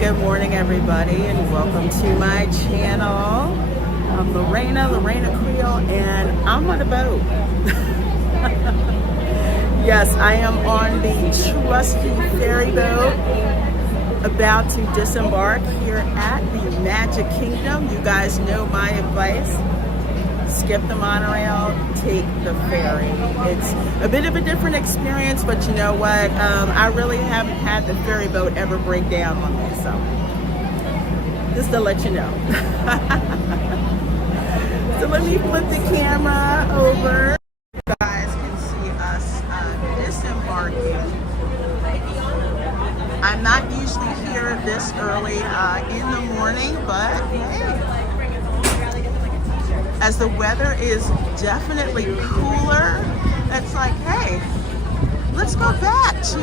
good morning everybody, and welcome to my channel. I'm Reina Creole, and I'm on a boat. Yes, I am on the trusty ferry boat, about to disembark here at the Magic Kingdom. You guys know my advice. Skip the monorail, take the ferry. It's a bit of a different experience, but you know what? I really haven't had the ferry boat ever break down on me, so just to let you know. So let me flip the camera over. You guys can see us disembarking. I'm not usually here this early in the morning, but hey, as the weather is definitely cooler, it's like, hey, let's go back to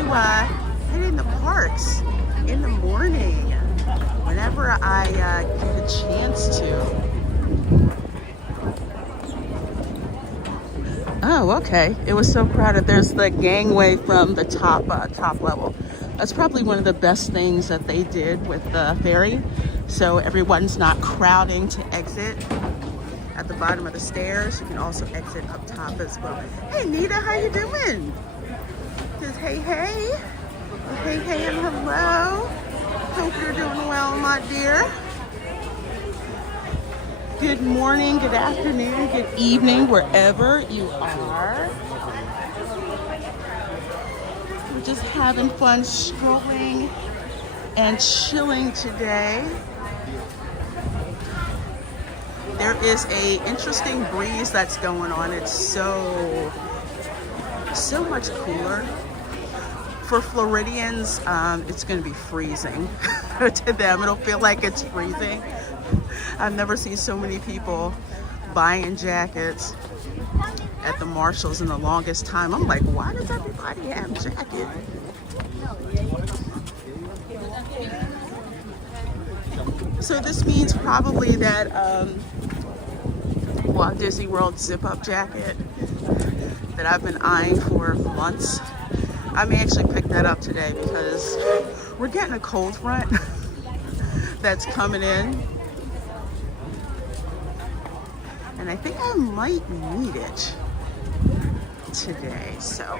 hitting the parks in the morning whenever I get a chance to. Oh, okay. It was so crowded. There's the gangway from the top level. That's probably one of the best things that they did with the ferry, so everyone's not crowding to exit at the bottom of the stairs. You can also exit up top as well. Hey Nita, how you doing? Just hey, hey. Hey, hey, and hello. Hope you're doing well, my dear. Good morning, good afternoon, good evening, wherever you are. We're just having fun strolling and chilling today. There is a interesting breeze that's going on. It's so much cooler. For Floridians, it's going to be freezing. To them, it'll feel like it's freezing. I've never seen so many people buying jackets at the Marshalls in the longest time. I'm like, why does everybody have jackets? So this means probably that Walt Disney World zip-up jacket that I've been eyeing for months. I may actually pick that up today because we're getting a cold front that's coming in, and I think I might need it today. So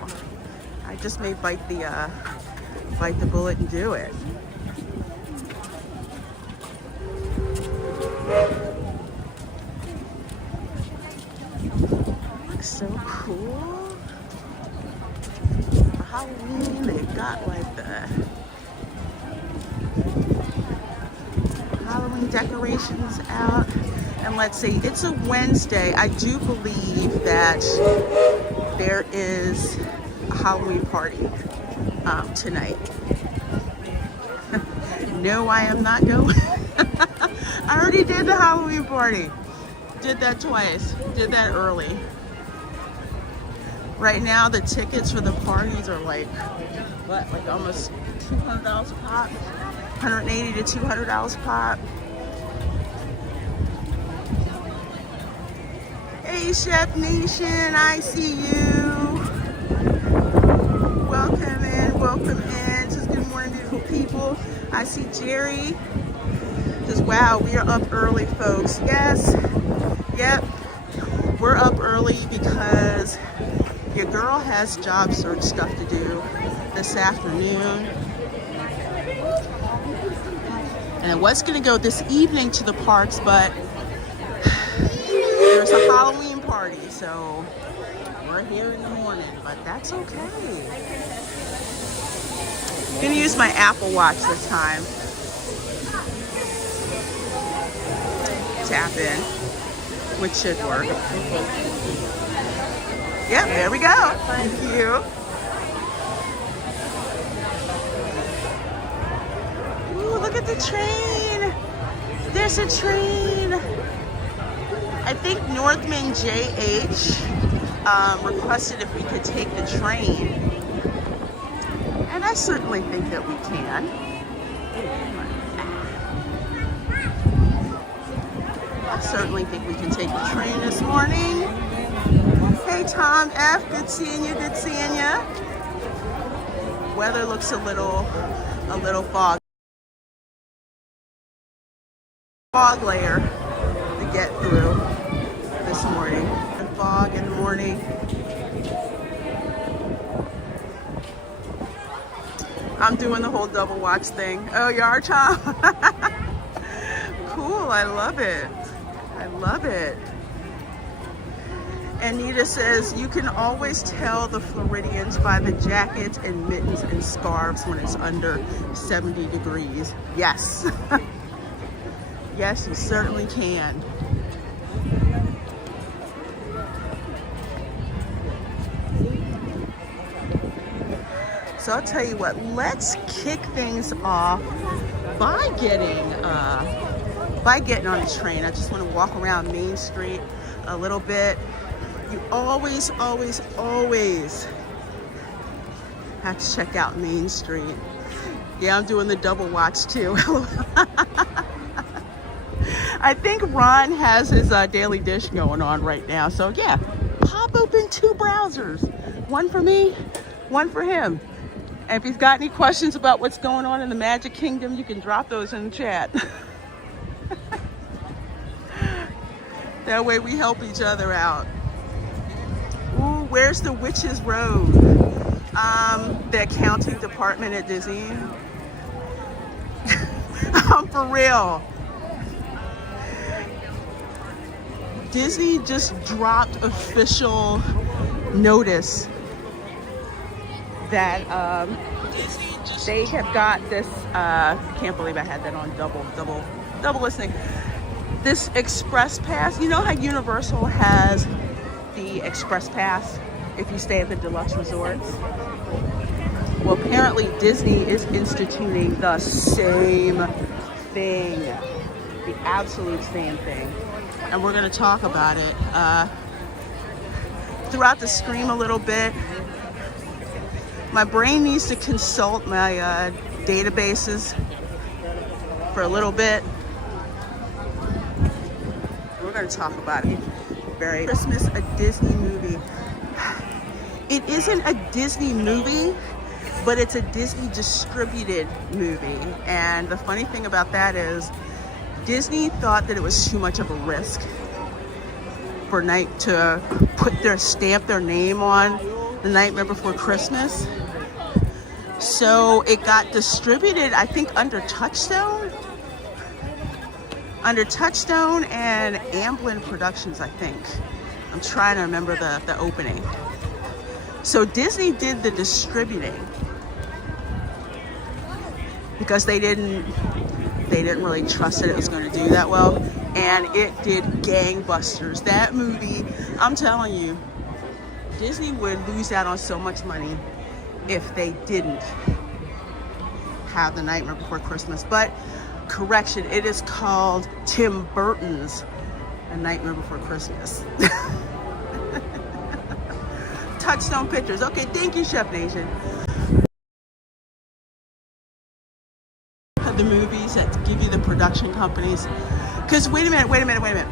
I just may bite the bullet and do it. Looks so cool. For Halloween, they've got like the Halloween decorations out. And let's see, it's a Wednesday. I do believe that there is a Halloween party tonight. No, I am not going. I already did the Halloween party. Did that twice. Did that early. Right now, the tickets for the parties are like, what? Like almost $200 a pop? $180 to $200 a pop. Hey, Chef Nation, I see you. Welcome in, welcome in. Just good morning, beautiful people. I see Jerry. Just wow, we are up early, folks. Yes, yep, we're up early because your girl has job search stuff to do this afternoon. And I was gonna go this evening to the parks, but there's a Halloween party, so we're here in the morning, but that's okay. I'm gonna use my Apple Watch this time. Tap in, which should work. Yep, there we go. Thank you. Ooh, look at the train. There's a train. I think Northman JH requested if we could take the train. And I certainly think that we can. I certainly think we can take the train this morning. Hey Tom F, good seeing you, good seeing you. Weather looks a little foggy. fog layer to get through this morning. The fog in the morning. I'm doing the whole double watch thing. Oh, you are, Tom? Cool, I love it. I love it. Anita says, you can always tell the Floridians by the jackets and mittens and scarves when it's under 70 degrees. Yes. Yes, you certainly can. So I'll tell you what, let's kick things off by getting on the train. I just want to walk around Main Street a little bit. You always, always, always have to check out Main Street. Yeah, I'm doing the double watch too. I think Ron has his daily dish going on right now. So yeah, pop open 2 browsers. One for me, one for him. And if he's got any questions about what's going on in the Magic Kingdom, you can drop those in the chat. That way we help each other out. Ooh, where's the Witch's Road? The accounting department at Disney. For real. Disney just dropped official notice that they have got this, can't believe I had that on double listening. This Express Pass, you know how Universal has the Express Pass if you stay at the deluxe resorts? Well, apparently Disney is instituting the same thing, the absolute same thing. And we're gonna talk about it throughout the stream a little bit. My brain needs to consult my databases for a little bit. We're going to talk about it. Very Christmas, a Disney movie. It isn't a Disney movie, but it's a Disney distributed movie. And the funny thing about that is Disney thought that it was too much of a risk for Night to stamp their name on The Nightmare Before Christmas. So it got distributed, I think, under Touchstone and Amblin Productions, I think. I'm trying to remember the opening. So Disney did the distributing because they didn't really trust that it was going to do that well, and it did gangbusters. That movie, I'm telling you, Disney would lose out on so much money if they didn't have The Nightmare Before Christmas. But correction, it is called Tim Burton's A Nightmare Before Christmas. Touchstone Pictures. Okay, thank you, Chef Nation. The movies that give you the production companies. Because wait a minute.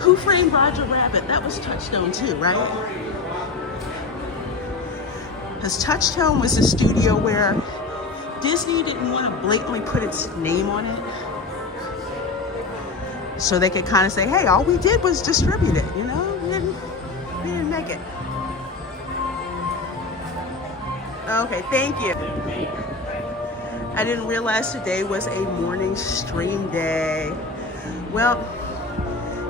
Who Framed Roger Rabbit? That was Touchstone too, right? Because Touchstone was a studio where Disney didn't want to blatantly put its name on it. So they could kind of say, hey, all we did was distribute it, you know? We didn't make it. Okay, thank you. I didn't realize today was a morning stream day. Well,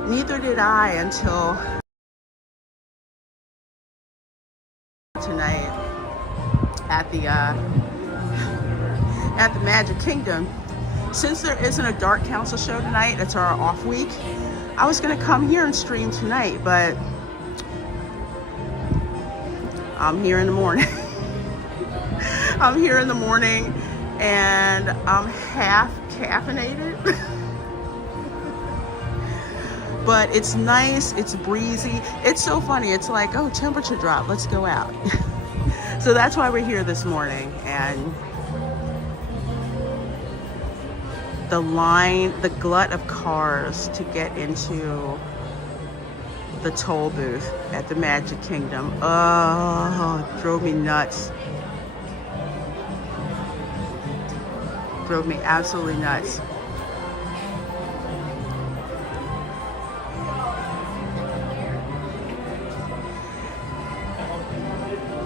neither did I until tonight at the Magic Kingdom. Since there isn't a Dark Council show tonight, it's our off week, I was gonna come here and stream tonight, but I'm here in the morning. I'm here in the morning and I'm half caffeinated. But it's nice, it's breezy. It's so funny, it's like, oh, temperature drop, let's go out. So that's why we're here this morning. And the glut of cars to get into the toll booth at the Magic Kingdom. Oh, it drove me nuts. Drove me absolutely nuts.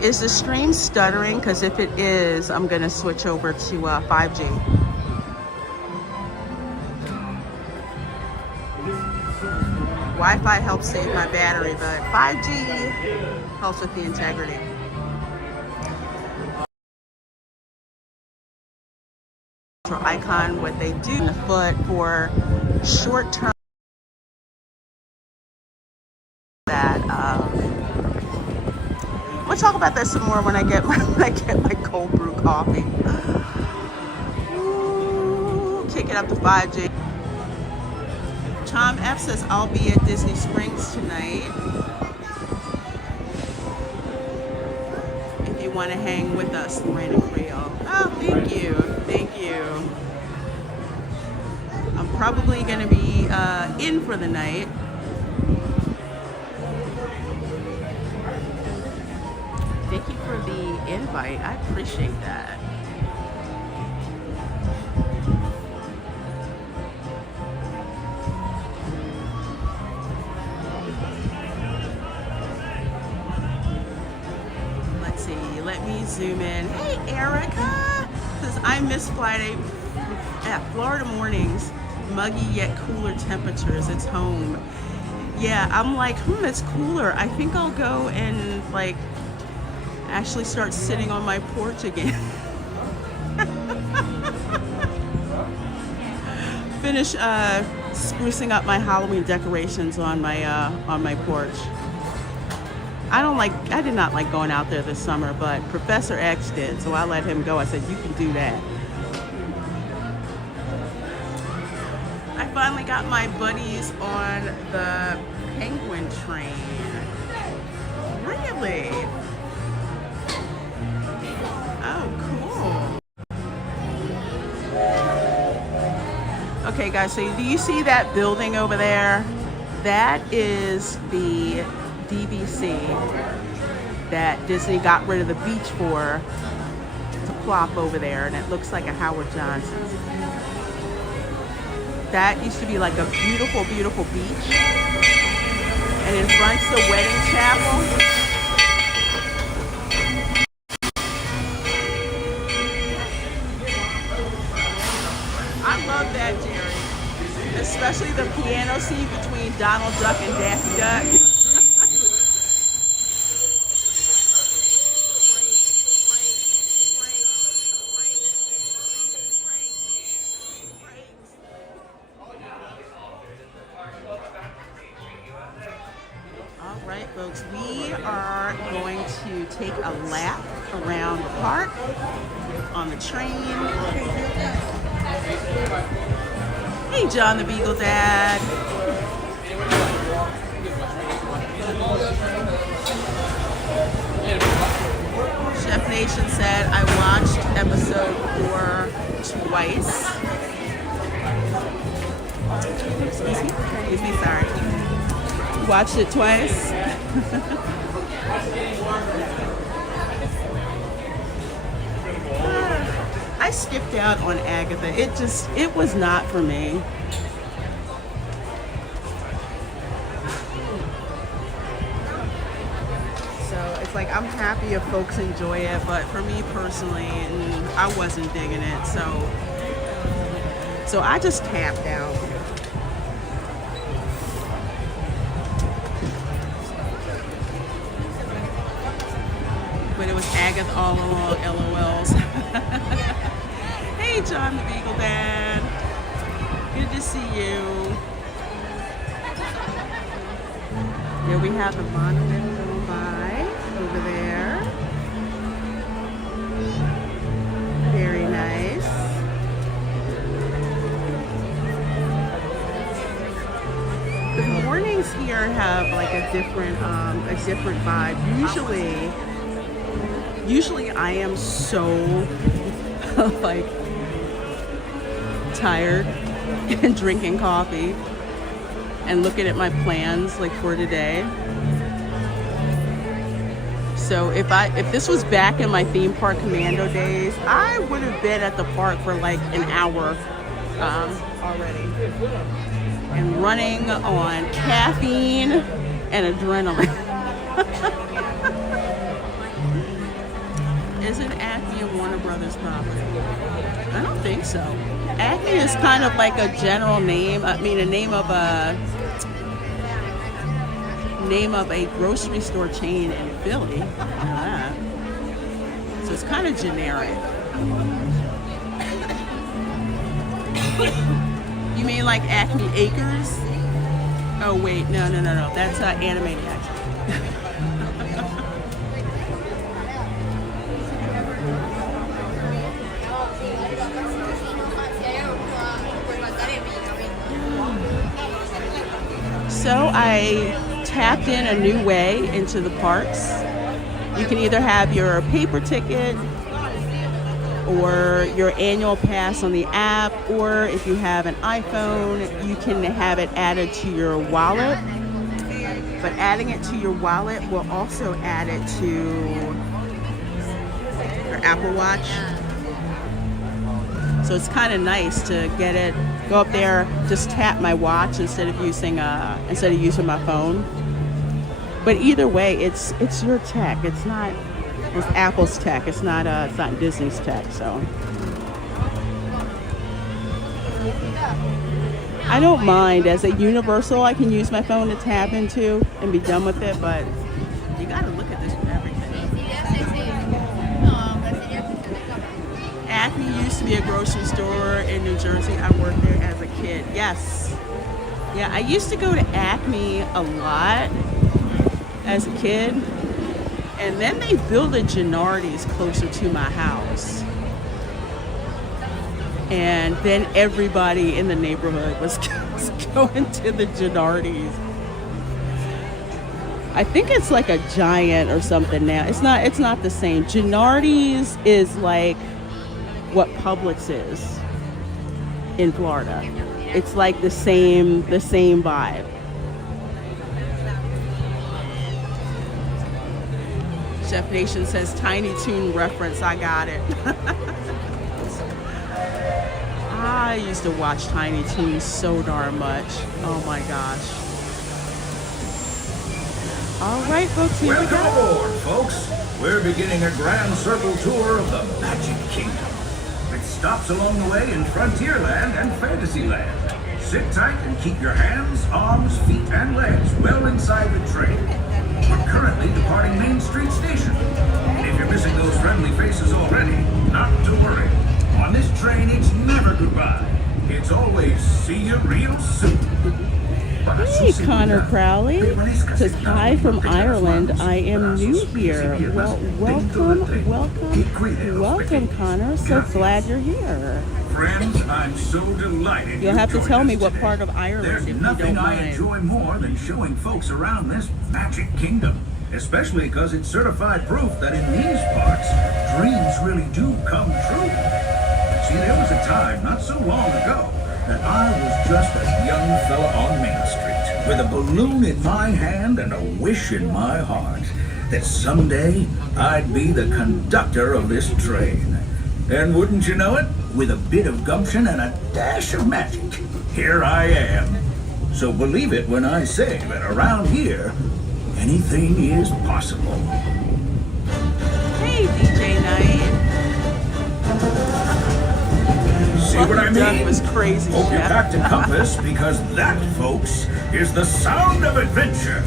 Is the stream stuttering? Because if it is, I'm gonna switch over to 5G. Wi-Fi helps save my battery, but 5G helps with the integrity. Icon, what they do in the foot for short-term that we'll talk about that some more when I get my cold brew coffee. Ooh, kick it up to 5G. Tom F says I'll be at Disney Springs tonight. If you want to hang with us, Reina Creole. Oh, thank you. Thank you. I'm probably going to be in for the night. Thank you for the invite. I appreciate that. Let's see. Let me zoom in. Hey, Erica. Says I miss Friday. Florida mornings, muggy yet cooler temperatures. It's home. Yeah, I'm like, it's cooler. I think I'll go and like actually start sitting on my porch again. Finish sprucing up my Halloween decorations on my porch. I did not like going out there this summer, but Professor X did, so I let him go. I said, you can do that. I finally got my buddies on the penguin train. Really? Oh, cool. Okay, guys, so do you see that building over there? That is the DVC that Disney got rid of the beach for to plop over there, and it looks like a Howard Johnson's. That used to be like a beautiful, beautiful beach, and in front's the wedding chapel. I love that, Jerry. Especially the piano scene between Donald Duck and Daffy Duck. All right, folks, we are going to take a lap around the park on the train. Hey, John the Beagle Dad. Chef Nation said I watched episode 4 twice. Excuse me, sorry. Watched it twice. I skipped out on Agatha. It was not for me. So it's like I'm happy if folks enjoy it, but for me personally, I wasn't digging it. So I just tapped out. But it was Agatha all along, LOLs. Hey, John the Beagle Dad. Good to see you. Here we have the monolith going by over there. Very nice. The mornings here have like a different vibe. Usually I am so like tired and drinking coffee and looking at my plans like for today. So if this was back in my theme park commando days, I would have been at the park for like an hour already and running on caffeine and adrenaline. Isn't Acme a Warner Brothers property? I don't think so. Acme is kind of like a general name. I mean, a name of a grocery store chain in Philly. You know that. So it's kind of generic. You mean like Acme Acres? Oh wait, no. That's Animaniacs. So I tapped in a new way into the parks. You can either have your paper ticket or your annual pass on the app, or if you have an iPhone, you can have it added to your wallet. But adding it to your wallet will also add it to your Apple Watch. So it's kind of nice to get it, go up there, just tap my watch instead of using my phone. But either way, it's your tech. It's Apple's tech. It's not Disney's tech. So I don't mind. As a universal, I can use my phone to tap into and be done with it. But you got to look at this for everything. Acme used to be a grocery store in New Jersey. I worked there as a kid. Yes. Yeah, I used to go to Acme a lot as a kid. And then they built a Gennardi's closer to my house. And then everybody in the neighborhood was going to the Gennardi's. I think it's like a Giant or something now. It's not the same. Gennardi's is like what Publix is in Florida. It's like the same vibe. Chef Nation says Tiny Toon reference. I got it. I used to watch Tiny Toons so darn much. Oh my gosh. All right, folks, here we go. Welcome aboard, folks. We're beginning a grand circle tour of the Magic Kingdom. With stops along the way in Frontierland and Fantasyland. Sit tight and keep your hands, arms, feet, and legs well inside the train. We're currently departing Main Street Station. And if you're missing those friendly faces already, not to worry. On this train, it's never goodbye. It's always see you real soon. Hey, Connor Crowley says, hi from Ireland. I am new here. Well, welcome, Connor. So glad you're here. Friends, I'm so delighted. You'll have to tell me what part of Ireland, if you don't mind. There's nothing I enjoy more than showing folks around this Magic Kingdom. Especially because it's certified proof that in these parts, dreams really do come true. See, there was a time not so long ago that I was just a young fella on Main Street with a balloon in my hand and a wish in my heart that someday I'd be the conductor of this train. And wouldn't you know it, with a bit of gumption and a dash of magic, here I am. So believe it when I say that around here, anything is possible. Hey, DJ Knight. See what I mean? That was crazy. Hope you packed a compass, because that, folks, is the sound of adventure.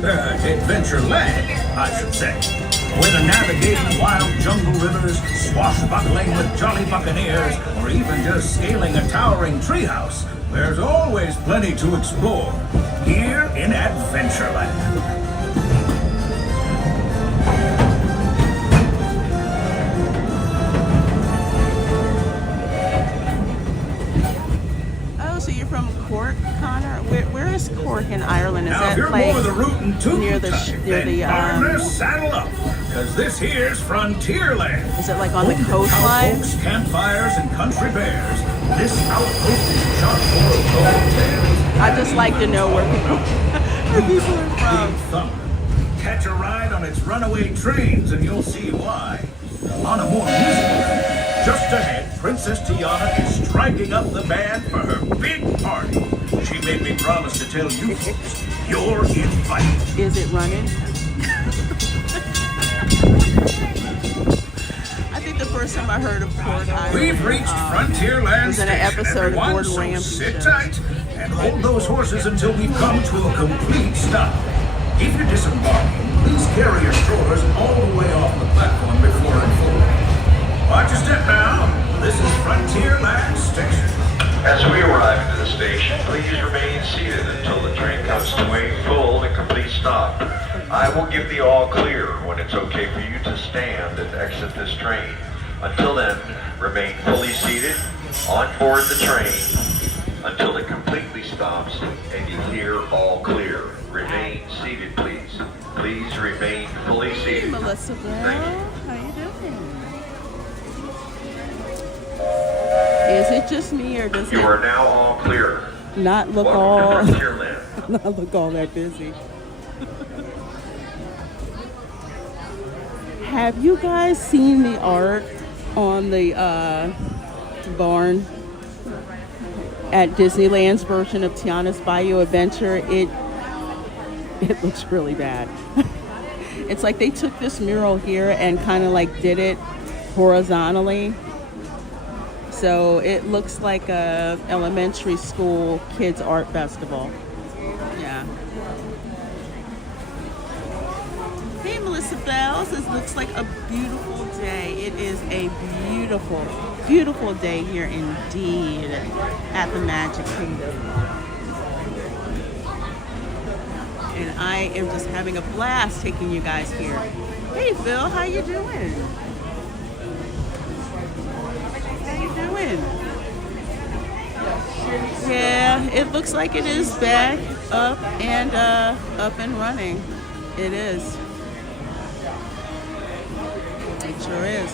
Adventureland, I should say. Whether navigating wild jungle rivers, swashbuckling with jolly buccaneers, or even just scaling a towering treehouse, there's always plenty to explore here in Adventureland. From Cork, Connor? Where is Cork in Ireland? Is now, that if you're like more the rootin' tootin' near the partner, saddle up, because this here's Frontierland. Is it like on the coastline? Cowpokes, campfires, and country bears. This outpost is chock full of gold tales. I just like to know where people are from. Catch a ride on its runaway trains, and you'll see why. On a more musical note, just ahead, Princess Tiana is striking up the band for her big party. She made me promise to tell you folks, you're invited. Is it running? last time I heard of Port Island, We've reached Frontierland was in an Station, episode of everyone, Gordon so Ramsay sit show. tight and hold those horses until we've come to a complete stop. If you're disembarking, please carry your strollers all the way off the platform before and forward. Watch your step now. This is Frontierland Station. As we arrive into the station, please remain seated until the train comes to a full and complete stop. I will give the all clear when it's okay for you to stand and exit this train. Until then, remain fully seated on board the train until it completely stops and you hear all clear. Remain seated, please. Please remain fully Hey, seated. Melissa Bell, how you doing? Is it just me, or does You it are now all clear. not look Welcome to Frontierland. not look all that busy? Have you guys seen the art on the barn at Disneyland's version of Tiana's Bayou Adventure? It looks really bad. It's like they took this mural here and kind of like did it horizontally. So it looks like a elementary school kids art festival. Yeah. Hey, Melissa Bell says, looks like a beautiful day. It is a beautiful, beautiful day here indeed at the Magic Kingdom. And I am just having a blast taking you guys here. Hey, Phil, how you doing? How you doing? Yeah, it looks like it is back up and running. It is. It sure is.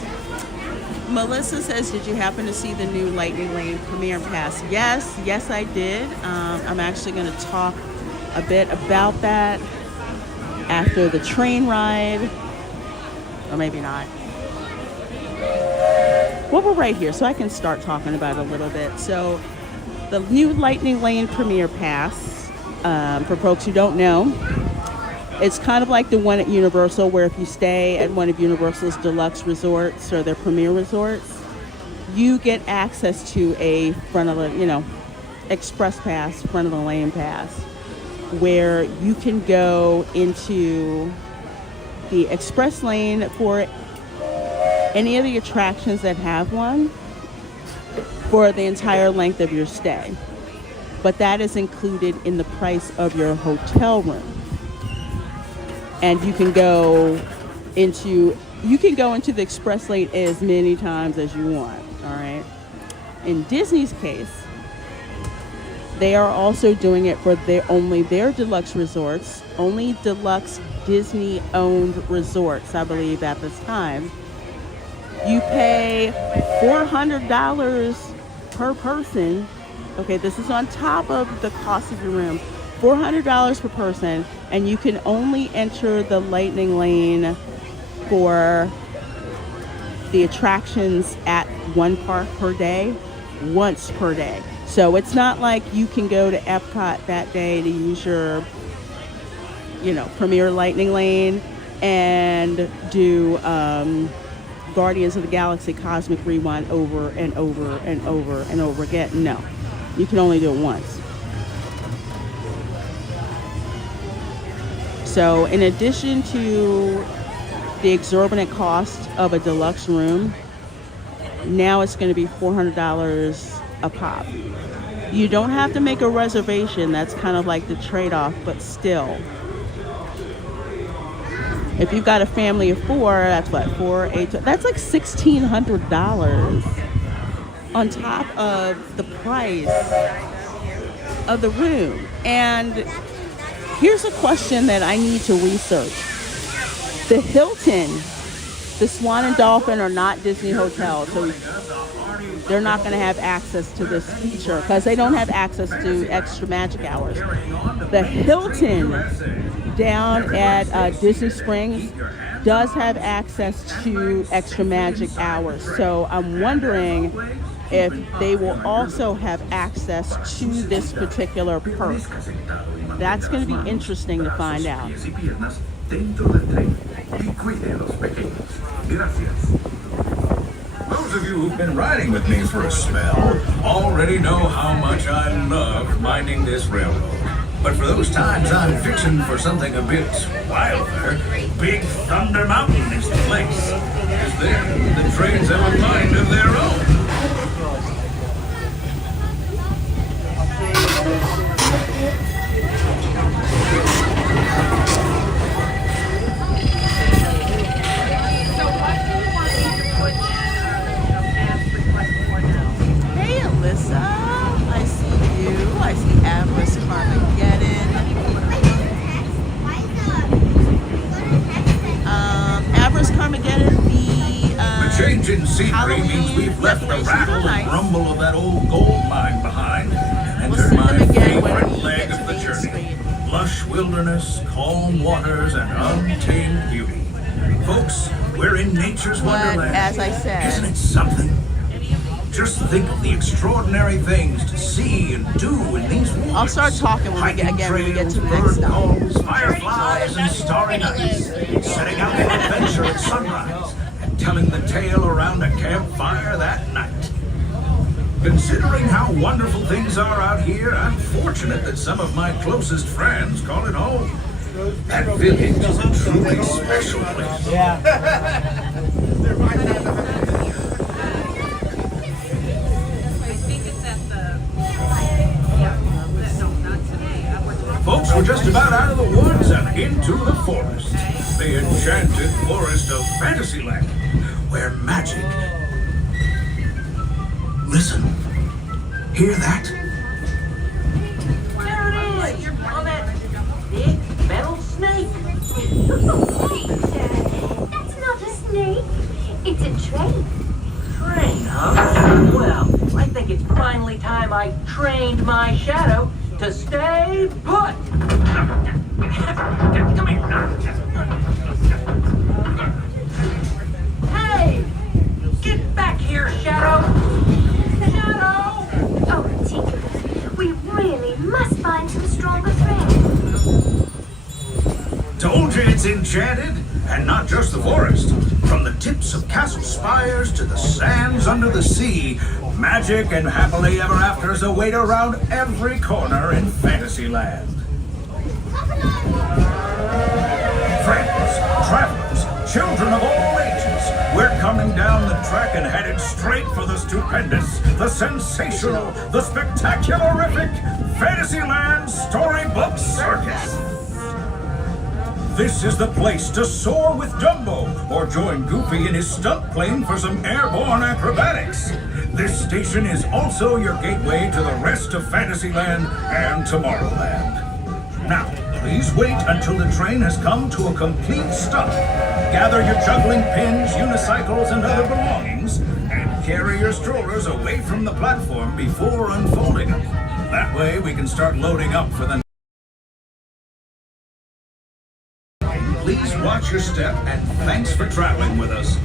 Melissa says, did you happen to see the new Lightning Lane Premiere Pass? Yes, I did. I'm actually going to talk a bit about that after the train ride, or maybe not. Well, we're right here, so I can start talking about it a little bit. So the new Lightning Lane Premiere Pass, for folks who don't know, it's kind of like the one at Universal, where if you stay at one of Universal's deluxe resorts or their premier resorts, you get access to a front of the, express pass, front of the lane pass, where you can go into the express lane for any of the attractions that have one for the entire length of your stay. But that is included in the price of your hotel room. And you can go into the express lane as many times as you want, all right? In Disney's case, they are also doing it for only their deluxe resorts, only deluxe Disney-owned resorts, I believe, at this time. You pay $400 per person. Okay, this is on top of the cost of your room. $400 per person, and you can only enter the Lightning Lane for the attractions at one park per day, once per day. So it's not like you can go to Epcot that day to use your, Premier Lightning Lane and do Guardians of the Galaxy Cosmic Rewind over and over and over and over again. No, you can only do it once. So in addition to the exorbitant cost of a deluxe room, now it's going to be $400 a pop. You don't have to make a reservation. That's kind of like the trade-off, but still. If you've got a family of four, that's what, 4, 8, that's like $1,600 on top of the price of the room. And here's a question that I need to research. The Hilton, the Swan and Dolphin are not Disney hotels, so they're not going to have access to this feature because they don't have access to extra magic hours. The Hilton down at Disney Springs does have access to extra magic hours. So I'm wondering if they will also have access to this particular perk. That's going to be interesting to find out. Those of you who've been riding with me for a spell already know how much I love minding this railroad. But for those times I'm fixing for something a bit wilder, Big Thunder Mountain is the place. Because then the trains have a mind of their own. Hey, Alyssa. I see you. I see Avarice Carmageddon. Avarice Carmageddon, the Change in scenery Halloween means we've left the decorations rattle are nice. and rumble of that old gold mine behind and We'll entered see my them again when favorite we leg get of to the Main journey. Street. Lush wilderness, calm waters, and untamed beauty. Folks, we're in nature's But wonderland. as I said, Isn't it something? Just think of the extraordinary things to see and do in these woods. I'll start talking when we get to the next stop. Calls, fireflies, and starry nights. Setting out on adventure at sunrise and telling the tale around a campfire that night. Considering how wonderful things are out here, I'm fortunate that some of my closest friends call it home. That village is a truly special place. Folks, we're just about out of the woods and into the forest. The enchanted forest of Fantasyland, where magic... Listen. Hear that? There it is! On that big metal snake! That's not a snake. It's a train. Train, huh? Well, I think it's finally time I trained my shadow to stay put! Come here! Hey! Get back here, Shadow! Shadow! Oh, Tinker, we really must find some stronger thread. Told you it's enchanted, and not just the forest. From the tips of castle spires to the sands under the sea, magic and happily ever afters await around every corner in Fantasyland. Friends, travelers, children of all ages, we're coming down the track and headed straight for the stupendous, the sensational, the spectacularific Fantasyland Storybook Circus. This is the place to soar with Dumbo or join Goofy in his stunt plane for some airborne acrobatics. This station is also your gateway to the rest of Fantasyland and Tomorrowland. Now, please wait until the train has come to a complete stop. Gather your juggling pins, unicycles, and other belongings, and carry your strollers away from the platform before unfolding them. That way we can start loading up for the... Please watch your step, and thanks for traveling with us.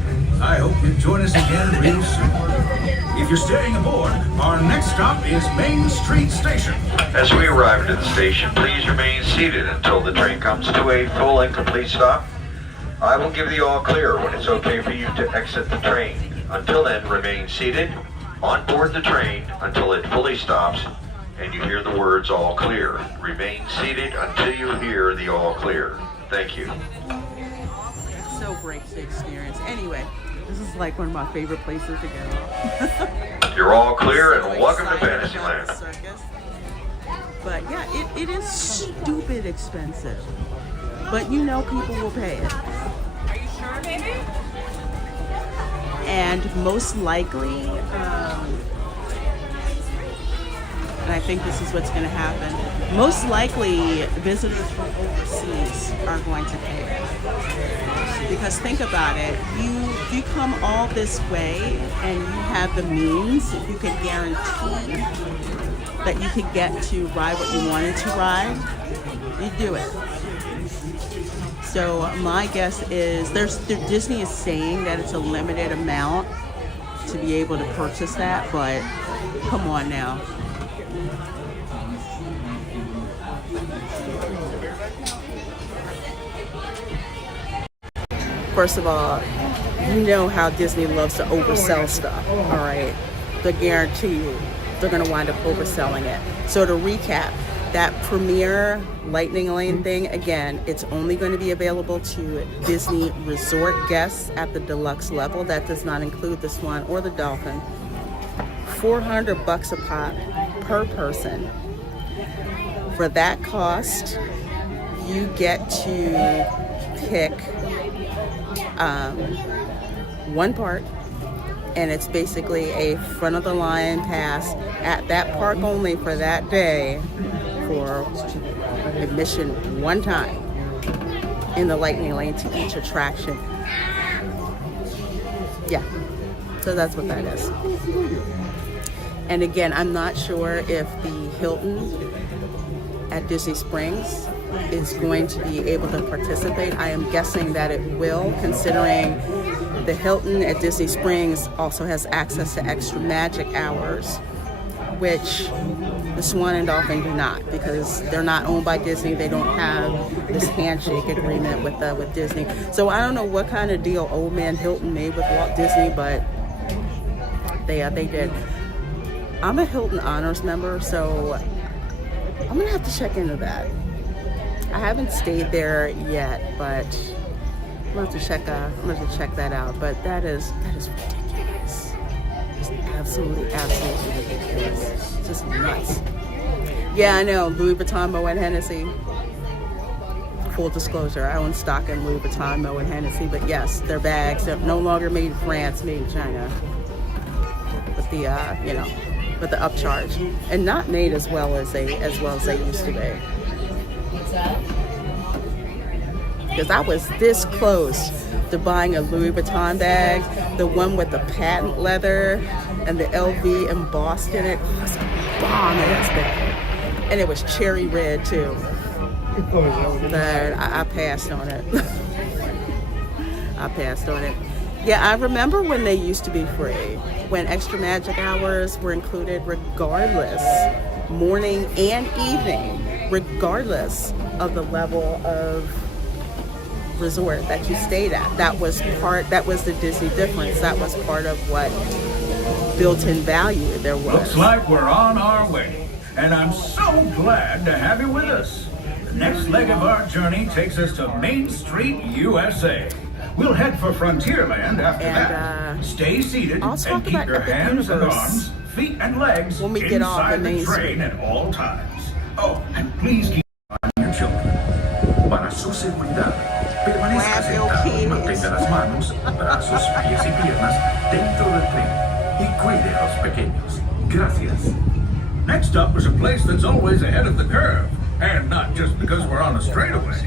I hope you join us again real soon. If you're staying aboard, our next stop is Main Street Station. As we arrive at the station, please remain seated until the train comes to a full and complete stop. I will give the all clear when it's okay for you to exit the train. Until then, remain seated on board the train until it fully stops and you hear the words all clear. Remain seated until you hear the all clear. Thank you. So great to experience. Anyway, this is like one of my favorite places to go. You're all clear and So welcome to excited about Fantasyland. the circus. But yeah, it is stupid expensive. But you know people will pay it. Are you sure, baby? And most likely, and I think this is what's going to happen, most likely visitors from overseas are going to pay it. Because think about it, you come all this way and you have the means, you can guarantee that you could get to ride what you wanted to ride, you do it. So my guess is Disney is saying that it's a limited amount to be able to purchase that, but come on now. First of all, you know how Disney loves to oversell stuff, all right? I guarantee you, they're gonna wind up overselling it. So to recap, that Premier Lightning Lane thing, again, it's only going to be available to Disney Resort guests at the deluxe level. That does not include the Swan or the Dolphin. $400 a pop per person. For that cost, you get to pick one park, and it's basically a front of the line pass at that park only for that day for admission one time in the Lightning Lane to each attraction. Yeah, so that's what that is. And again, I'm not sure if the Hilton at Disney Springs is going to be able to participate. I am guessing that it will, considering the Hilton at Disney Springs also has access to extra magic hours, which the Swan and Dolphin do not, because they're not owned by Disney. They don't have this handshake agreement with Disney. So I don't know what kind of deal old man Hilton made with Walt Disney, but they did. I'm a Hilton Honors member, so I'm gonna have to check into that. I haven't stayed there yet, but I'm gonna have to check that out. But that is ridiculous. It's absolutely ridiculous. It's just nuts. Yeah, I know. Louis Vuitton, Moet Hennessy. Full disclosure, I own stock in Louis Vuitton, Moet Hennessy. But yes, their bags are no longer made in France, made in China. With the with the upcharge, and not made as well as they used to be. What's that? Because I was this close to buying a Louis Vuitton bag, the one with the patent leather and the LV embossed in it. It was a bomb-ass bag. And it was cherry red too. But I passed on it. I passed on it. Yeah, I remember when they used to be free, when extra magic hours were included regardless, morning and evening, regardless of the level of resort that you stayed at. That was the Disney difference. That was part of what built-in value there was. Looks like we're on our way, and I'm so glad to have you with us. The next leg of our journey takes us to Main Street, USA. We'll head for Frontierland after that. Stay seated and keep your hands and arms, feet and legs when we get off the inside Main the train Street at all times. Oh, and please keep an eye on your children. Para su seguridad, permanezca sentado y mantenga las manos, brazos, pies y piernas dentro del tren y cuide a los pequeños. Gracias. Next up is a place that's always ahead of the curve, and not just because we're on a straightaway.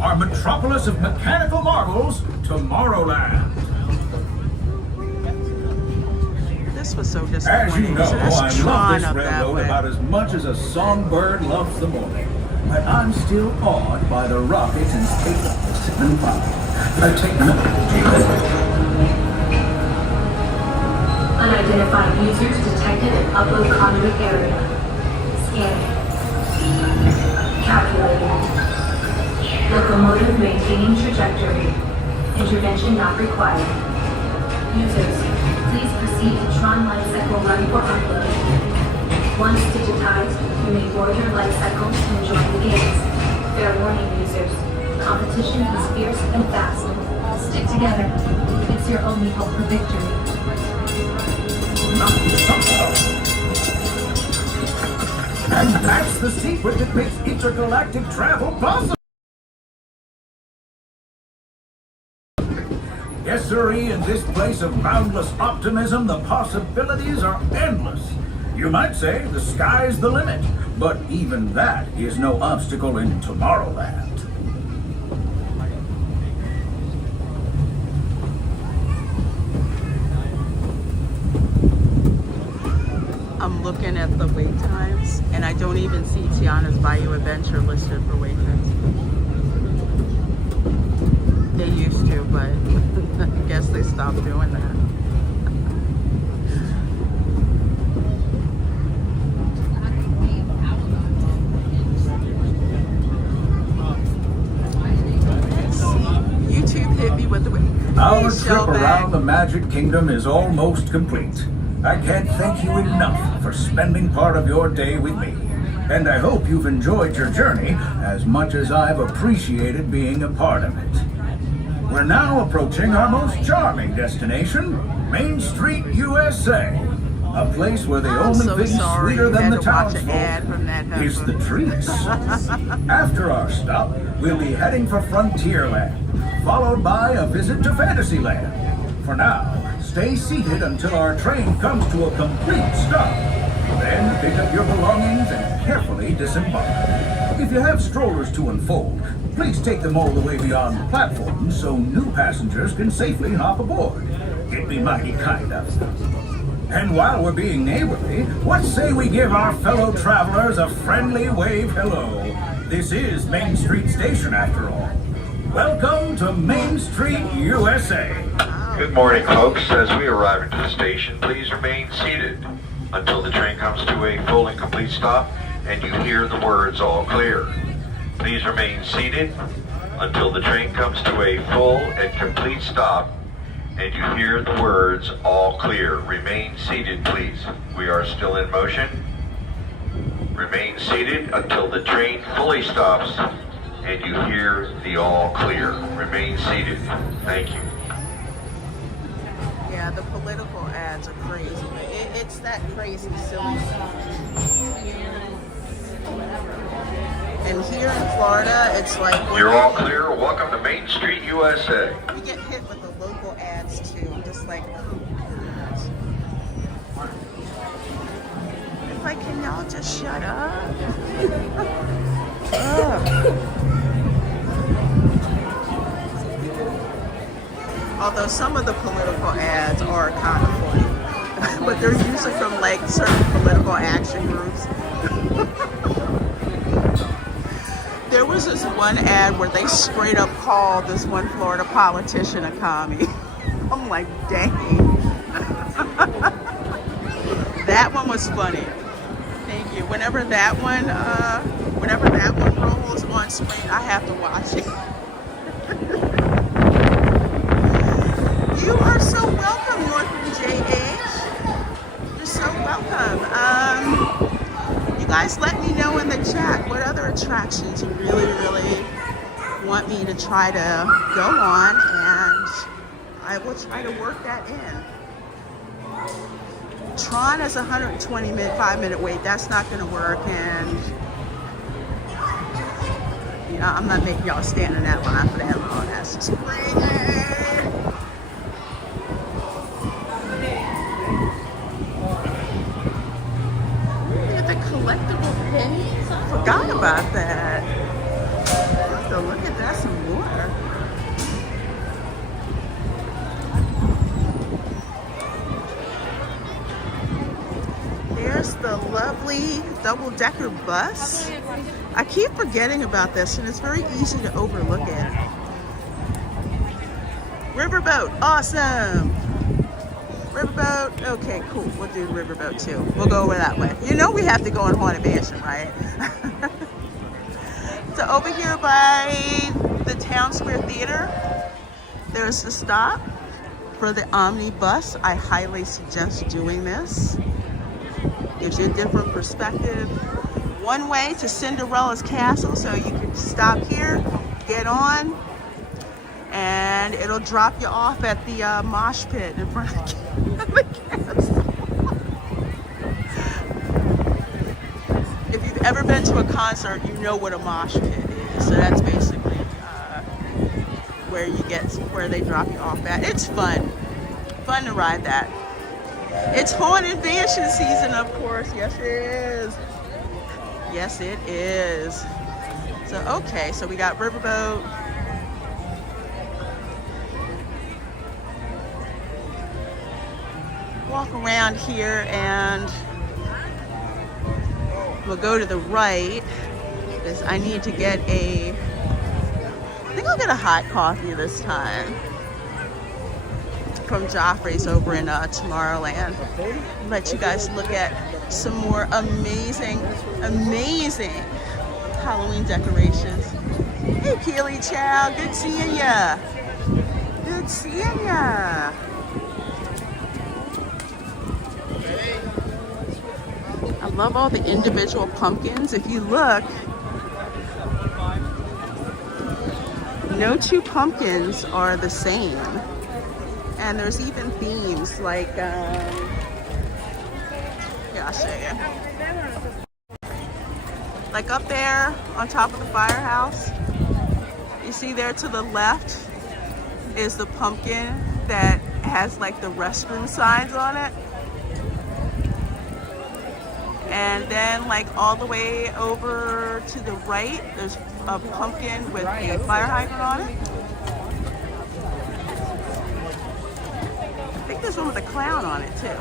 Our metropolis of mechanical marvels, Tomorrowland. This was so disappointing. As you know, So I love this up that railroad way. about as much as a songbird loves the morning. But I'm still awed by the rockets and takeoffs and fire. Take note. Unidentified users detected in upload conduit area. Scanning. Calculating. Locomotive maintaining trajectory. Intervention not required. Users, please proceed to Tron Life Cycle run for upload. Once digitized, you may board your life cycle and join the games. Fair warning, users. Competition is fierce and fast. Stick together. It's your only hope for victory. And that's the secret that makes intergalactic travel possible. Yes, sirree, in this place of boundless optimism, the possibilities are endless. You might say the sky's the limit, but even that is no obstacle in Tomorrowland. I'm looking at the wait times, and I don't even see Tiana's Bayou Adventure listed for wait times. They used to, but I guess they stopped doing that. YouTube hit me with the Our trip the Magic Kingdom is almost complete. I can't thank you enough for spending part of your day with me. And I hope you've enjoyed your journey as much as I've appreciated being a part of it. We're now approaching our most charming destination, Main Street, USA. A place where the only so thing sorry sweeter you than had the to watch an ad townsfolk from that is the heifer. treats. After our stop, we'll be heading for Frontierland, followed by a visit to Fantasyland. For now, stay seated until our train comes to a complete stop. Then pick up your belongings and carefully disembark. If you have strollers to unfold, please take them all the way beyond the platform so new passengers can safely hop aboard. It'd be mighty kind of them. And while we're being neighborly, what say we give our fellow travelers a friendly wave hello? This is Main Street Station after all. Welcome to Main Street, USA. Good morning, folks. As we arrive into the station, please remain seated until the train comes to a full and complete stop and you hear the words all clear. Please remain seated until the train comes to a full and complete stop and you hear the words all clear. Remain seated, please. We are still in motion. Remain seated until the train fully stops and you hear the all clear. Remain seated. Thank you. Yeah, the political ads are crazy. It's that crazy, silly stuff. And here in Florida, it's like... You're all clear. Welcome to Main Street, USA. We get hit with the local ads, too. I'm just like, oh, like, can y'all just shut up? Ugh. Although some of the political ads are kind of funny. But they're usually from like certain political action groups. There was this one ad where they straight up called this one Florida politician a commie. I'm like, dang. That one was funny. Thank you. Whenever that one rolls on screen, I have to watch it. You are so welcome, Northern JH. You're so welcome. You guys let me know in the chat what other attractions you really, really want me to try to go on, and I will try to work that in. Tron has a 5-minute wait. That's not going to work, and you know, I'm not making y'all stand in that line for that long. That's just crazy. Collectible pennies? I forgot about that. I'll have to look at that some more. There's the lovely double-decker bus. I keep forgetting about this, and it's very easy to overlook it. Riverboat, awesome. Riverboat, okay, cool. We'll do Riverboat too. We'll go over that way. You know we have to go on Haunted Mansion, right? So over here by the Town Square Theater, there's the stop for the omnibus. I highly suggest doing this. Gives you a different perspective. One way to Cinderella's castle, so you can stop here, get on, and it'll drop you off at the mosh pit in front of the castle. If you've ever been to a concert, you know what a mosh pit is. So that's basically where they drop you off at. It's fun to ride that. It's Haunted Mansion season, of course. Yes, it is. Yes, it is. So okay, so we got Riverboat. Walk around here and we'll go to the right because I need to get I think I'll get a hot coffee this time from Joffrey's over in Tomorrowland. Let you guys look at some more amazing Halloween decorations. Hey Keely Chow, good seeing ya. Good seeing ya. Love all the individual pumpkins. If you look, no two pumpkins are the same. And there's even themes like, here, I'll show you. Like up there on top of the firehouse, you see there to the left is the pumpkin that has like the restroom signs on it. And then like all the way over to the right, there's a pumpkin with a fire hydrant on it. I think there's one with a clown on it too.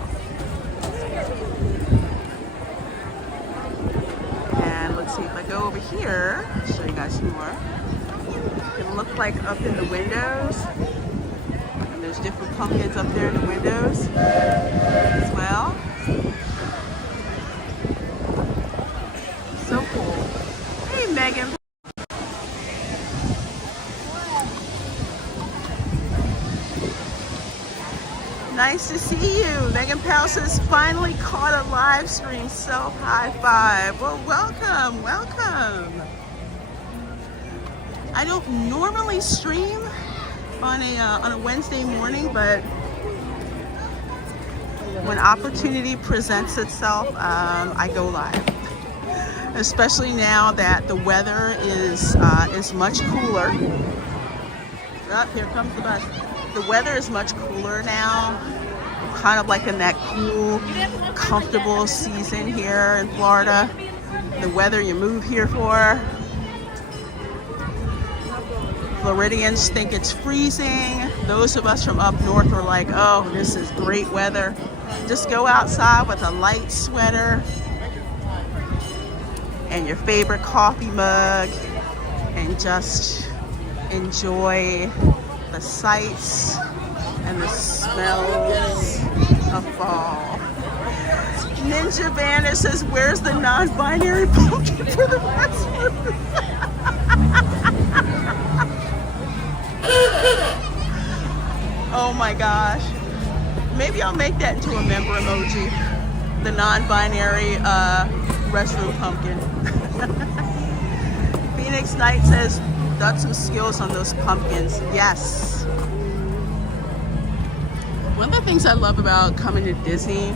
And let's see, if I go over here, I'll show you guys some more. It looks like up in the windows. And there's different pumpkins up there in the windows as well. So cool. Hey, Megan. Nice to see you. Megan Powell says, finally caught a live stream. So high five. Well, welcome, welcome. I don't normally stream on a Wednesday morning, but when opportunity presents itself, I go live. Especially now that the weather is much cooler. Oh, here comes the bus. The weather is much cooler now. We're kind of like in that cool, comfortable season here in Florida. The weather you move here for. Floridians think it's freezing. Those of us from up north are like, oh, this is great weather. Just go outside with a light sweater and your favorite coffee mug and just enjoy the sights and the smells of fall. Ninja Banner says, where's the non-binary pumpkin for the restroom? Oh my gosh. Maybe I'll make that into a member emoji. The non-binary restroom pumpkin. Phoenix Knight says, got some skills on those pumpkins. Yes. One of the things I love about coming to Disney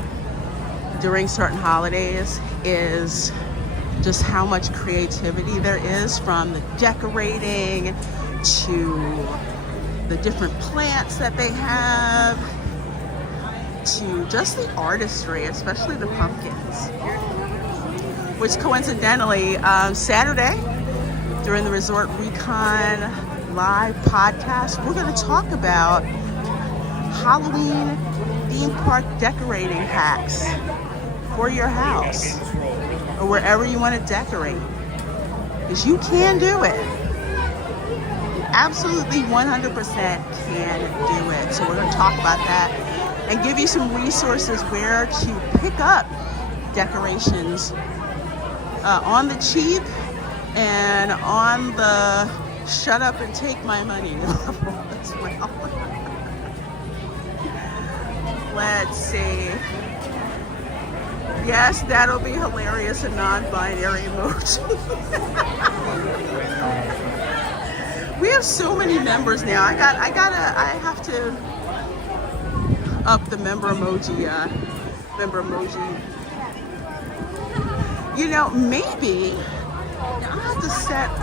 during certain holidays is just how much creativity there is, from the decorating to the different plants that they have to just the artistry, especially the pumpkins. Which coincidentally, Saturday, during the Resort Recon live podcast, we're going to talk about Halloween theme park decorating hacks for your house or wherever you want to decorate. Because you can do it. You absolutely 100% can do it. So we're going to talk about that and give you some resources where to pick up decorations on the cheap and on the shut up and take my money level as well. Let's see. Yes, that'll be hilarious, a non-binary emoji. We have so many members now. I have to up the member emoji. You know, maybe I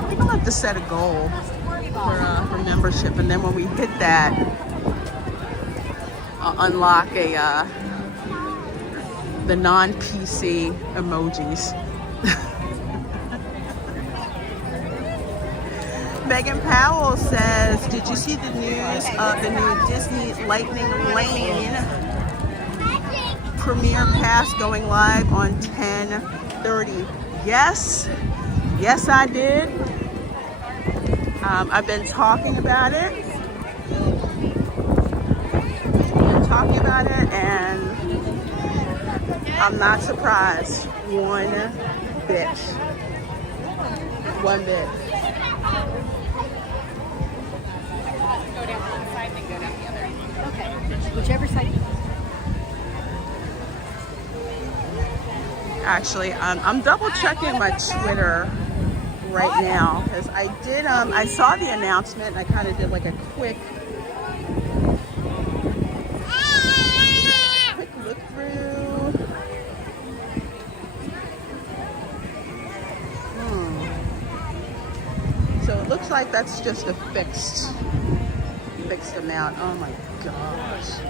think I'll have to set a goal for membership, and then when we hit that, I'll unlock the non-PC emojis. Megan Powell says, did you see the news of the new Disney Lightning Lane premiere pass going live on 10/30? Yes, I did. I've been talking about it. And I'm not surprised one bit. One bit. Go down one side, then go down the other. Okay. Whichever side. Actually, I'm double checking my Twitter right now because I did, I saw the announcement. I kind of did like a quick look through. So it looks like that's just a fixed amount. Oh my gosh.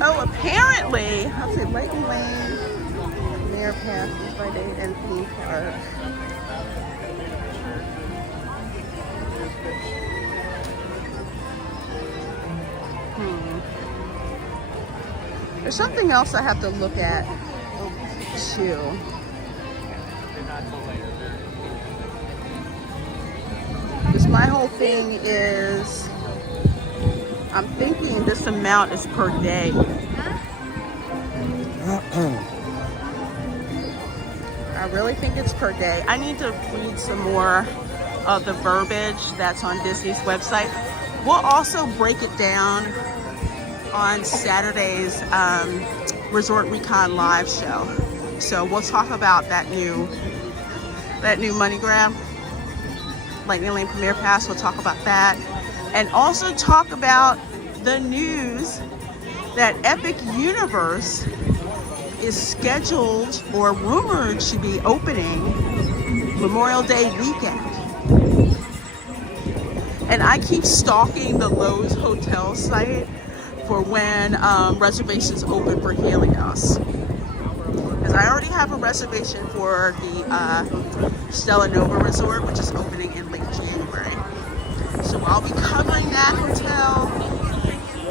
Oh, apparently, I'll say Lightning Lane, Mayor Path, East by Day, and Theme Park. There's something else I have to look at too. Because my whole thing is, I'm thinking this amount is per day. I really think it's per day. I need to read some more of the verbiage that's on Disney's website. We'll also break it down on Saturday's Resort Recon live show. So we'll talk about that new money grab, Lightning Lane Premier Pass. We'll talk about that. And also talk about the news that Epic Universe is scheduled or rumored to be opening Memorial Day weekend. And I keep stalking the Lowe's hotel site for when reservations open for Helios. Because I already have a reservation for the Stella Nova Resort, which is opening in late January. So I'll be covering that hotel,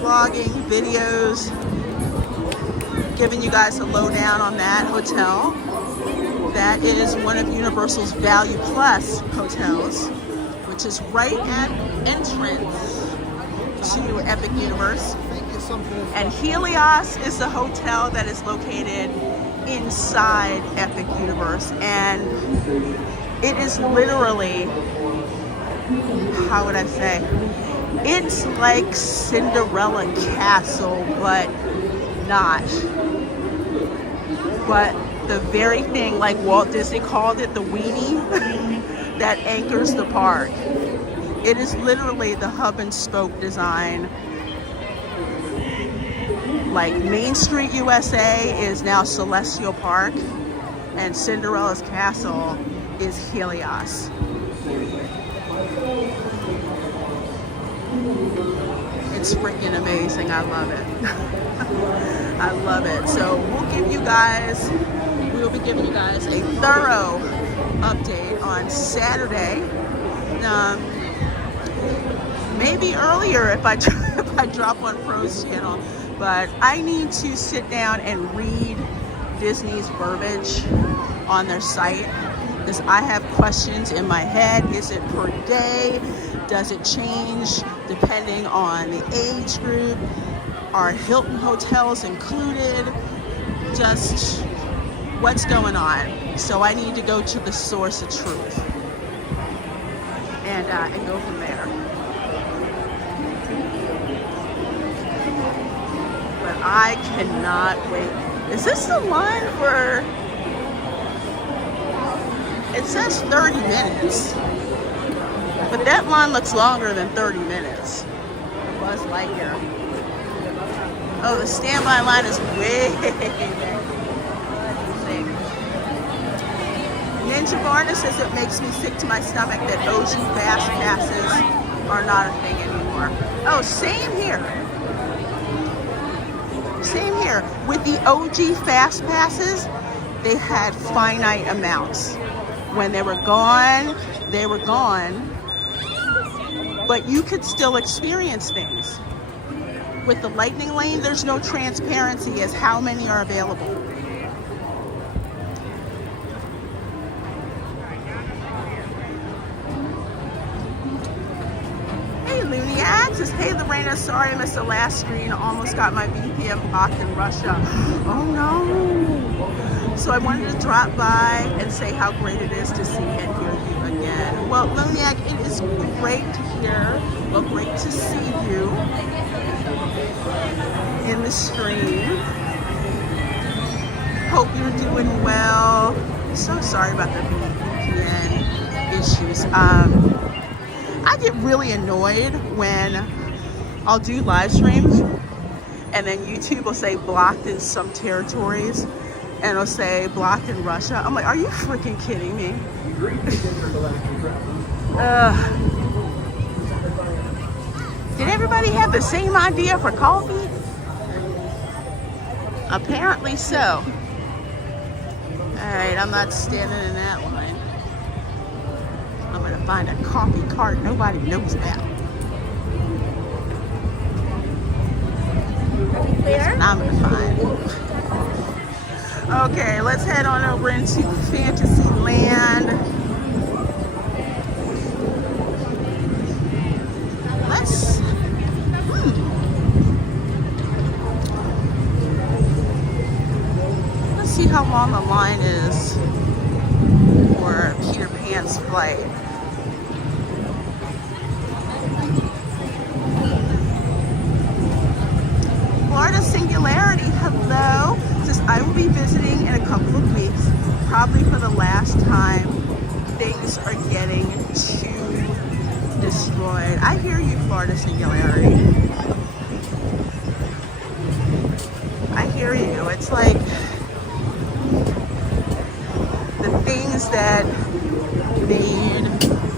vlogging, videos, giving you guys a lowdown on that hotel. That is one of Universal's Value Plus hotels, which is right at entrance to Epic Universe. And Helios is the hotel that is located inside Epic Universe. And it is literally, how would I say? It's like Cinderella Castle, but not. But the very thing, like Walt Disney called it, the witty, that anchors the park. It is literally the hub and spoke design. Like Main Street USA is now Celestial Park, and Cinderella's Castle is Helios. It's freaking amazing. I love it. I love it. So we'll be giving you guys a thorough update on Saturday. Maybe earlier if I drop on Pro's channel, but I need to sit down and read Disney's verbiage on their site, because I have questions in my head. Is it per day? Does it change depending on the age group? Are Hilton hotels included? Just what's going on? So I need to go to the source of truth and go from there. But I cannot wait. Is this the line for? It says 30 minutes. But that line looks longer than 30 minutes. Buzz Lightyear. Oh, the standby line is way back. Ninja Barna says it makes me sick to my stomach that OG Fast Passes are not a thing anymore. Oh, same here. Same here. With the OG Fast Passes, they had finite amounts. When they were gone, they were gone. But you could still experience things. With the Lightning Lane, there's no transparency as how many are available. Hey, Looniac says, hey, Lorena, sorry I missed the last screen. Almost got my VPN blocked in Russia. Oh no. So I wanted to drop by and say how great it is to see and hear you again. Well, Looniac, it is great to hear. Well, great to see you. in the stream. Hope you're doing well. So sorry about the VPN issues. I get really annoyed when I'll do live streams and then YouTube will say blocked in some territories and it'll say blocked in Russia. I'm like, are you freaking kidding me? Did everybody have the same idea for coffee? Apparently so. Alright, I'm not standing in that line. I'm gonna find a coffee cart nobody knows about. That's what I'm gonna find. Okay, let's head on over into Fantasy Land. Let's see how long the line is for Peter Pan's flight. Florida Singularity, hello. Says I will be visiting in a couple of weeks, probably for the last time. Things are getting too destroyed. I hear you, Florida Singularity. I hear you. It's like the things that made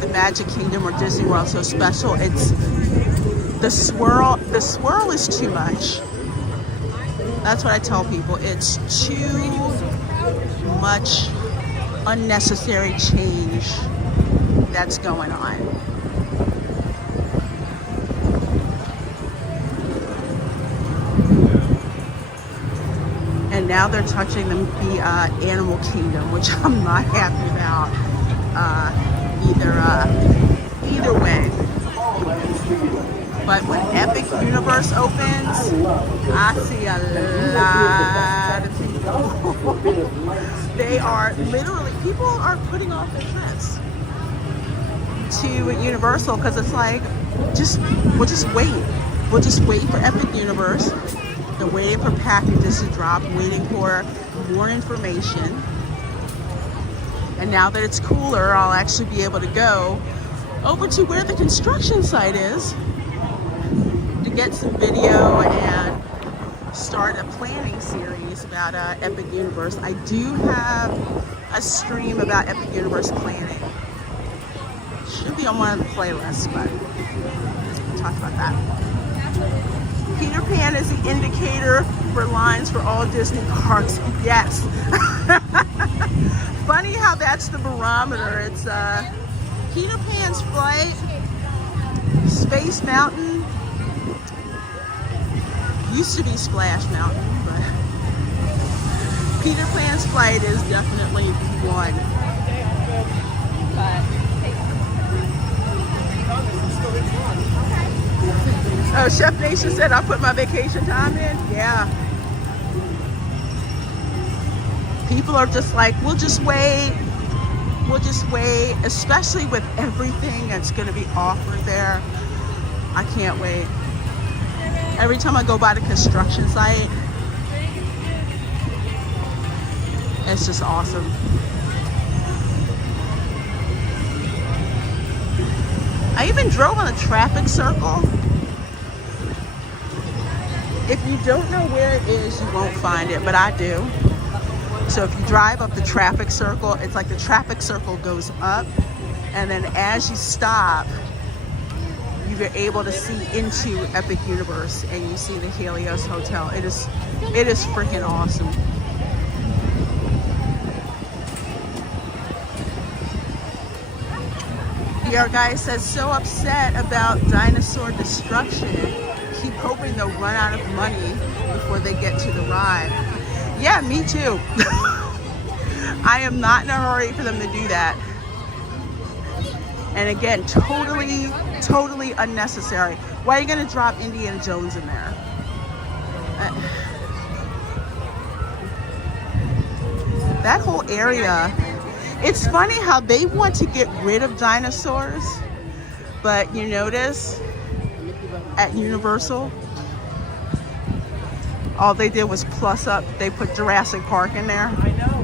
the Magic Kingdom or Disney World so special. It's the swirl. The swirl is too much. That's what I tell people. It's too much unnecessary change that's going on. And now they're touching the Animal Kingdom, which I'm not happy about either way. But when Epic Universe opens, I see a lot of people. They are literally, people are putting off their trips to Universal because it's like, we'll just wait. We'll just wait for Epic Universe. They're waiting for packages to drop, waiting for more information. And now that it's cooler, I'll actually be able to go over to where the construction site is to get some video and start a planning series about Epic Universe. I do have a stream about Epic Universe planning. Should be on one of the playlists, but we'll talk about that. Peter Pan is the indicator for lines for all Disney parks. Yes. Funny how that's the barometer. It's Peter Pan's flight, Space Mountain, used to be Splash Mountain, but Peter Pan's flight is definitely one. Oh, Chef Nation said I put my vacation time in. Yeah. People are just like, we'll just wait. We'll just wait, especially with everything that's going to be offered there. I can't wait. Every time I go by the construction site, it's just awesome. I even drove on a traffic circle. If you don't know where it is, you won't find it, but I do. So if you drive up the traffic circle, it's like the traffic circle goes up, and then as you stop, you're able to see into Epic Universe, and you see the Helios Hotel. It is freaking awesome. PR guy says, so upset about dinosaur destruction. Keep hoping they'll run out of money before they get to the ride. Yeah, me too. I am not in a hurry for them to do that. And again, totally unnecessary. Why are you going to drop Indiana Jones in there? That whole area, it's funny how they want to get rid of dinosaurs, but you notice at Universal, All they did was plus up, they put Jurassic Park in there. I know.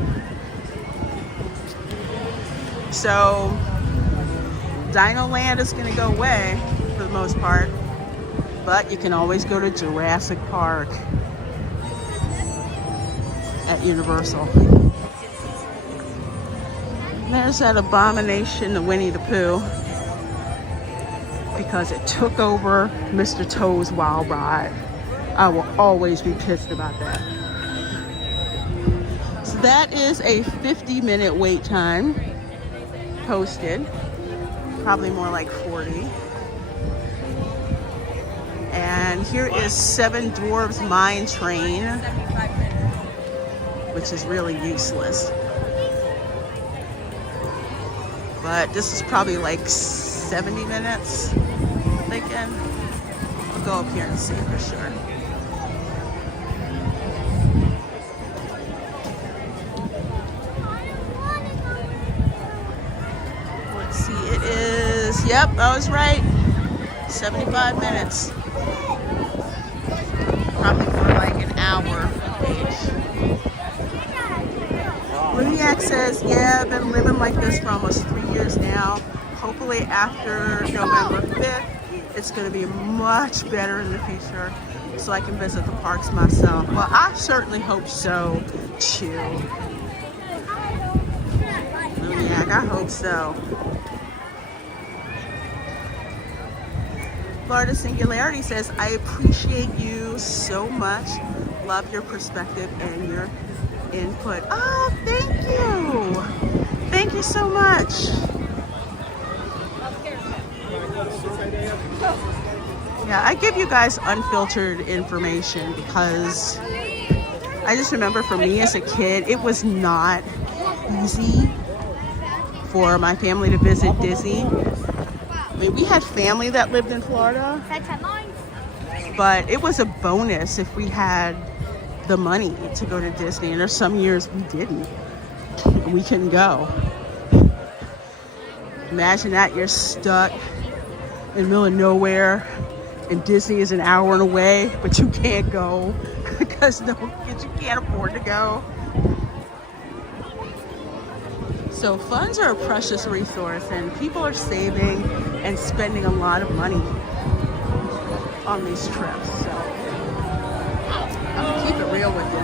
So Dino Land is gonna go away for the most part, but you can always go to Jurassic Park at Universal. There's that abomination, the Winnie the Pooh, because it took over Mr. Toad's Wild Ride. I will always be pissed about that. So that is a 50-minute wait time posted, probably more like 40. And here is Seven Dwarfs Mine Train, which is really useless. But this is probably like 70 minutes, I'm thinking. I'll go up here and see for sure. Let's see, it is, yep, I was right, 75 minutes. Probably for like an hour each. Ludiac says, yeah, I've been living like this for almost 3 years now. Hopefully after November 5th, it's going to be much better in the future so I can visit the parks myself. Well, I certainly hope so, too. Ludiac, I hope so. Florida Singularity says, I appreciate you so much. Love your perspective and your input. Oh, thank you. Thank you so much. Yeah, I give you guys unfiltered information because I just remember for me as a kid, it was not easy for my family to visit Disney. I mean, we had family that lived in Florida, but it was a bonus if we had the money to go to Disney, and there's some years we didn't. We couldn't go. Imagine that, you're stuck in the middle of nowhere and Disney is an hour away, but you can't go because you can't afford to go. So funds are a precious resource, and people are saving and spending a lot of money on these trips. So I'm gonna keep it real with you.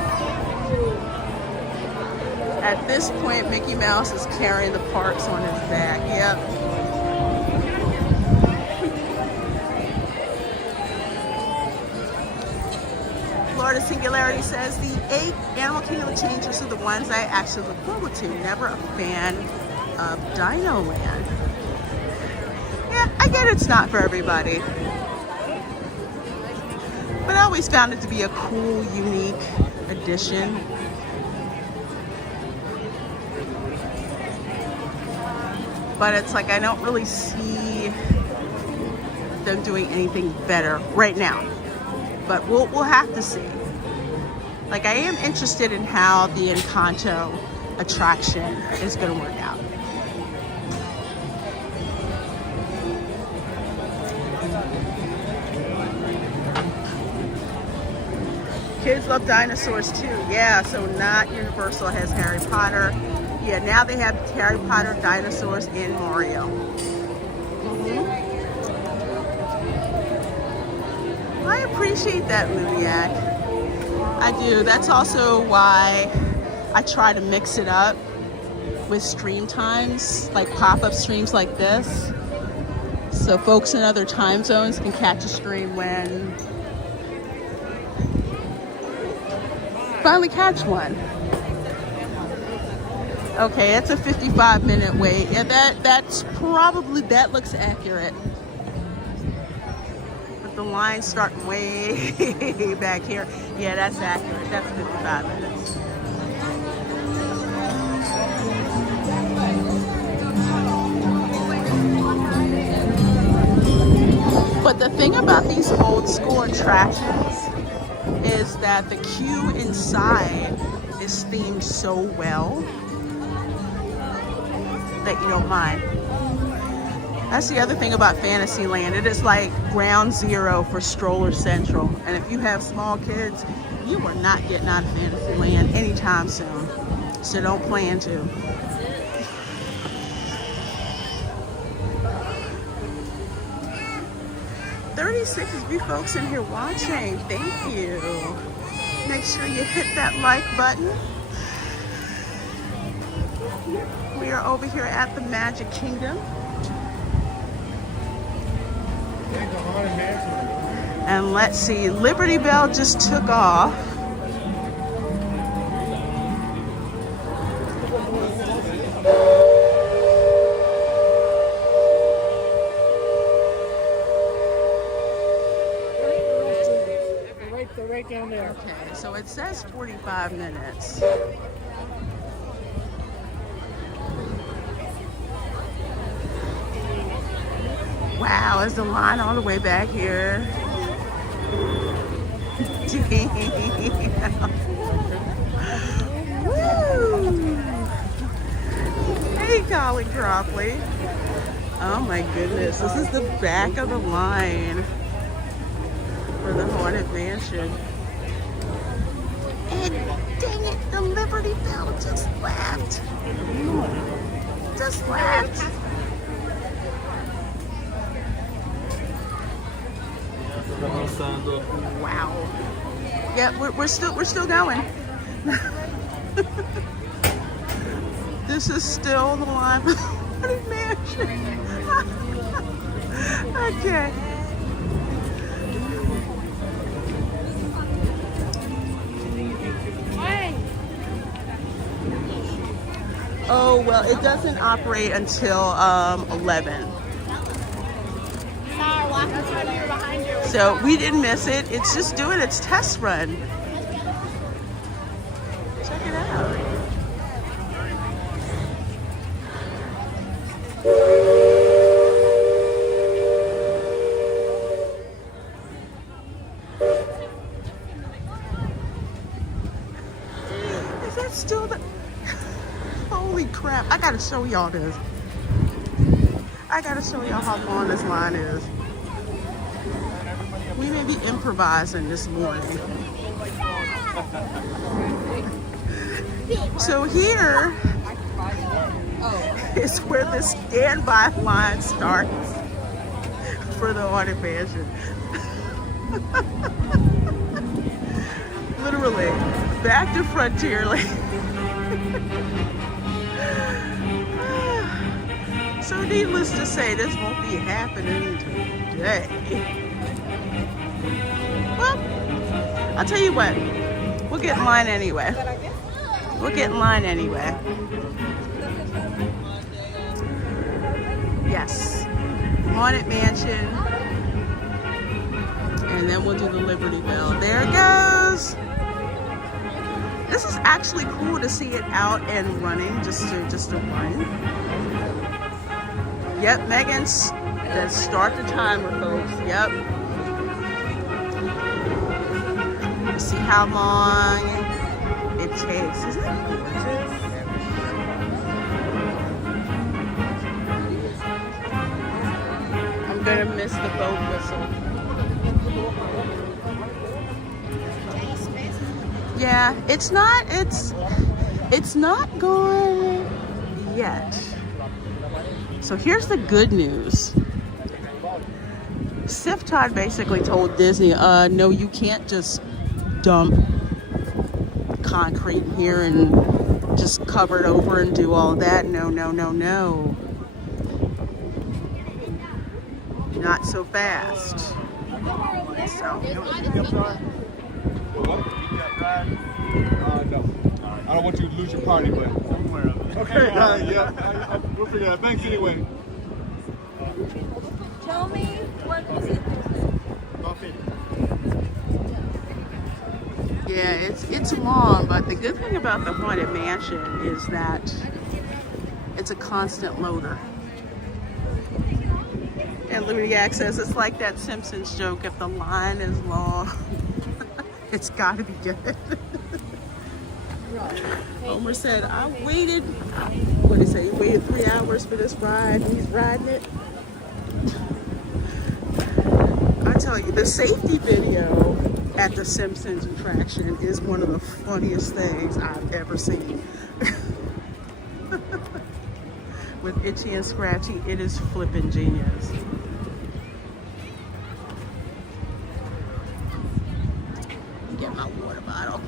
At this point, Mickey Mouse is carrying the parks on his back. Yep. Florida Singularity says the 8 Animal Kingdom changes are the ones I actually look forward to. Never a fan of Dino Land. Yeah, I get it's not for everybody. But I always found it to be a cool, unique addition. But it's like I don't really see them doing anything better right now. But we'll have to see. Like, I am interested in how the Encanto attraction is going to work out. Kids love dinosaurs too. Yeah, so not Universal has Harry Potter. Yeah, now they have Harry Potter dinosaurs in Mario. I appreciate that, Ludiac. I do. That's also why I try to mix it up with stream times, like pop-up streams like this. So folks in other time zones can catch a stream when finally catch one. Okay, it's a 55-minute wait. Yeah, that looks accurate. The line starting way back here. Yeah, that's accurate. That's 55 minutes. But the thing about these old school attractions is that the queue inside is themed so well that you don't mind. That's the other thing about Fantasyland. It is like ground zero for Stroller Central. And if you have small kids, You are not getting out of Fantasyland anytime soon. So don't plan to. "36 of you folks in here watching. Thank you. Make sure you hit that like button. We are over here at the Magic Kingdom. And let's see, Liberty Bell just took off. They're right down there. Okay, so it says 45 minutes. Wow, is the line all the way back here? Woo! Hey, Colin Cropley. Oh my goodness, this is the back of the line for the Haunted Mansion. And dang it, the Liberty Bell just left. Just left. Wow. Yeah, we're still going. This is still the line for the Haunted Mansion. Okay. Oh, well, it doesn't operate until 11. So we didn't miss it. It's just doing its test run. Check it out. Is that still the... Holy crap. I gotta show y'all this. I gotta show y'all how long this line is. We may be improvising this morning. So here is where the standby line starts for the Haunted Mansion. Literally, back to Frontierland. So needless to say, this won't be happening today. Well, I'll tell you what, we'll get in line anyway. We'll get in line anyway. Yes, Haunted Mansion, and then we'll do the Liberty Bell. There it goes. This is actually cool to see it out and running, just to run. Yep, Megan's. Let's start the timer, folks. Yep. Let's see how long it takes. Isn't that gorgeous? I'm gonna miss the boat whistle. Yeah, it's not gone yet. So here's the good news. Sif Todd basically told Disney, no, you can't just dump concrete in here and just cover it over and do all that. No, no, no, no. Not so fast. So. No. I don't want you to lose your party, but I'm aware of it. Okay, yeah. We'll figure it out. Thanks anyway. Tell me what is it? Coffee. Yeah, it's long, but the good thing about the Haunted Mansion is that it's a constant loader. And Ludiac says it's like that Simpsons joke, if the line is long, it's gotta be good. Homer said, I waited, what did he say, he waited 3 hours for this ride, and he's riding it. I tell you, the safety video at the Simpsons attraction is one of the funniest things I've ever seen. With Itchy and Scratchy, it is flippin' genius. Get my water bottle.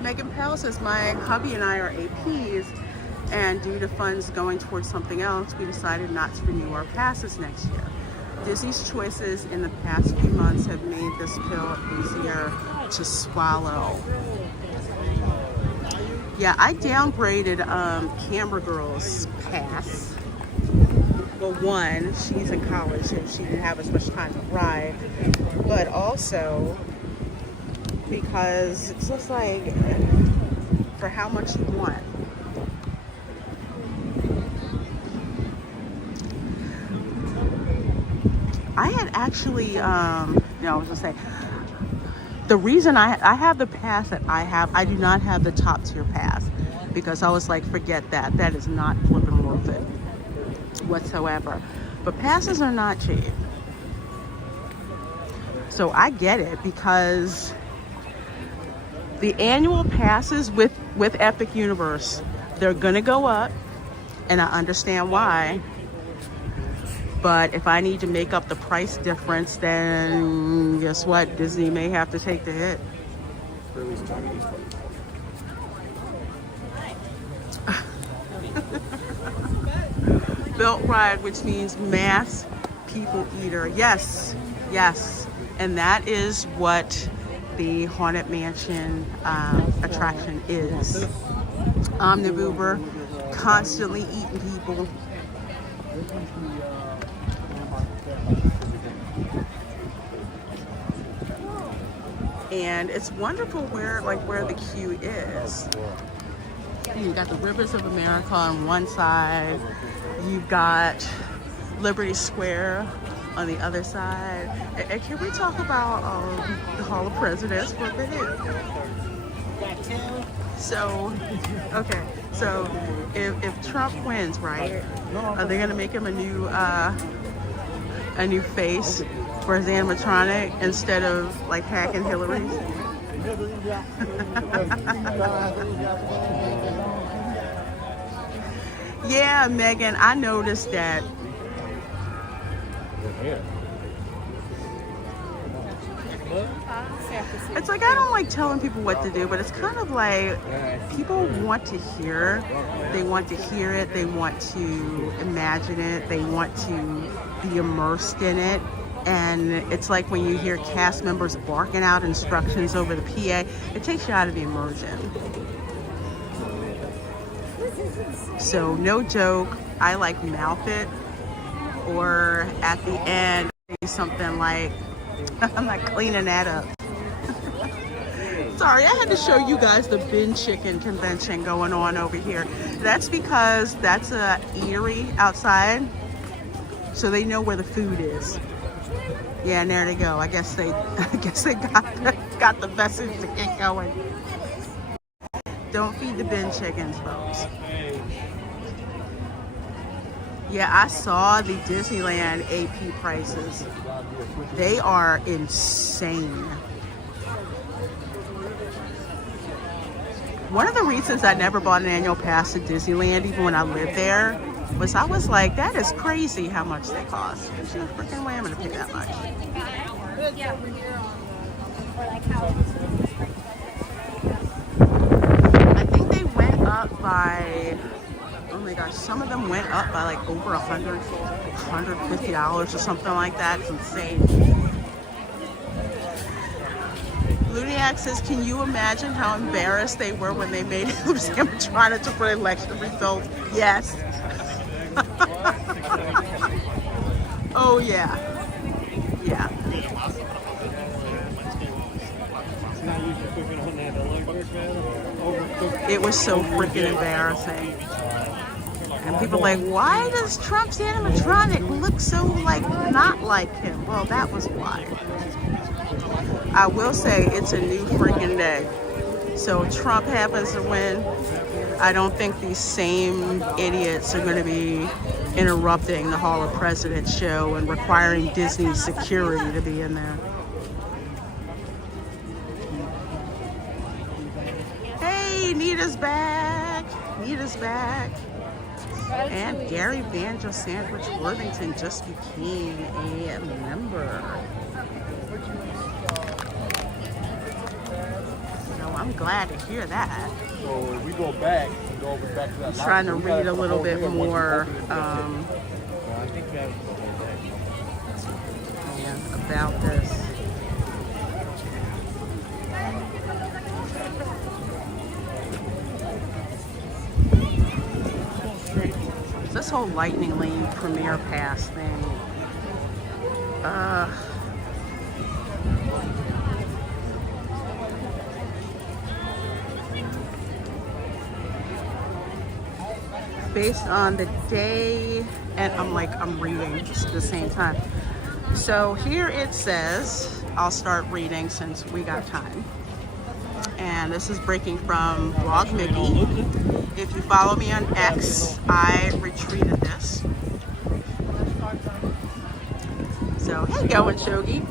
Megan Powell says, my hubby and I are APs, and due to funds going towards something else, we decided not to renew our passes next year. Disney's choices in the past few months have made this pill easier to swallow. Yeah, I downgraded Camera Girl's pass. Well, one, she's in college, so she didn't have as much time to ride, but also because it's just like for how much you want. I had actually, I was gonna say, the reason I have the pass that I have, I do not have the top tier pass, because I was like, forget that. That is not flipping worth it whatsoever. But passes are not cheap. So I get it, because the annual passes with Epic Universe, they're gonna go up, and I understand why. But if I need to make up the price difference, then guess what? Disney may have to take the hit. Belt ride, which means mass people eater. Yes, yes. And that is what the Haunted Mansion attraction is. Omnivore, constantly eating people. And it's wonderful where the queue is. You've got the Rivers of America on one side. You've got Liberty Square on the other side. And can we talk about the Hall of Presidents for a minute? So, okay. So if Trump wins, right? Are they gonna make him a new face for his animatronic instead of like hacking Hillary's? Yeah, Megan, I noticed that. It's like, I don't like telling people what to do, but it's kind of like people want to hear. They want to hear it. They want to imagine it. They want to be immersed in it. And it's like when you hear cast members barking out instructions over the PA, it takes you out of the immersion. So no joke, I like mouth it, or at the end something like, I'm not cleaning that up. Sorry, I had to show you guys the Bin Chicken convention going on over here. That's because that's a eatery outside, so they know where the food is. Yeah, and there they go. I guess they got the message to get going. Don't feed the bin chickens, folks. Yeah, I saw the Disneyland AP prices. They are insane. One of the reasons I never bought an annual pass to Disneyland, even when I lived there, was I was like, that is crazy how much they cost. There's no freaking way I'm gonna pay that much. I think they went up by, oh my gosh, some of them went up by like over $150 or something like that. It's insane. Luniac says, can you imagine how embarrassed they were when they made him trying to for election results? Yes. Oh yeah. Yeah. It was so freaking embarrassing. And people are like, why does Trump's animatronic look so like not like him? Well, that was why. I will say it's a new freaking day. So if Trump happens to win, I don't think these same idiots are going to be interrupting the Hall of Presidents show and requiring Disney security to be in there. Hey, Nita's back. Nita's back. And Gary Vandal Sandwich Worthington just became a member. So I'm glad to hear that. So if we go back, back to that. I'm trying to read a little bit more about this. This whole Lightning Lane Premiere Pass thing. Based on the day, and I'm reading just at the same time. So here it says, I'll start reading since we got time. And this is breaking from Blvd. If you follow me on X, I retweeted this. So, hey, going Shogi.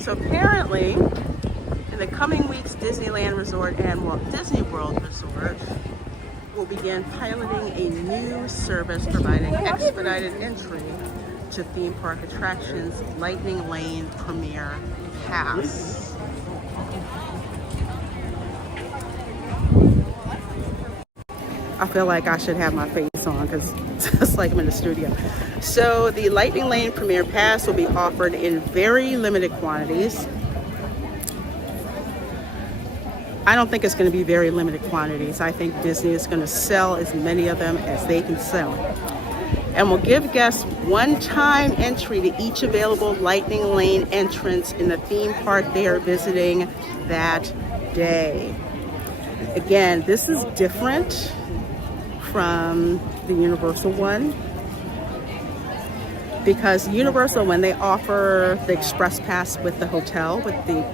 So apparently, in the coming weeks, Disneyland Resort and Walt Disney World Resort will begin piloting a new service providing expedited entry to theme park attractions, Lightning Lane Premiere Pass. I feel like I should have my face on because it's like I'm in the studio. So the Lightning Lane Premiere Pass will be offered in very limited quantities. I don't think it's going to be very limited quantities. I think Disney is going to sell as many of them as they can sell. And will give guests one-time entry to each available Lightning Lane entrance in the theme park they are visiting that day. Again, this is different from the Universal one, because Universal, when they offer the Express Pass with the hotel, with the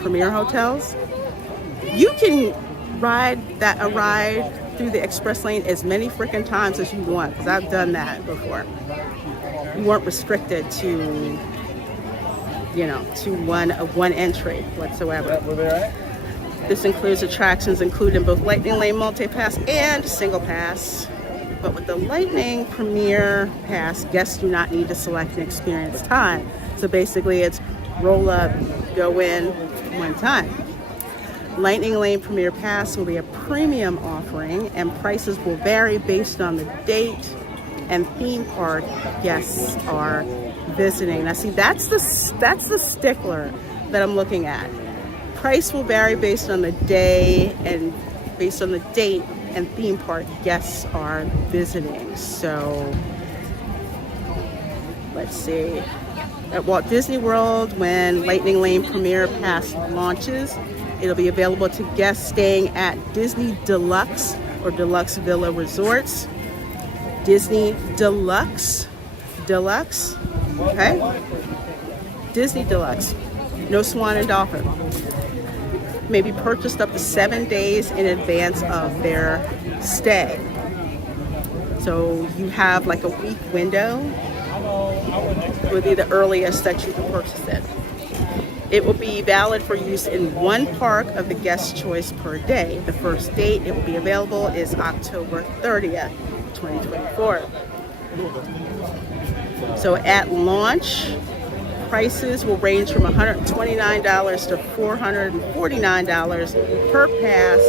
Premier hotels, you can ride a ride through the Express Lane as many freaking times as you want, because I've done that before. You weren't restricted to, you know, to one entry whatsoever. This includes attractions including both Lightning Lane Multi-Pass and Single Pass. But with the Lightning Premiere Pass, guests do not need to select an experience time. So basically it's roll up, go in one time. Lightning Lane Premiere Pass will be a premium offering, and prices will vary based on the date and theme park guests are visiting. Now see, that's the stickler that I'm looking at. Price will vary based on the day and based on the date and theme park guests are visiting. So let's see. At Walt Disney World, when Lightning Lane Premiere Pass launches, it'll be available to guests staying at Disney Deluxe or Deluxe Villa Resorts. Disney Deluxe, okay? Disney Deluxe, no Swan and Dolphin. May be purchased up to 7 days in advance of their stay. So you have like a week window, would be the earliest that you can purchase it. It will be valid for use in one park of the guest choice per day. The first date it will be available is October 30th, 2024. So at launch, prices will range from $129 to $449 per pass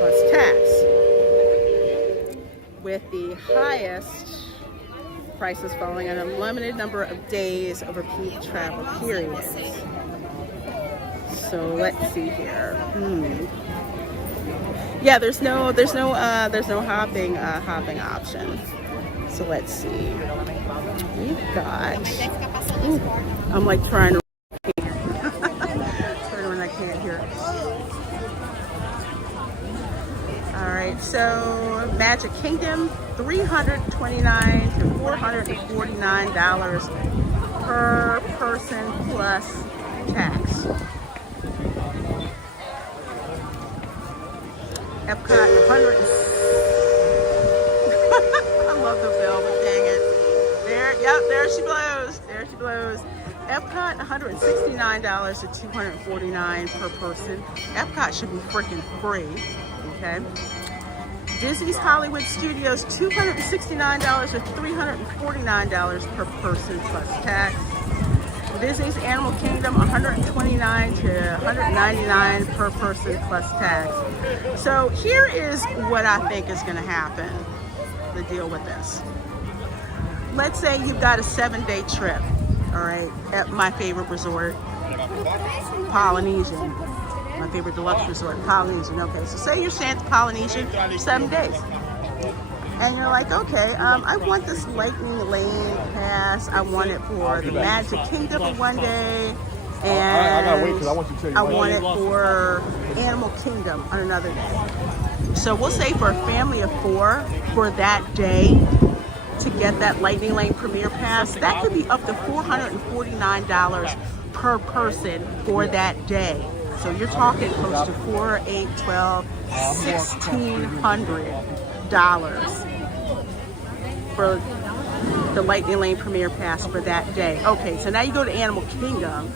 plus tax, with the highest prices following an unlimited number of days over peak travel periods. So let's see here. Yeah, there's no hopping option. So let's see. We've got. I'm like trying to. Sorry when I can't hear. All right, so Magic Kingdom, $329 to $449 per person plus tax. Epcot, of the bill, but dang it. There she blows. There she blows. Epcot, $169 to $249 per person. Epcot should be freaking free, okay? Disney's Hollywood Studios, $269 to $349 per person plus tax. Disney's Animal Kingdom, $129 to $199 per person plus tax. So here is what I think is going to happen, the deal with this. Let's say you've got a 7-day trip, all right, at my favorite resort, Polynesian. My favorite deluxe resort, Polynesian. Okay, so say you're staying at the Polynesian for 7 days. And you're like, okay, I want this Lightning Lane pass. I want it for the Magic Kingdom for 1 day. And I want it for Animal Kingdom on another day. So we'll say for a family of 4 for that day, to get that Lightning Lane Premier Pass, that could be up to $449 per person for that day. So you're talking close to $4, $8, $12, $1,600 for the Lightning Lane Premier Pass for that day. Okay, so now you go to Animal Kingdom.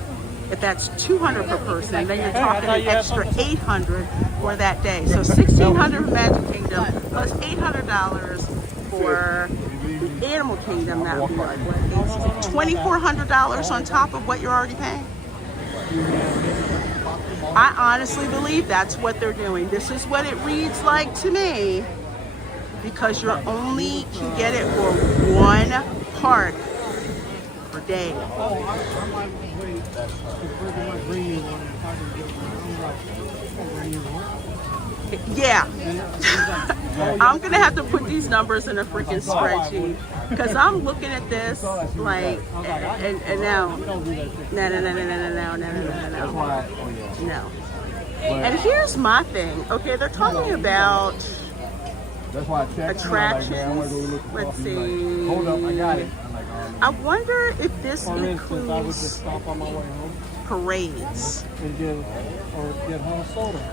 If that's $200 per person, then you're talking an extra $800 for that day. So $1,600 for Magic Kingdom plus $800 for Animal Kingdom. That would be like, what, $2,400 on top of what you're already paying? I honestly believe that's what they're doing. This is what it reads like to me, because you only can get it for one park per day. Yeah. I'm gonna have to put these numbers in a freaking spreadsheet, because I'm looking at this like, and now, no. And here's my thing. Okay, they're talking about attractions. Let's see. I wonder if this includes parades.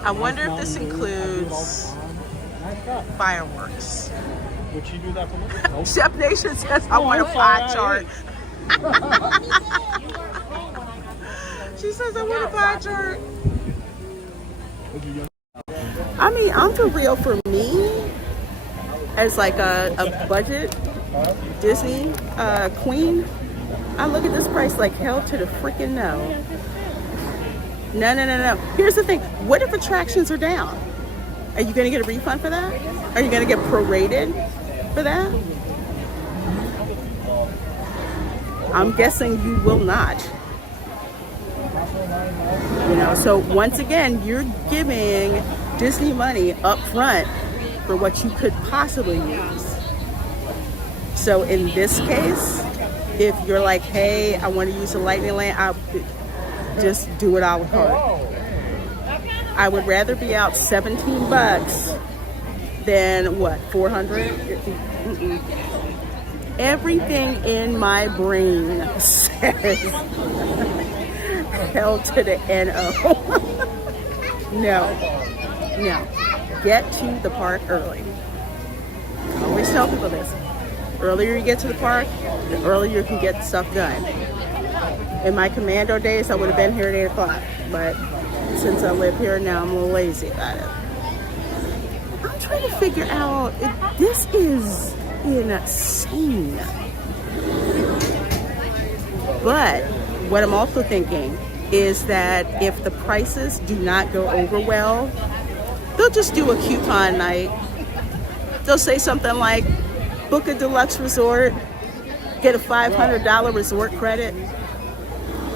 I wonder if this includes fireworks. Would she do that for me? Chef Nation says, I want a pie chart. She says, I want a pie chart. I mean, I'm for real, for me, as like a budget Disney queen, I look at this price like hell to the freaking no. No. Here's the thing. What if attractions are down? Are you going to get a refund for that? Are you going to get prorated for that? I'm guessing you will not. You know, so once again, you're giving Disney money up front for what you could possibly use. So in this case, if you're like, hey, I want to use a Lightning Lane, I'll just do it a la carte. I would rather be out $17 than what, $400? Everything in my brain says hell to the N-O. No. Get to the park early. I always tell people this. The earlier you get to the park, the earlier you can get stuff done. In my commando days, I would have been here at 8 o'clock, but since I live here now, I'm a little lazy about it. I'm trying to figure out if this is insane. But what I'm also thinking is that if the prices do not go over well, they'll just do a coupon night. They'll say something like, book a deluxe resort, get a $500 resort credit.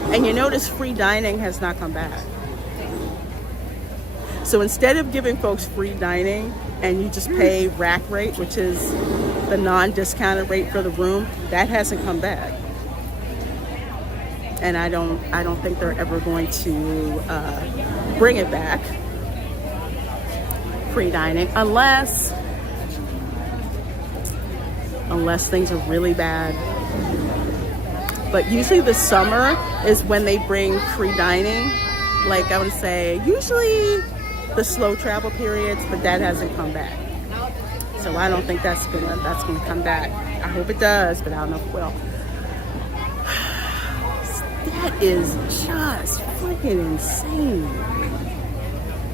And you notice free dining has not come back. So instead of giving folks free dining and you just pay rack rate, which is the non-discounted rate for the room, that hasn't come back. And I don't think they're ever going to bring it back, free dining, unless things are really bad. But usually the summer is when they bring free dining. Like I would say, usually the slow travel periods, but that hasn't come back. So So I don't think that's gonna come back. I hope it does, but I don't know if it will. That is just freaking insane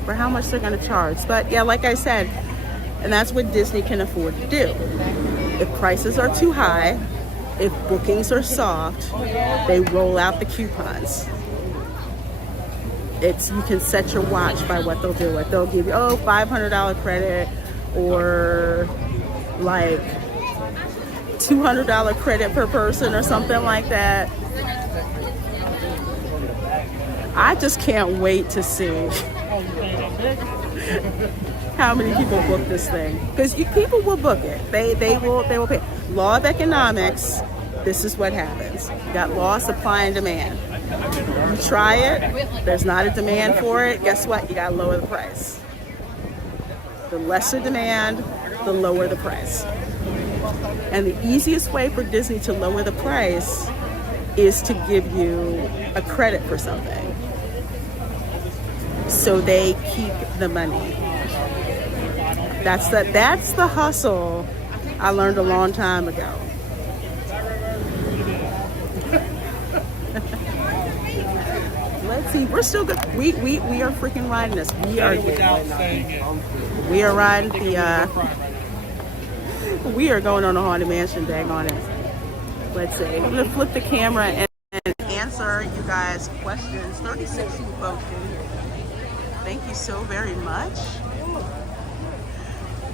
for how much they're gonna charge. But yeah, like I said, and that's what Disney can afford to do. If prices are too high, if bookings are soft, they roll out the coupons. You can set your watch by what they'll do. They'll give you, $500 credit, or like $200 credit per person or something like that. I just can't wait to see how many people book this thing, because people will book it. They will pay. Law of economics. This is what happens. You got law, supply, and demand. You try it. There's not a demand for it. Guess what? You gotta lower the price. The lesser demand, the lower the price. And the easiest way for Disney to lower the price is to give you a credit for something, so they keep the money. That's the hustle I learned a long time ago. Let's see, we're still good. We are freaking riding this. We are riding the we are going on a Haunted Mansion, dang on it. Let's see. I'm gonna flip the camera and answer you guys' questions. 36 you folks in here. Thank you so very much.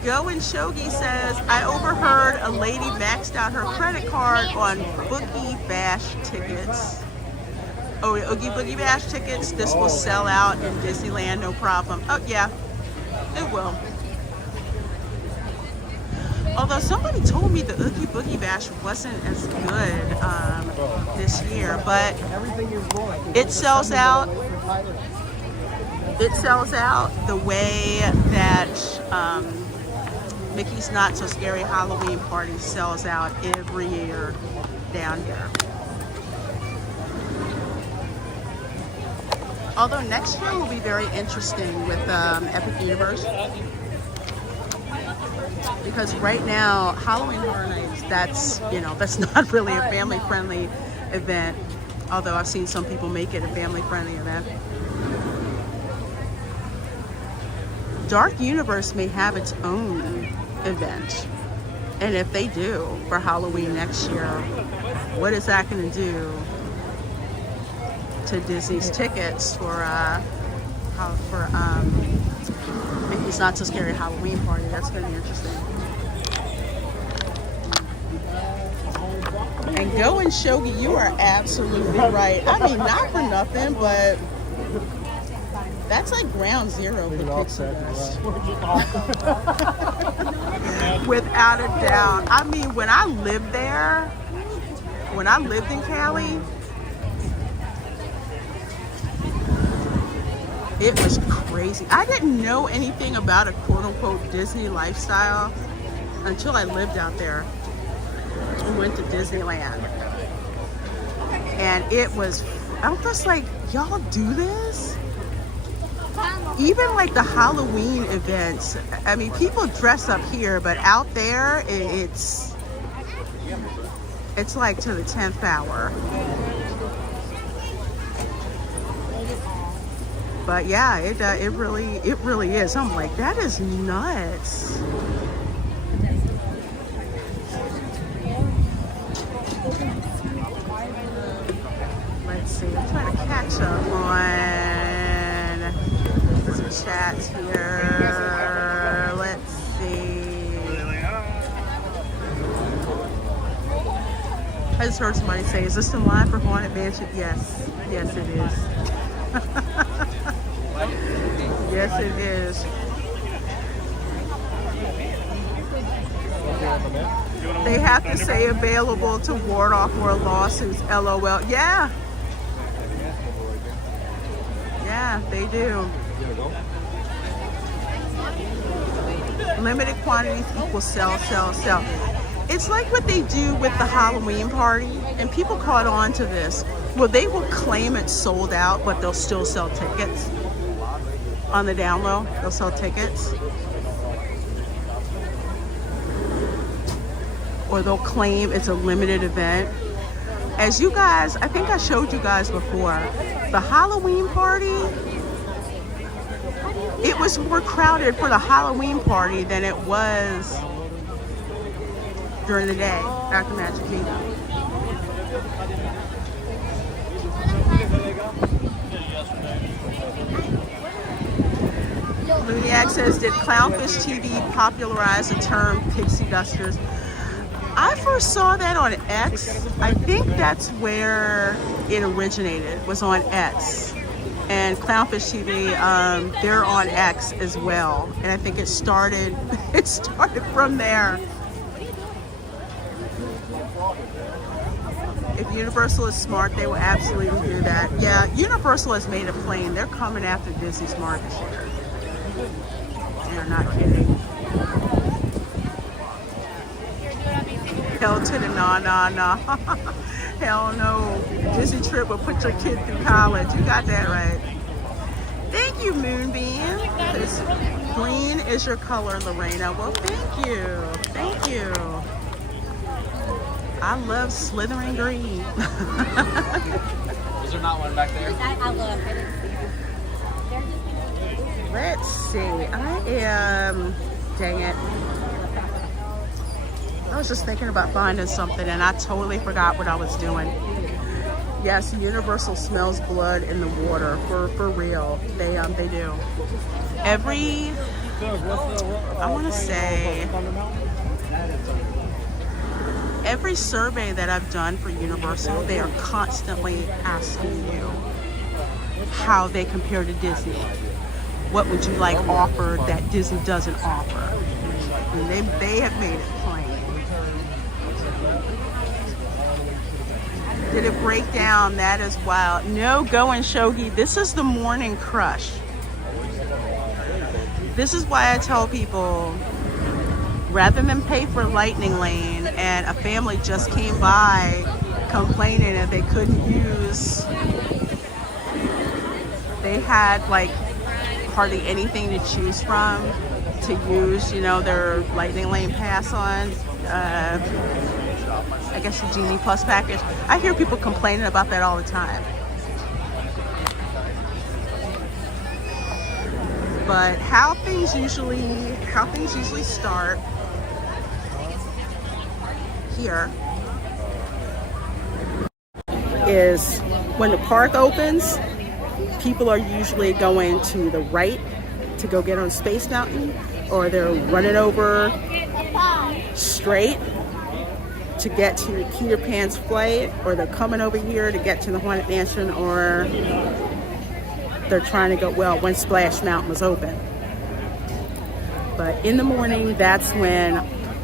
Go and Shogi says, I overheard a lady maxed out her credit card on Boogie Bash tickets. Oh, Oogie Boogie Bash tickets. This will sell out in Disneyland, no problem. Oh yeah, it will. Although somebody told me the Oogie Boogie Bash wasn't as good this year, but it sells out. It sells out the way that Mickey's Not So Scary Halloween Party sells out every year down here. Although next year will be very interesting with Epic Universe. Because right now, Halloween Horror Nights, that's not really a family-friendly event. Although I've seen some people make it a family-friendly event. Dark Universe may have its own event. And if they do for Halloween next year, what is that going to do to Disney's tickets for Mickey's Not So Scary Halloween Party? That's going to be interesting. And Go and Shogi, you are absolutely right. I mean, not for nothing, but that's like ground zero for Pixie Dust. Without a doubt. I mean, when I lived in Cali, it was crazy. I didn't know anything about a quote-unquote Disney lifestyle until I lived out there and went to Disneyland. And I was just like, y'all do this? Even like the Halloween events, I mean, people dress up here, but out there, it's like to the 10th hour. But yeah, it really is. I'm like, that is nuts. Let's see, I'm trying to catch up on some chats here. Let's see. I just heard somebody say, is this in line for Haunted Mansion? Yes, it is. Yes, it is. They have to say available to ward off more lawsuits, LOL. Yeah. Yeah, they do. Limited quantities equals sell. It's like what they do with the Halloween party, and people caught on to this. Well, they will claim it's sold out, but they'll still sell tickets. On the down low, they'll sell tickets. or they'll claim it's a limited event. As you guys, I think I showed you guys before, the Halloween party, it was more crowded for the Halloween party than it was during the day after Magic Kingdom. Ludiac says, did Clownfish TV popularize the term pixie dusters? I first saw that on X. I think that's where it originated, was on X. And Clownfish TV, they're on X as well. And I think it started from there. If Universal is smart, they will absolutely do that. Yeah, Universal has made it plain. They're coming after Disney Smart this year. They're not kidding. Hell to the nah. Hell no. Disney trip will put your kid through college. You got that right. Thank you, Moonbeam. This green is your color, Lorena. Well, thank you. Thank you. I love slithering green. Is there not one back there? I look. I didn't see it. Let's see. I am, dang it. I was just thinking about finding something and I totally forgot what I was doing. Yes, Universal smells blood in the water, for real. They do. Every, I want to say, every survey that I've done for Universal, they are constantly asking you how they compare to Disney. What would you like offered that Disney doesn't offer? And they have made it plain. Did it break down? That is wild. No, going Shogi. This is the morning crush. This is why I tell people, rather than pay for Lightning Lane and a family just came by complaining that they couldn't use, they had like hardly anything to choose from to use, you know, their Lightning Lane pass on. I guess the Genie Plus package. I hear people complaining about that all the time. But how things usually start here is when the park opens, people are usually going to the right to go get on Space Mountain, or they're running over straight to get to Peter Pan's flight, or they're coming over here to get to the Haunted Mansion, or they're trying to go, well, when Splash Mountain was open. But in the morning, that's when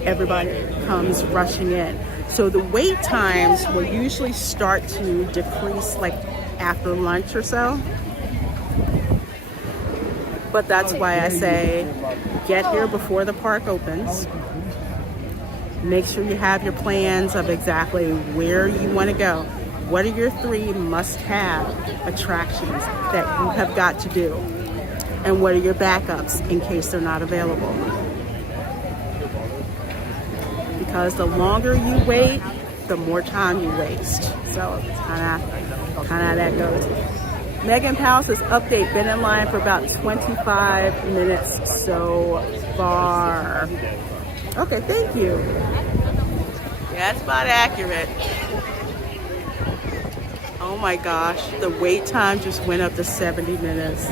everybody comes rushing in. So the wait times will usually start to decrease like after lunch or so. But that's why I say get here before the park opens. Make sure you have your plans of exactly where you want to go. What are your 3 must-have attractions that you have got to do? And what are your backups in case they're not available? Because the longer you wait, the more time you waste. So it's kind of how that goes. Megan Powell says, update, been in line for about 25 minutes so far. Okay, thank you. Yeah, that's about accurate. Oh my gosh, the wait time just went up to 70 minutes.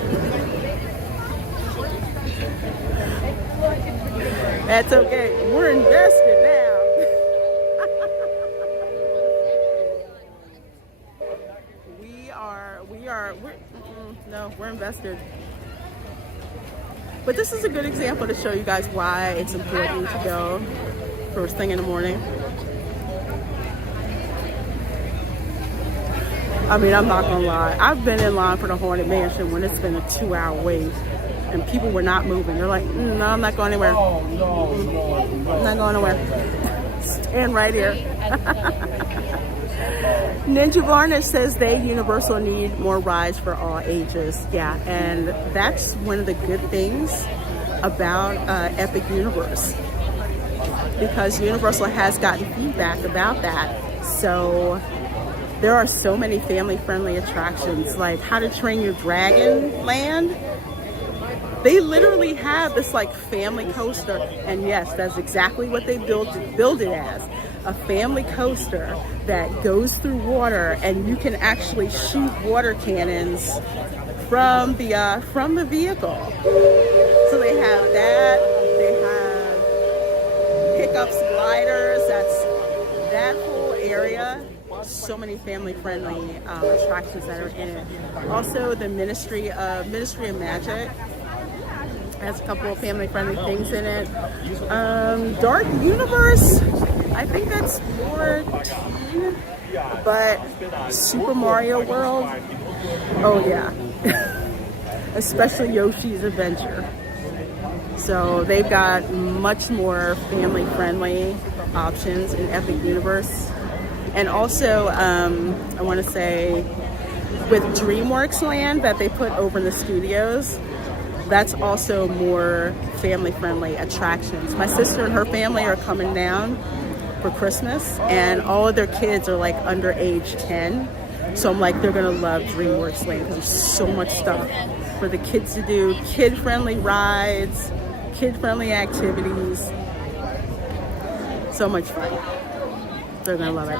That's okay, we're invested now. We're invested. But this is a good example to show you guys why it's important to go first thing in the morning. I mean, I'm not gonna lie. I've been in line for the Haunted Mansion when it's been a 2-hour wait and people were not moving. They're like, no, I'm not going anywhere. I'm not going anywhere. Stand right here. Ninja Varnish says Universal need more rides for all ages. Yeah, and that's one of the good things about Epic Universe. because Universal has gotten feedback about that. So there are so many family-friendly attractions, like How to Train Your Dragon Land. They literally have this like family coaster, and yes, that's exactly what they build it as. A family coaster that goes through water, and you can actually shoot water cannons from the vehicle. So they have that. They have pickups, gliders. That's that whole area. So many family-friendly attractions that are in it. Also, the Ministry of Magic has a couple of family-friendly things in it. Dark Universe, I think that's more teen, but Super Mario World, oh yeah. Especially Yoshi's Adventure. So they've got much more family-friendly options in Epic Universe. And also, I want to say, with DreamWorks Land that they put over in the studios, that's also more family-friendly attractions. My sister and her family are coming down for Christmas, and all of their kids are like under age 10. So I'm like, they're gonna love DreamWorks Land. There's so much stuff for the kids to do, kid-friendly rides, kid-friendly activities. So much fun. They're gonna love it.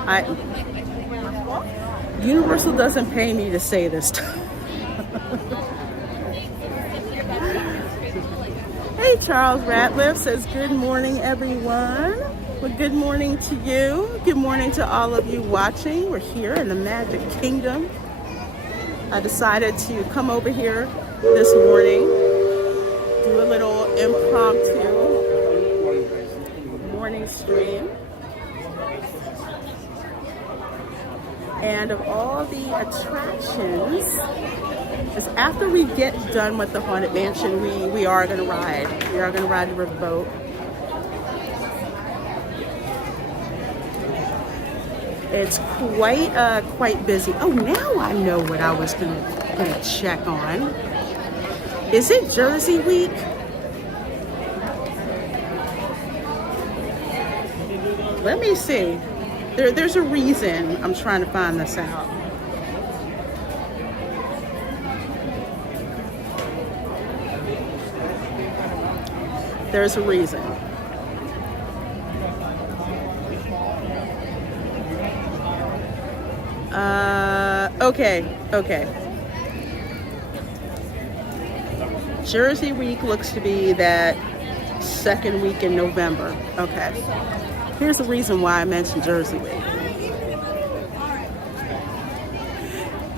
Universal doesn't pay me to say this stuff. Hey, Charles Ratliff says, good morning, everyone. Well, good morning to you. Good morning to all of you watching. We're here in the Magic Kingdom. I decided to come over here this morning, do a little impromptu morning stream. And of all the attractions, is after we get done with the Haunted Mansion, we are gonna ride. We are gonna ride the Riverboat. It's quite busy. Oh, now I know what I was gonna check on. Is it Jersey Week? Let me see. There's a reason I'm trying to find this out. There's a reason. Okay. Jersey Week looks to be that second week in November. Okay. Here's the reason why I mentioned Jersey Week.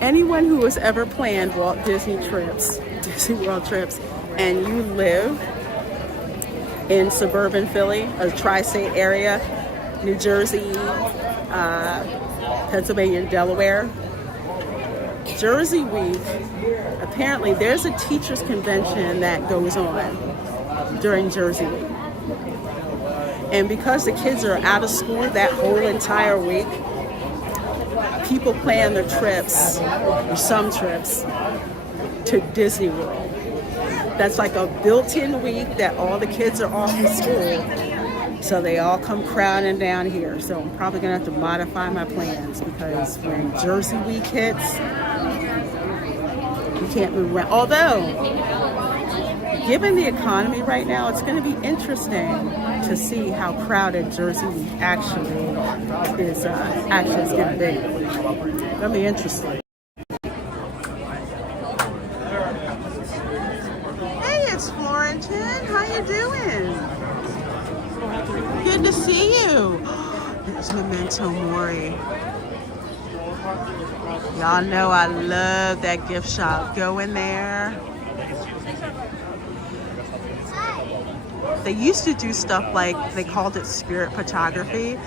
Anyone who has ever planned Walt Disney World trips, and you live in suburban Philly, a tri-state area, New Jersey, Pennsylvania, and Delaware, Jersey Week, apparently there's a teachers convention that goes on during Jersey Week. And because the kids are out of school that whole entire week, people plan their trips, or some trips, to Disney World. That's like a built-in week that all the kids are off of school, so they all come crowding down here. So I'm probably gonna have to modify my plans, because when Jersey Week hits, you can't move around. Although, given the economy right now, it's gonna be interesting to see how crowded Jersey Week actually is gonna be. Gonna be interesting. It's Florentin. How you doing? Good to see you. There's Memento Mori. Y'all know I love that gift shop. Go in there. They used to do stuff like, they called it spirit photography,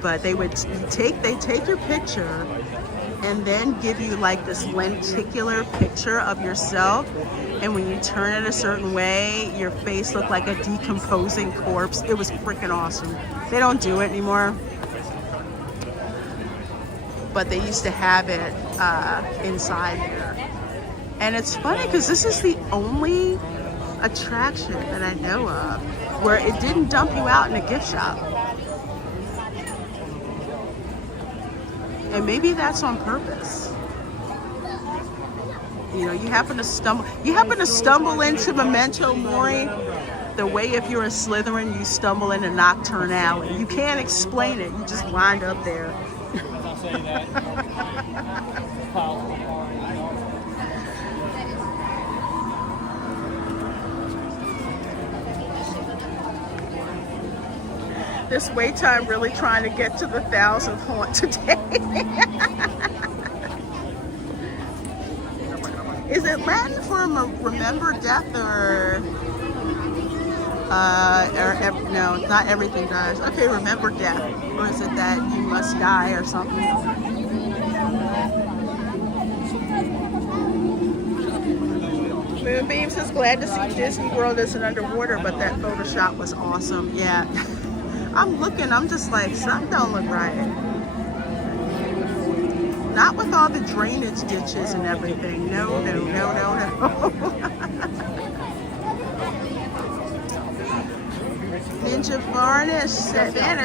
but they take your picture and then give you like this lenticular picture of yourself, and when you turn it a certain way, your face looked like a decomposing corpse. It was freaking awesome. They don't do it anymore, but they used to have it inside here. And it's funny because this is the only attraction that I know of where it didn't dump you out in a gift shop. And maybe that's on purpose. You know, you happen to stumble into Memento Mori the way if you're a Slytherin, you stumble into Nocturne Alley. You can't explain it, you just wind up there. This wait time really trying to get to the 1,000th haunt today. Is it Latin for remember death or no, not everything dies. Okay, remember death. Or is it that you must die or something? Moonbeam says, glad to see Disney World isn't underwater, but that Photoshop was awesome. Yeah. I'm looking, I'm just like, something don't look right. Not with all the drainage ditches and everything. No, no, no, no, no. Ninja Varnish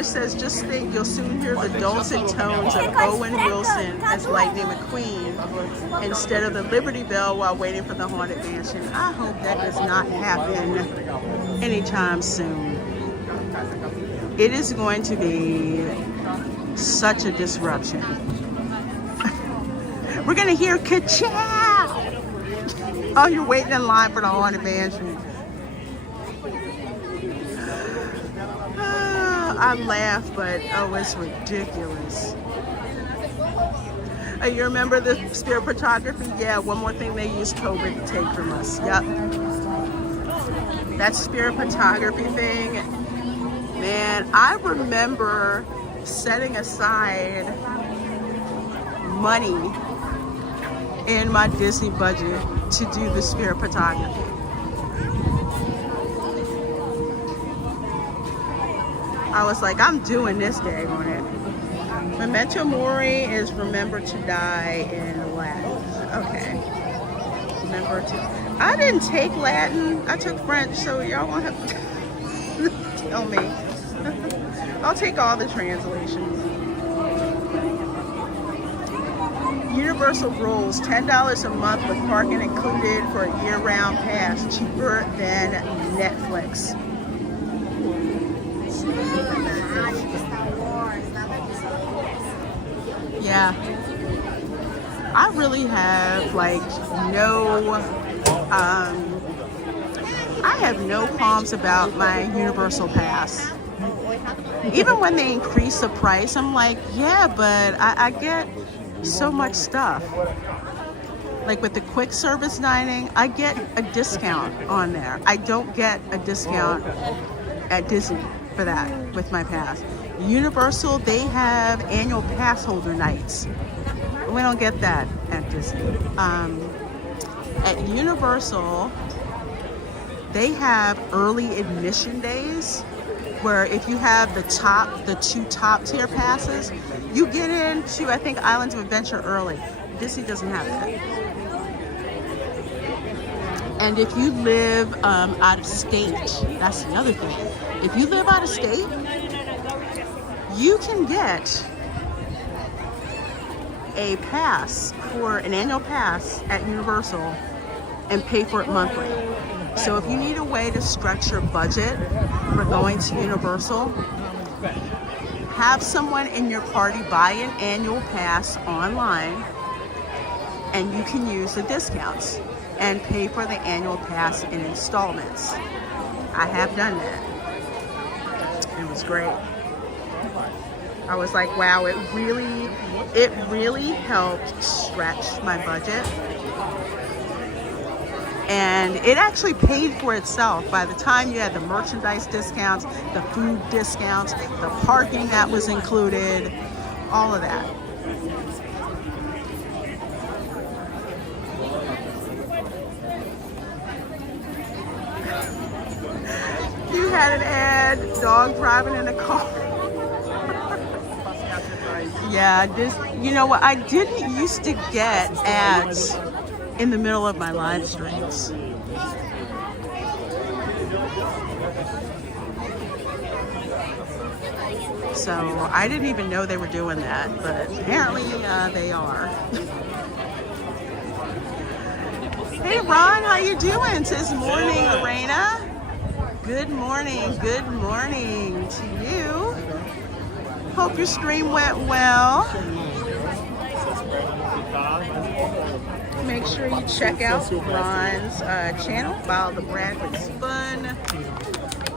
says, just think you'll soon hear the dulcet tones of Owen Wilson as Lightning McQueen instead of the Liberty Bell while waiting for the Haunted Mansion. I hope that does not happen anytime soon. It is going to be such a disruption. We're going to hear ka-chow! Oh, you're waiting in line for the Haunted Mansion. I laugh, but oh, it's ridiculous. You remember the spirit photography? Yeah, one more thing they used COVID to take from us. Yep. That spirit photography thing, man, I remember setting aside money in my Disney budget to do the spirit photography. I was like, I'm doing this day on it. Memento Mori is remember to die in Latin. Okay. Remember to... I didn't take Latin. I took French, so y'all won't have to tell me. I'll take all the translations. Universal rules, $10 a month with parking included for a year-round pass, cheaper than Netflix. Yeah, I really have like I have no qualms about my Universal Pass. Even when they increase the price, I'm like, yeah, but I get so much stuff. Like with the quick service dining, I get a discount on there. I don't get a discount at Disney for that with my pass. Universal, they have annual pass holder nights. We don't get that at Disney. At Universal, they have early admission days where if you have the two top tier passes, you get into, I think, Islands of Adventure early. Disney doesn't have that. And if you live out of state, that's the other thing. If you live out of state, you can get a pass for an annual pass at Universal and pay for it monthly. So if you need a way to stretch your budget for going to Universal, have someone in your party buy an annual pass online and you can use the discounts and pay for the annual pass in installments. I have done that. It was great. I was like, wow, it really helped stretch my budget. And it actually paid for itself by the time you had the merchandise discounts, the food discounts, the parking that was included, all of that. You had an ad, dog driving in a car. Yeah, you know what? I didn't used to get ads in the middle of my live streams. So I didn't even know they were doing that, but apparently they are. Hey Ron, how you doing? Tis morning, Reina. Good morning to you. Hope your stream went well. Make sure you check out Ron's channel, Follow the Bradley's Fun.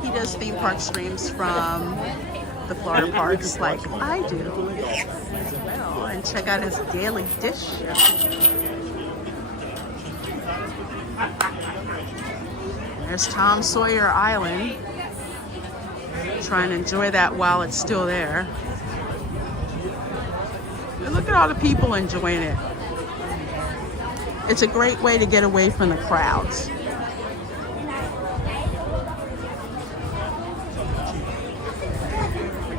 He does theme park streams from the Florida parks like I do as well. And check out his daily dish show. There's Tom Sawyer Island. Trying to enjoy that while it's still there. And look at all the people enjoying it. It's a great way to get away from the crowds.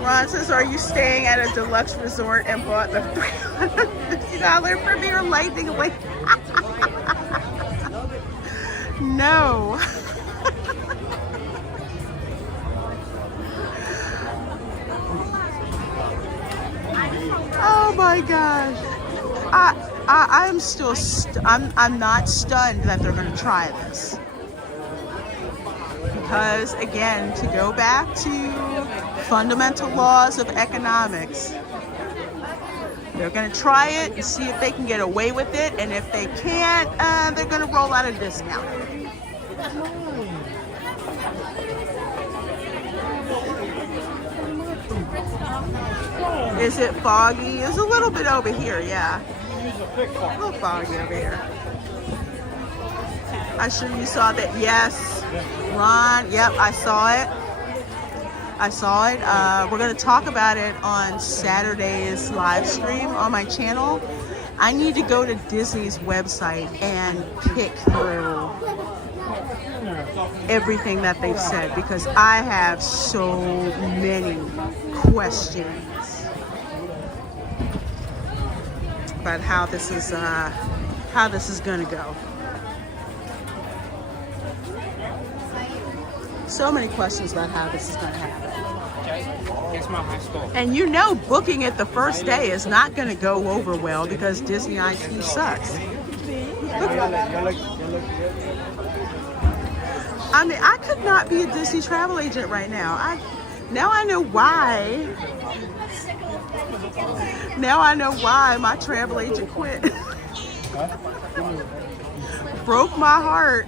Ron says, are you staying at a deluxe resort and bought the $350 Premier Lightning Lane? No. Oh my gosh. I'm still, I'm not stunned that they're going to try this. Because again, to go back to fundamental laws of economics, they're going to try it and see if they can get away with it. And if they can't, they're going to roll out a discount. Is it foggy? It's a little bit over here, yeah. A little foggy over here. I'm sure you saw that. Yes, Ron. Yep, I saw it. We're going to talk about it on Saturday's live stream on my channel. I need to go to Disney's website and pick through everything that they've said because I have so many questions about how this is going to go. So many questions about how this is going to happen. And you know, booking it the first day is not going to go over well because Disney IT sucks. I mean, I could not be a Disney travel agent right now. Now I know why. Now I know why my travel agent quit. Broke my heart.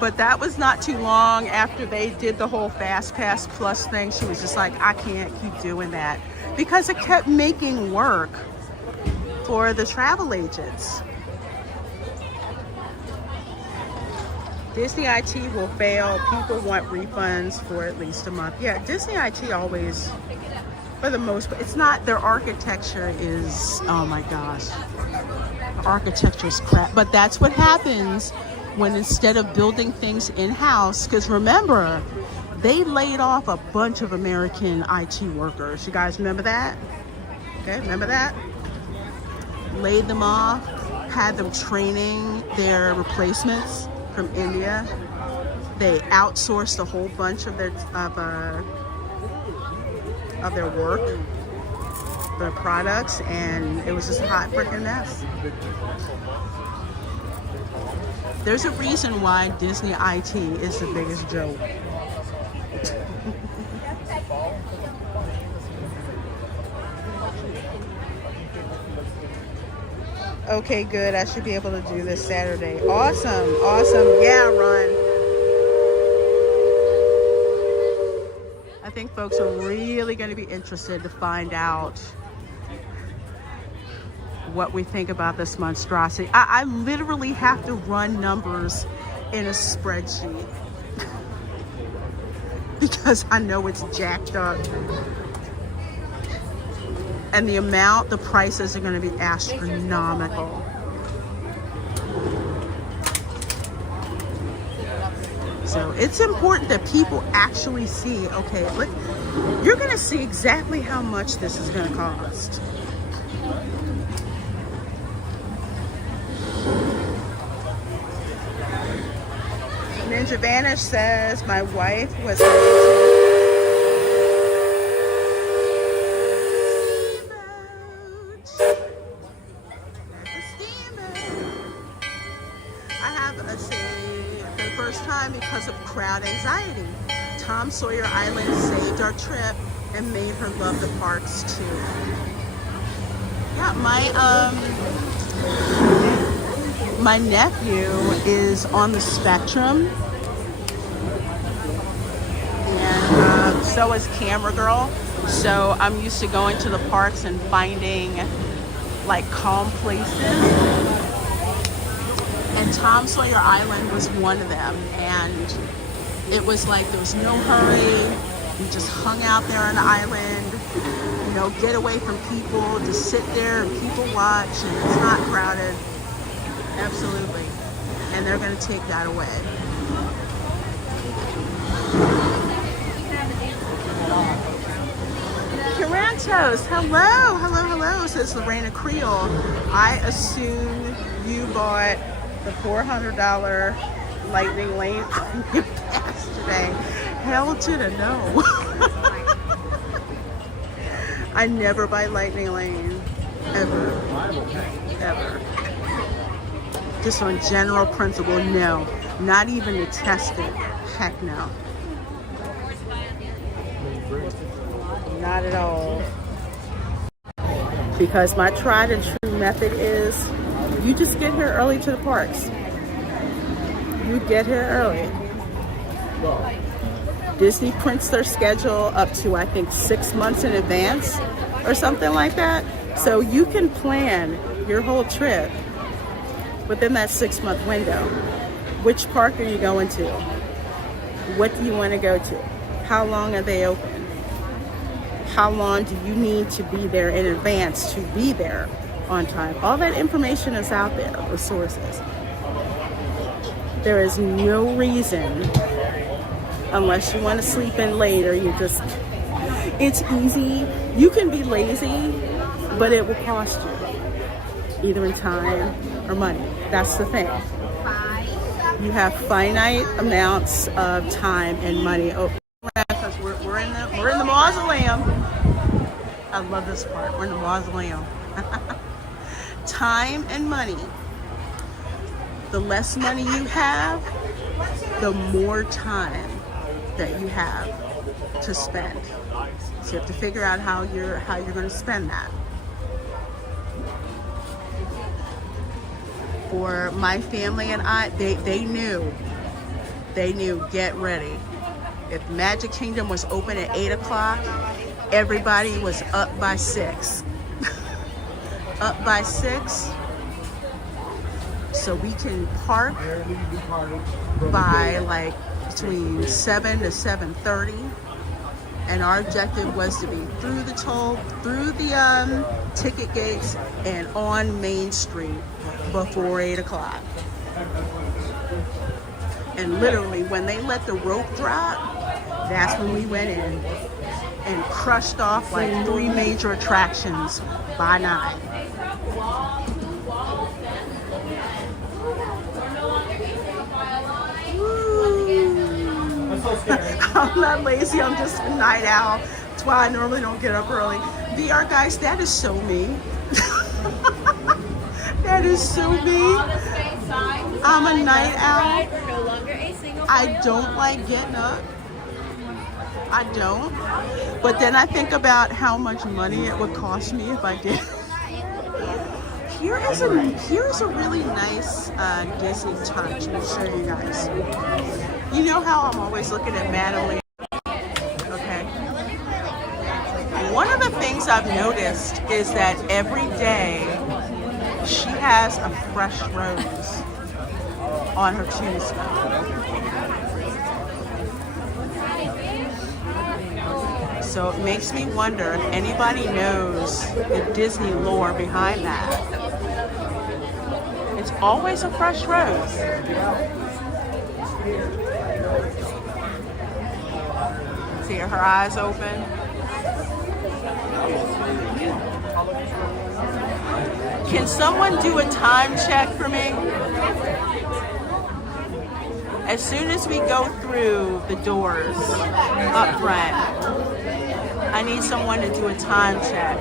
But that was not too long after they did the whole Fast Pass Plus thing. She was just like, I can't keep doing that. Because it kept making work for the travel agents. Disney IT will fail. People want refunds for at least a month. Yeah, Disney IT always, for the most part, it's not, their architecture is, oh my gosh. The architecture is crap. But that's what happens when instead of building things in-house, because remember, they laid off a bunch of American IT workers. You guys remember that? Okay, remember that? Laid them off, had them training their replacements from India. They outsourced a whole bunch of their work, their products, and it was just a hot freaking mess. There's a reason why Disney IT is the biggest joke. Okay, good. I should be able to do this Saturday. Awesome. Yeah, Ron. I think folks are really going to be interested to find out what we think about this monstrosity. I literally have to run numbers in a spreadsheet because I know it's jacked up. And the prices are going to be astronomical. So it's important that people actually see, okay, look, you're going to see exactly how much this is going to cost. Ninja Vanish says, my wife was time because of crowd anxiety. Tom Sawyer Island saved our trip and made her love the parks too. Yeah, my nephew is on the spectrum, and so is Camera Girl. So I'm used to going to the parks and finding like calm places. And Tom Sawyer Island was one of them. And it was like there was no hurry. You just hung out there on the island, you know, get away from people, just sit there and people watch, and it's not crowded. Absolutely. And they're going to take that away. Curantos, hello, hello, hello, says the Reina Creole. I assume you bought the $400 Lightning Lane pass today. Hell to the no. I never buy Lightning Lane, ever, ever. Just on general principle, no. Not even to test it, heck no. Not at all. Because my tried and true method is you just get here early to the parks. You get here early. Disney prints their schedule up to, I think, 6 months in advance or something like that. So you can plan your whole trip within that 6-month window. Which park are you going to? What do you want to go to? How long are they open? How long do you need to be there in advance to be there on time? All that information is out there with sources. There is no reason, unless you want to sleep in later, it's easy. You can be lazy, but it will cost you, either in time or money. That's the thing. You have finite amounts of time and money. Oh, because we're in the mausoleum. I love this part. We're in the mausoleum. Time and money. The less money you have, the more time that you have to spend. So you have to figure out how you're going to spend that. For my family and I, they knew, get ready. If Magic Kingdom was open at 8 o'clock, everybody was up by 6. Up by 6. So we can park by like between 7 to 7:30. And our objective was to be through the ticket gates and on Main Street before 8 o'clock. And literally, when they let the rope drop, that's when we went in and crushed off like 3 major attractions by 9. I'm not lazy, I'm just a night owl. That's why I normally don't get up early. VR guys, that is so me. That is so me. I'm a night owl. I don't like getting up. I don't. But then I think about how much money it would cost me if I did. Here's a really nice Disney touch. Let me show you guys. You know how I'm always looking at Madeline? Okay. One of the things I've noticed is that every day she has a fresh rose on her tombstone. So it makes me wonder if anybody knows the Disney lore behind that. It's always a fresh rose. See her eyes open. Can someone do a time check for me? As soon as we go through the doors up front, I need someone to do a time check.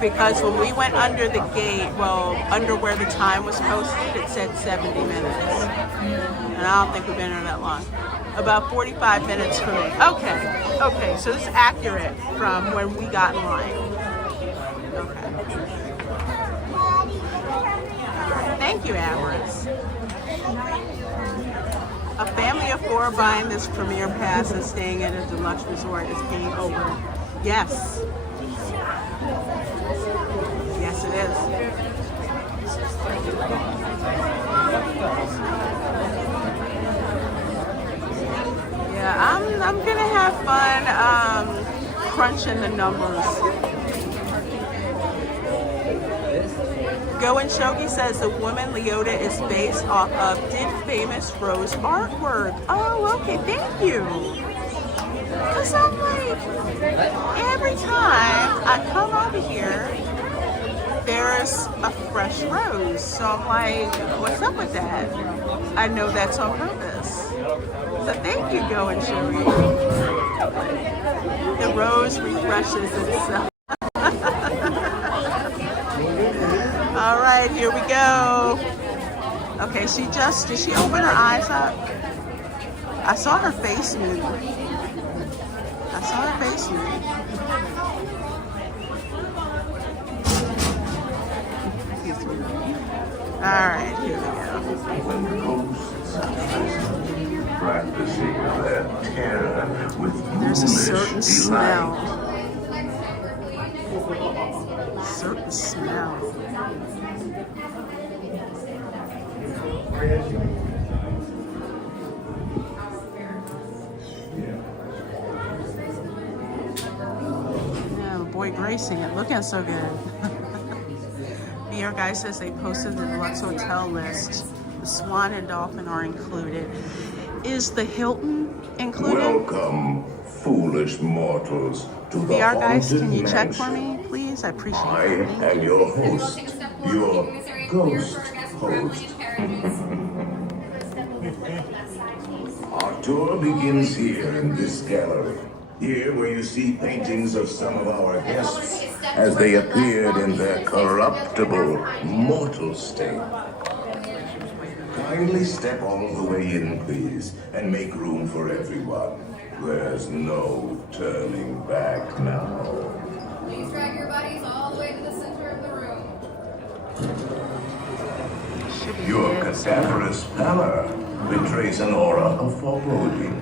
Because when we went under the gate, well, under where the time was posted, it said 70 minutes. And I don't think we've been there that long. About 45 minutes for me. Okay, so this is accurate from when we got in line. Okay. Thank you, Amorous. A family of 4 buying this premiere pass and staying at a deluxe resort is paying over. Yes. Yes, it is. Yeah, I'm gonna have fun crunching the numbers. Go and Shogi says the woman Leota is based off of did famous Rose artwork. Oh, okay, thank you. Because I'm like, every time I come over here, there's a fresh rose. So I'm like, what's up with that? I know that's on purpose. So thank you, Go and Shogi. The rose refreshes itself. All right, here we go. Okay, did she open her eyes up? I saw her face move. All right, here we go. Practicing their terror with There's a certain smell. Yeah, boy gracing it, looking so good. VR Guy says they posted the deluxe hotel list. The Swan and Dolphin are included. Is the Hilton included? Welcome, foolish mortals, to the VR Guys, haunted can you check for mansion. me, please? I appreciate I it. am your host, your ghost host. Our tour begins here in this gallery. Here where you see paintings of some of our guests as they appeared in their corruptible, mortal state. Kindly step all the way in, please, and make room for everyone. There's no turning back now. Please drag your bodies all the way to the center of the room. Your cadaverous pallor betrays an aura of foreboding,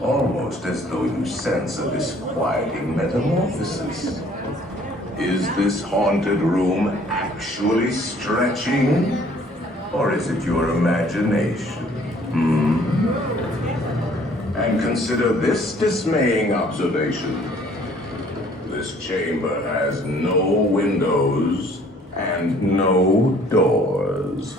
almost as though you sense a disquieting metamorphosis. Is this haunted room actually stretching? Or is it your imagination? And consider this dismaying observation. This chamber has no windows and no doors.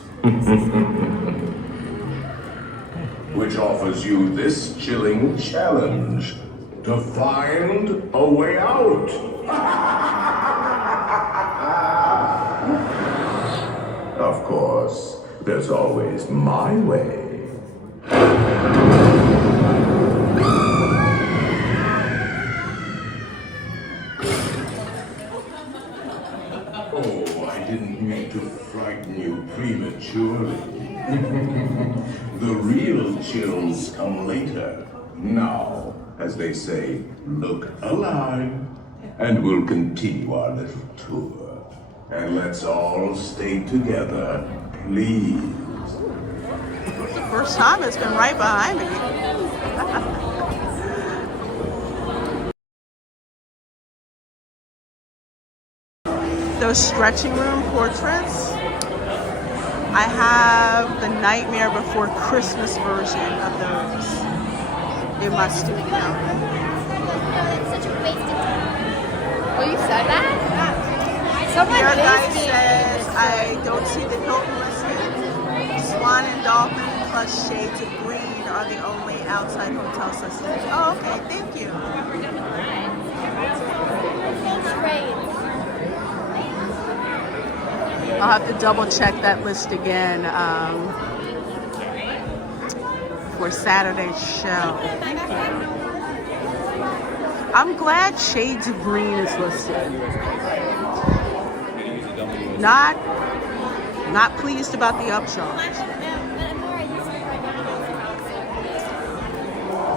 Which offers you this chilling challenge to find a way out. Of course, there's always my way. Oh, I didn't mean to frighten you prematurely. The real chills come later. Now, as they say, look alive, and we'll continue our little tour. And let's all stay together, please. The first time it's been right behind me. Those stretching room portraits, I have the Nightmare Before Christmas version of those in my studio. Such a waste of time. Oh, you said that? Someone Your guy is being says I don't see the Hilton listed. Swan and Dolphin plus Shades of Green are the only outside hotels listed. Oh, okay, thank you. I'll have to double check that list again for Saturday's show. I'm glad shades of green is listed. Not pleased about the upcharge.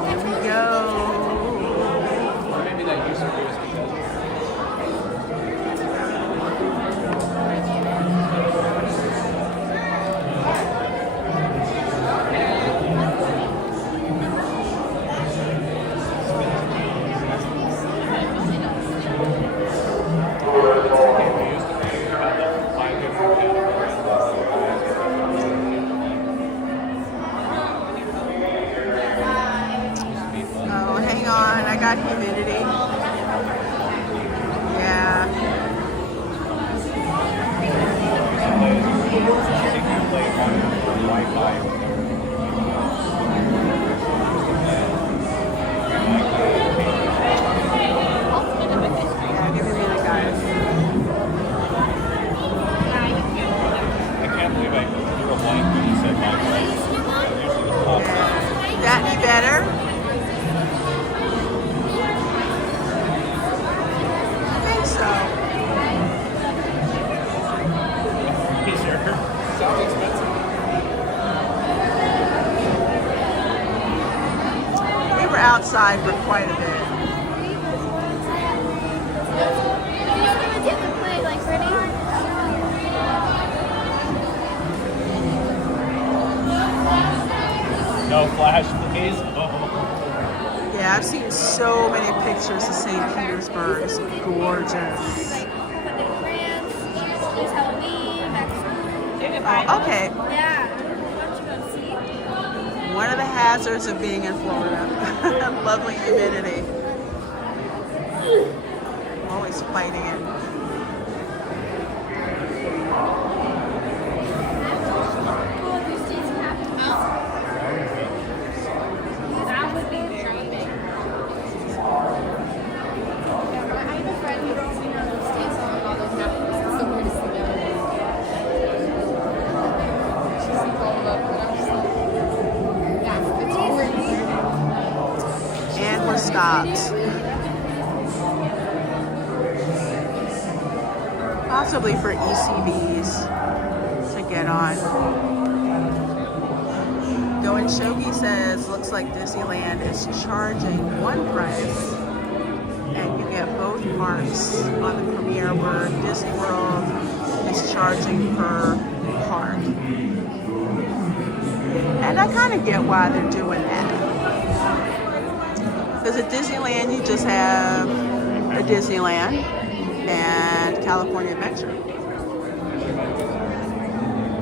Here we go. Humidity. Yeah. Give me a minute, guys. I can't believe I drew a blank when you said my Yeah. That be better? Outside for quite a bit. No flash, please. Yeah, I've seen so many pictures of St. Petersburg. It's gorgeous. Oh, okay. Yeah. One of the hazards of being in Florida. Lovely humidity. Always fighting it. Stopped. Possibly for ECVs to get on. Going Shogi says, looks like Disneyland is charging one price and you get both parks on the premiere, where Disney World is charging per park. And I kind of get why they're doing that. Because at Disneyland, you just have a Disneyland and California Adventure. You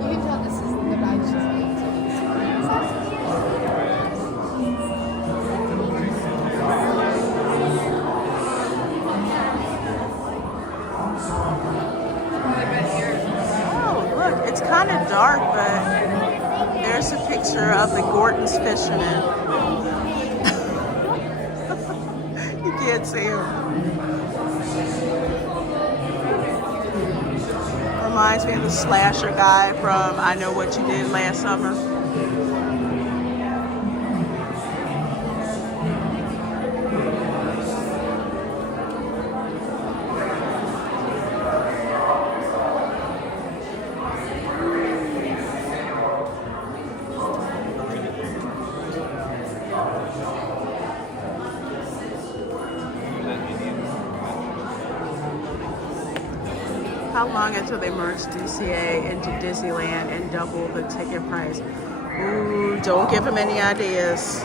can tell this is the badge. Oh, look, it's kind of dark, but there's a picture of the Gorton's fishermen. Can't see him. Reminds me of the slasher guy from I Know What You Did Last Summer. How long until they merge DCA into Disneyland and double the ticket price? Ooh, don't give them any ideas.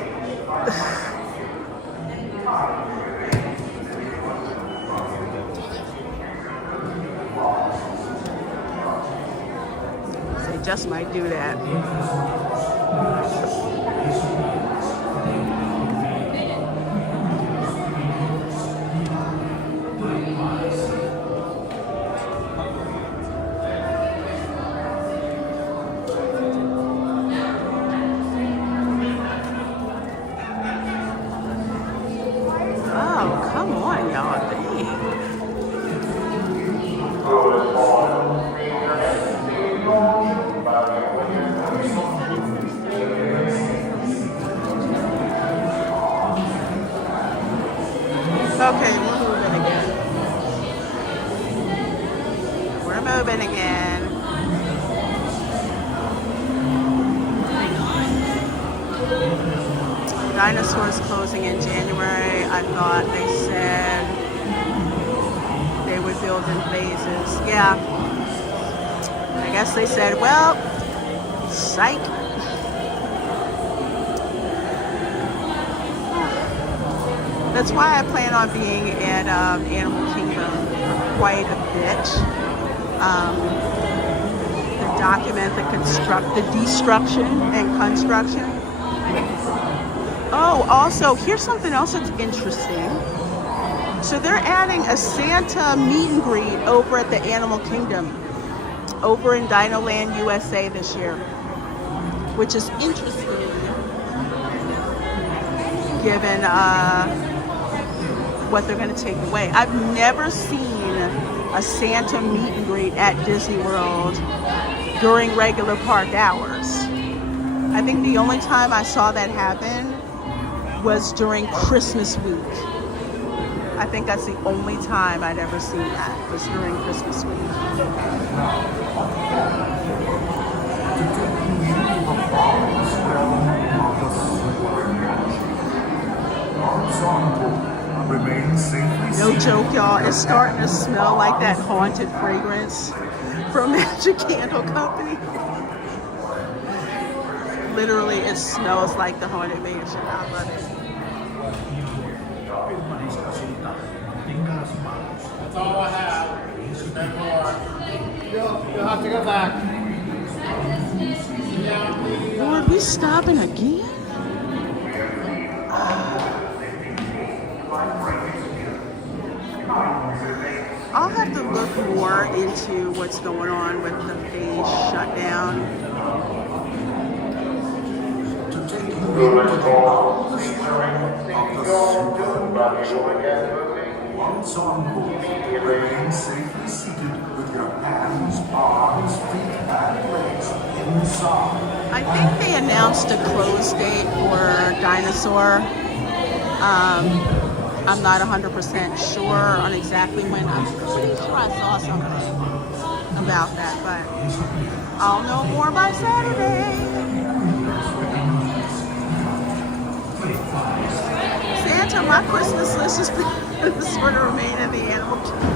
They just might do that. Okay, we're moving again. We're moving again. Dinosaurs closing in January. I thought they said they would build in phases. Yeah. I guess they said, well, psych. That's why I plan on being in Animal Kingdom for quite a bit. To document the destruction and construction. Oh, also, here's something else that's interesting. So they're adding a Santa meet and greet over at the Animal Kingdom, over in Dino Land, USA this year, which is interesting, given what they're going to take away. I've never seen a Santa meet and greet at Disney World during regular park hours. I think the only time I saw that happen was during Christmas week. I think that's the only time I'd ever seen that, was during Christmas week. No joke, y'all. It's starting to smell like that haunted fragrance from Magic Candle Company. Literally, it smells like the Haunted Mansion. I love it. That's all I have. There's no more. You'll have to go back. Lord, we stopping again? I'll have to look more into what's going on with the phase shutdown. Remain safely seated with your hands, arms, feet, and legs inside. I think they announced a close date for Dinosaur. I'm not 100% sure on exactly when. I'm pretty sure I saw something about that, but I'll know more by Saturday. Santa, my Christmas list is for to remain in the Animal Kingdom.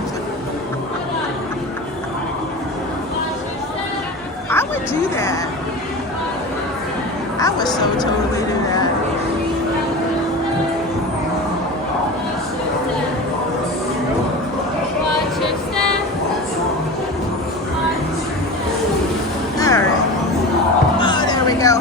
I would do that. I would so totally do that. Alright. Oh, there we go.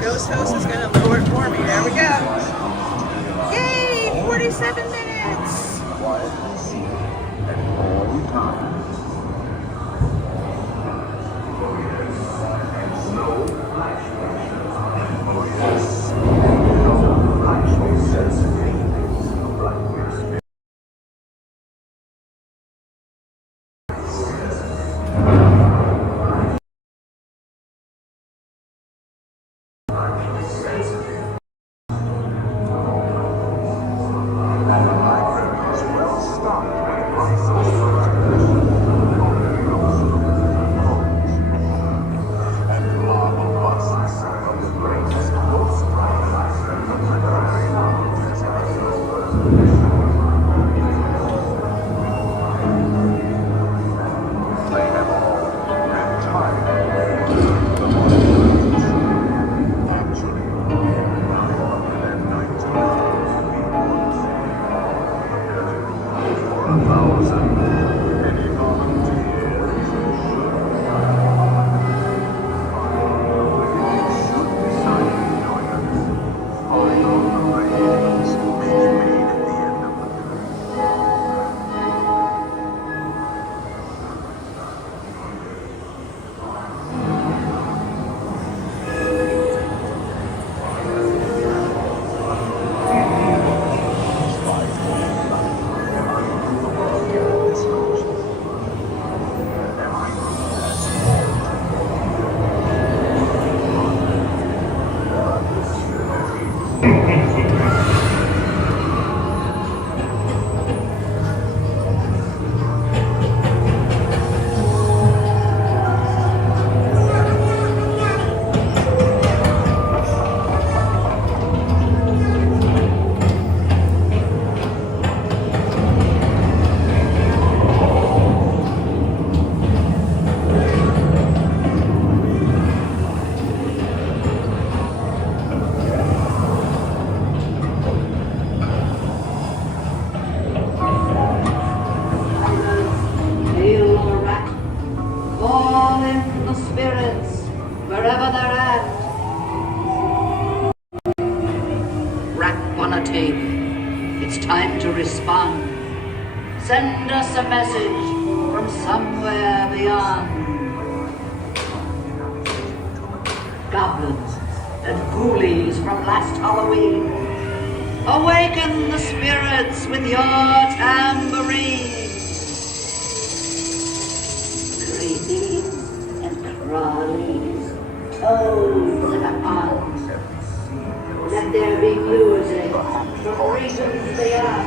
Ghost Host is going to lower it for me. There we go. Yay! 47 minutes. wherever they're at. Rap on a table. It's time to respond. Send us a message from somewhere beyond. Goblins and ghoulies from last Halloween, awaken the spirits with your tambourine. Creepies and crawlies, toads and ponds, let there be music from regions beyond.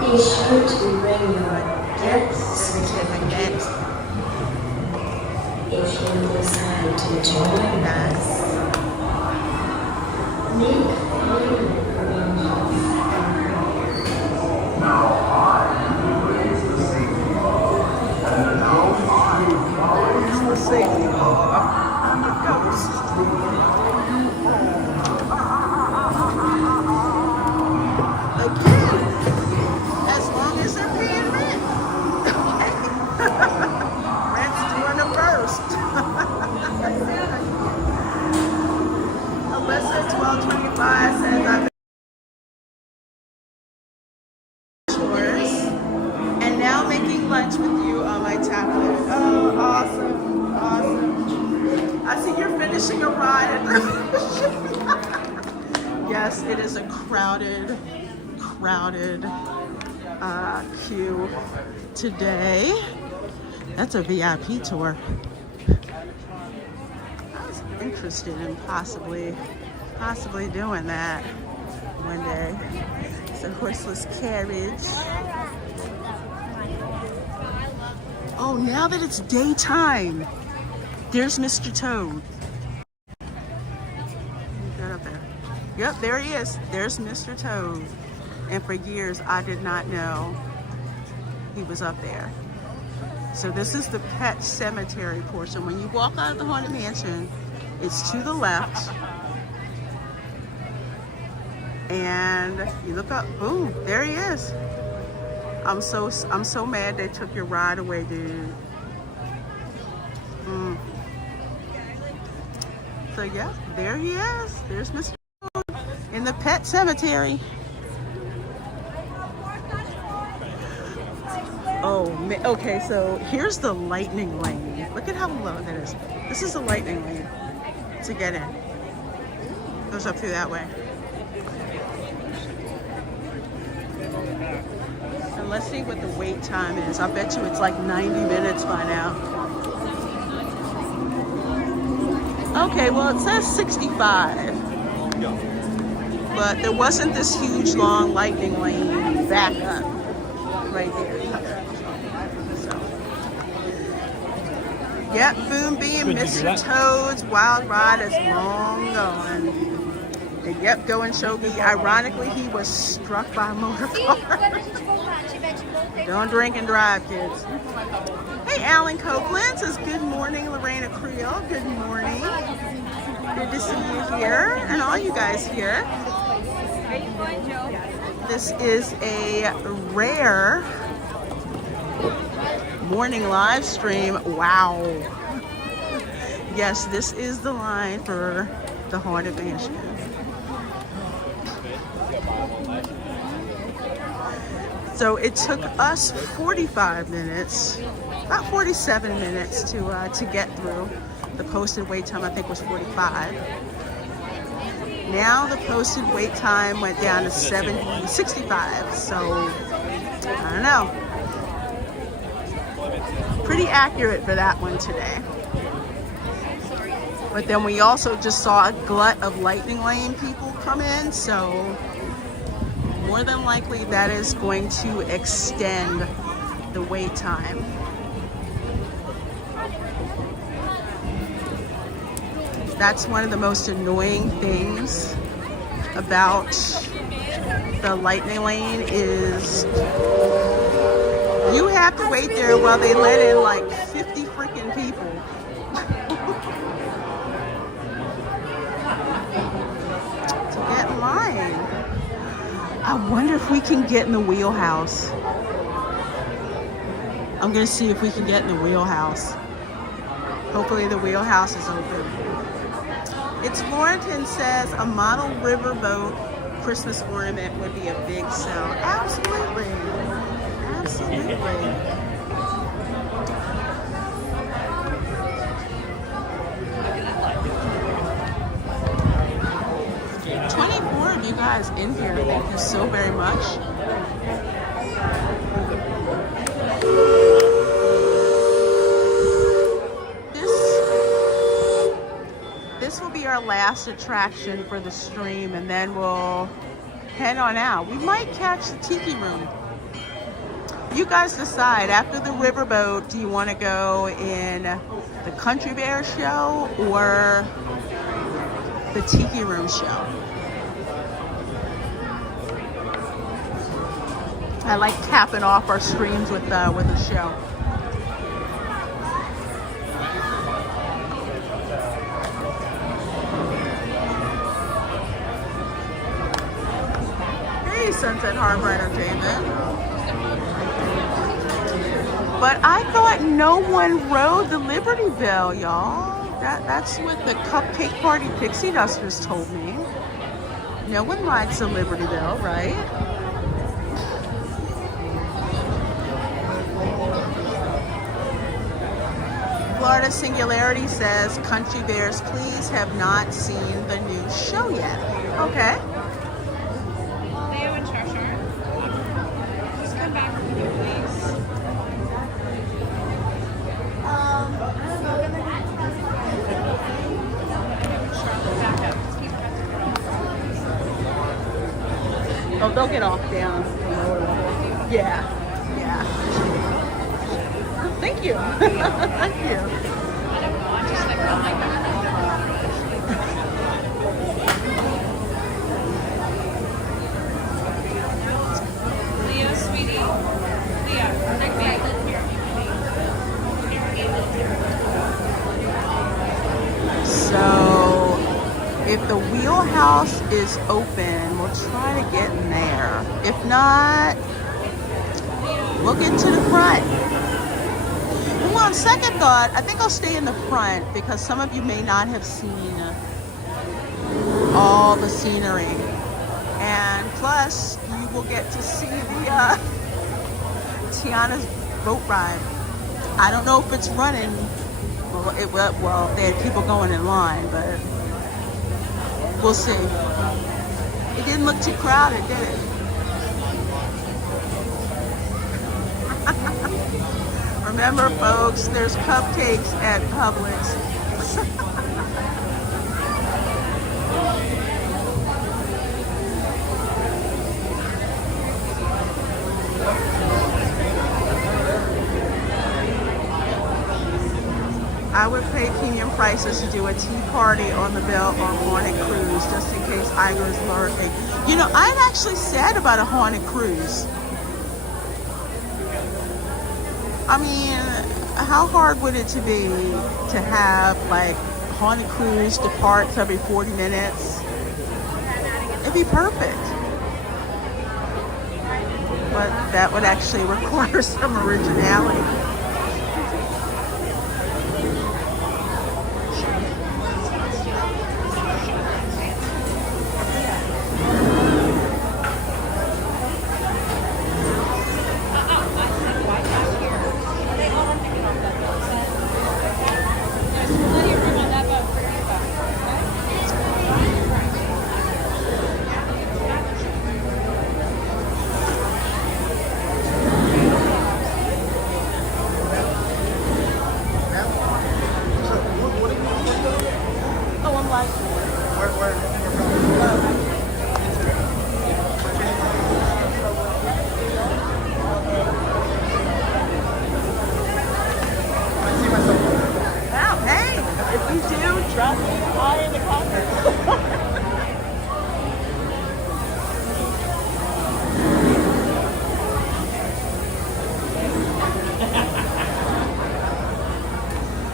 Be sure to bring your death certificate if you decide to join us. Make Yes, it is a crowded queue today. That's a VIP tour. I was interested in possibly doing that one day. It's a horseless carriage. Oh, now that it's daytime, there's Mr. Toad. Yep, there he is. There's Mr. Toad. And for years, I did not know he was up there. So this is the pet cemetery portion. When you walk out of the Haunted Mansion, it's to the left. And you look up, boom, there he is. I'm so mad they took your ride away, dude. So yeah, there he is. There's Mr. Toad in the pet cemetery. Oh, okay, so here's the lightning lane. Look at how low that is. This is the lightning lane to get in. Goes up through that way. And let's see what the wait time is. I bet you it's like 90 minutes by now. Okay, well it says 65. But there wasn't this huge long lightning lane back up right there. Yep, Boom Beam, Mr. Toad's Wild Ride is long gone. And yep, going Shogi. Ironically, he was struck by a motor car. Don't drink and drive, kids. Hey, Alan Copeland says, good morning, Reina Creole. Good morning. Good to see you here and all you guys here. This is a rare morning live stream. Wow. Yes, this is the line for the Haunted Mansion. So it took us 45 minutes, about 47 minutes to get through. The posted wait time I think was 45. Now the posted wait time went down to 65. So I don't know. Pretty accurate for that one today. But then we also just saw a glut of lightning lane people come in, so more than likely that is going to extend the wait time. That's one of the most annoying things about the lightning lane is you have to wait there while they let in like 50 freaking people. To get in line. I wonder if we can get in the wheelhouse. I'm gonna see if we can get in the wheelhouse. Hopefully the wheelhouse is open. It's Laurenton says a model Riverboat Christmas ornament would be a big sell. Absolutely. Absolutely. 24 of you guys in here. Thank you so very much. This will be our last attraction for the stream, and then we'll head on out. We might catch the Tiki Room. You guys decide. After the Riverboat, do you want to go in the Country Bear show or the Tiki Room show? I like capping off our streams with a show. Hey, Sunset Harbor Entertainment. But I thought no one rode the Liberty Bell, y'all. That's what the Cupcake Party Pixie Dusters told me. No one rides the Liberty Bell, right? Florida Singularity says, Country Bears, please have not seen the new show yet. Okay. Leo and Cheshire. Just come back with me, please. Oh, they'll get off down. Yeah. Yeah. Thank you. Thank you. I don't know. I just like that. If the wheelhouse is open, we'll try to get in there. If not, we'll get to the front. Well, on second thought, I think I'll stay in the front because some of you may not have seen all the scenery. And plus, you will get to see the Tiana's boat ride. I don't know if it's running. Well, they had people going in line, but we'll see. It didn't look too crowded, did it? Remember, folks, there's cupcakes at Publix. I would pay Kenyan prices to do a tea party on the Belle or haunted cruise, just in case Iger is lurking. You know, I've actually said about a haunted cruise. I mean, how hard would it to be to have like haunted cruise departs every 40 minutes? It'd be perfect. But that would actually require some originality.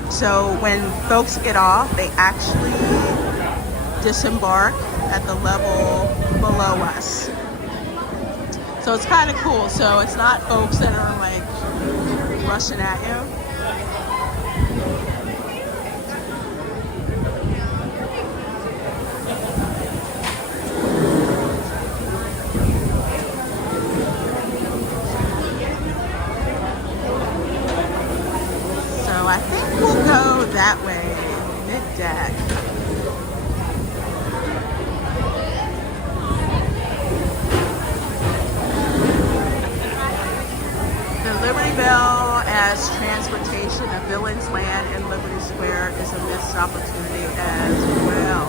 So when folks get off, they actually disembark at the level below us. So it's kind of cool. So it's not folks that are like rushing at you. I think we'll go that way, mid-deck. The Liberty Bell as transportation of Villains Land and Liberty Square is a missed opportunity as well.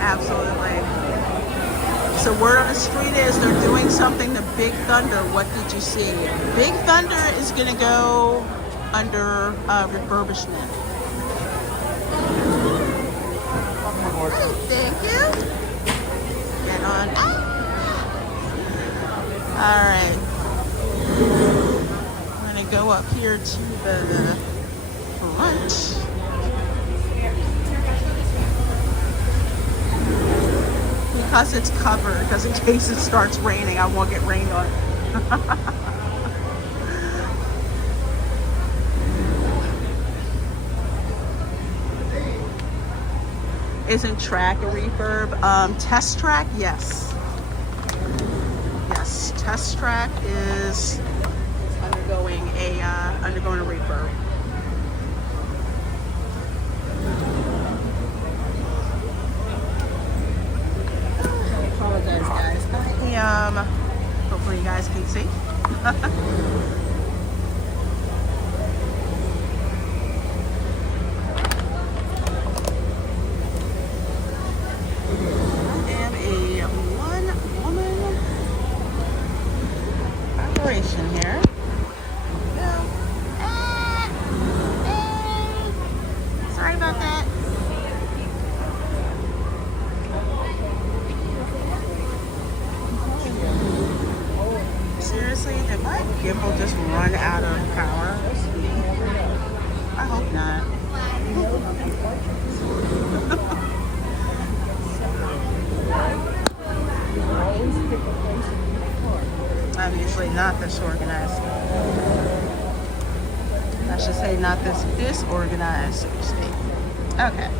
Absolutely. So word on the street is they're doing something to Big Thunder. What did you see? Big Thunder is going to go under refurbishment. Hey, thank you. Get on. All right. We're going to go up here to the front. Because it's covered, because in case it starts raining, I won't get rained on. Isn't track a refurb? Test track, yes. Yes, test track is undergoing a refurb. Apologize, guys. I am. Hopefully, you guys can see. I am a one-woman operation here. Sorry about that. Seriously, did my gimbal just run out of power? I hope not. I'm usually not this organized. I should say not this disorganized, so to speak. Okay.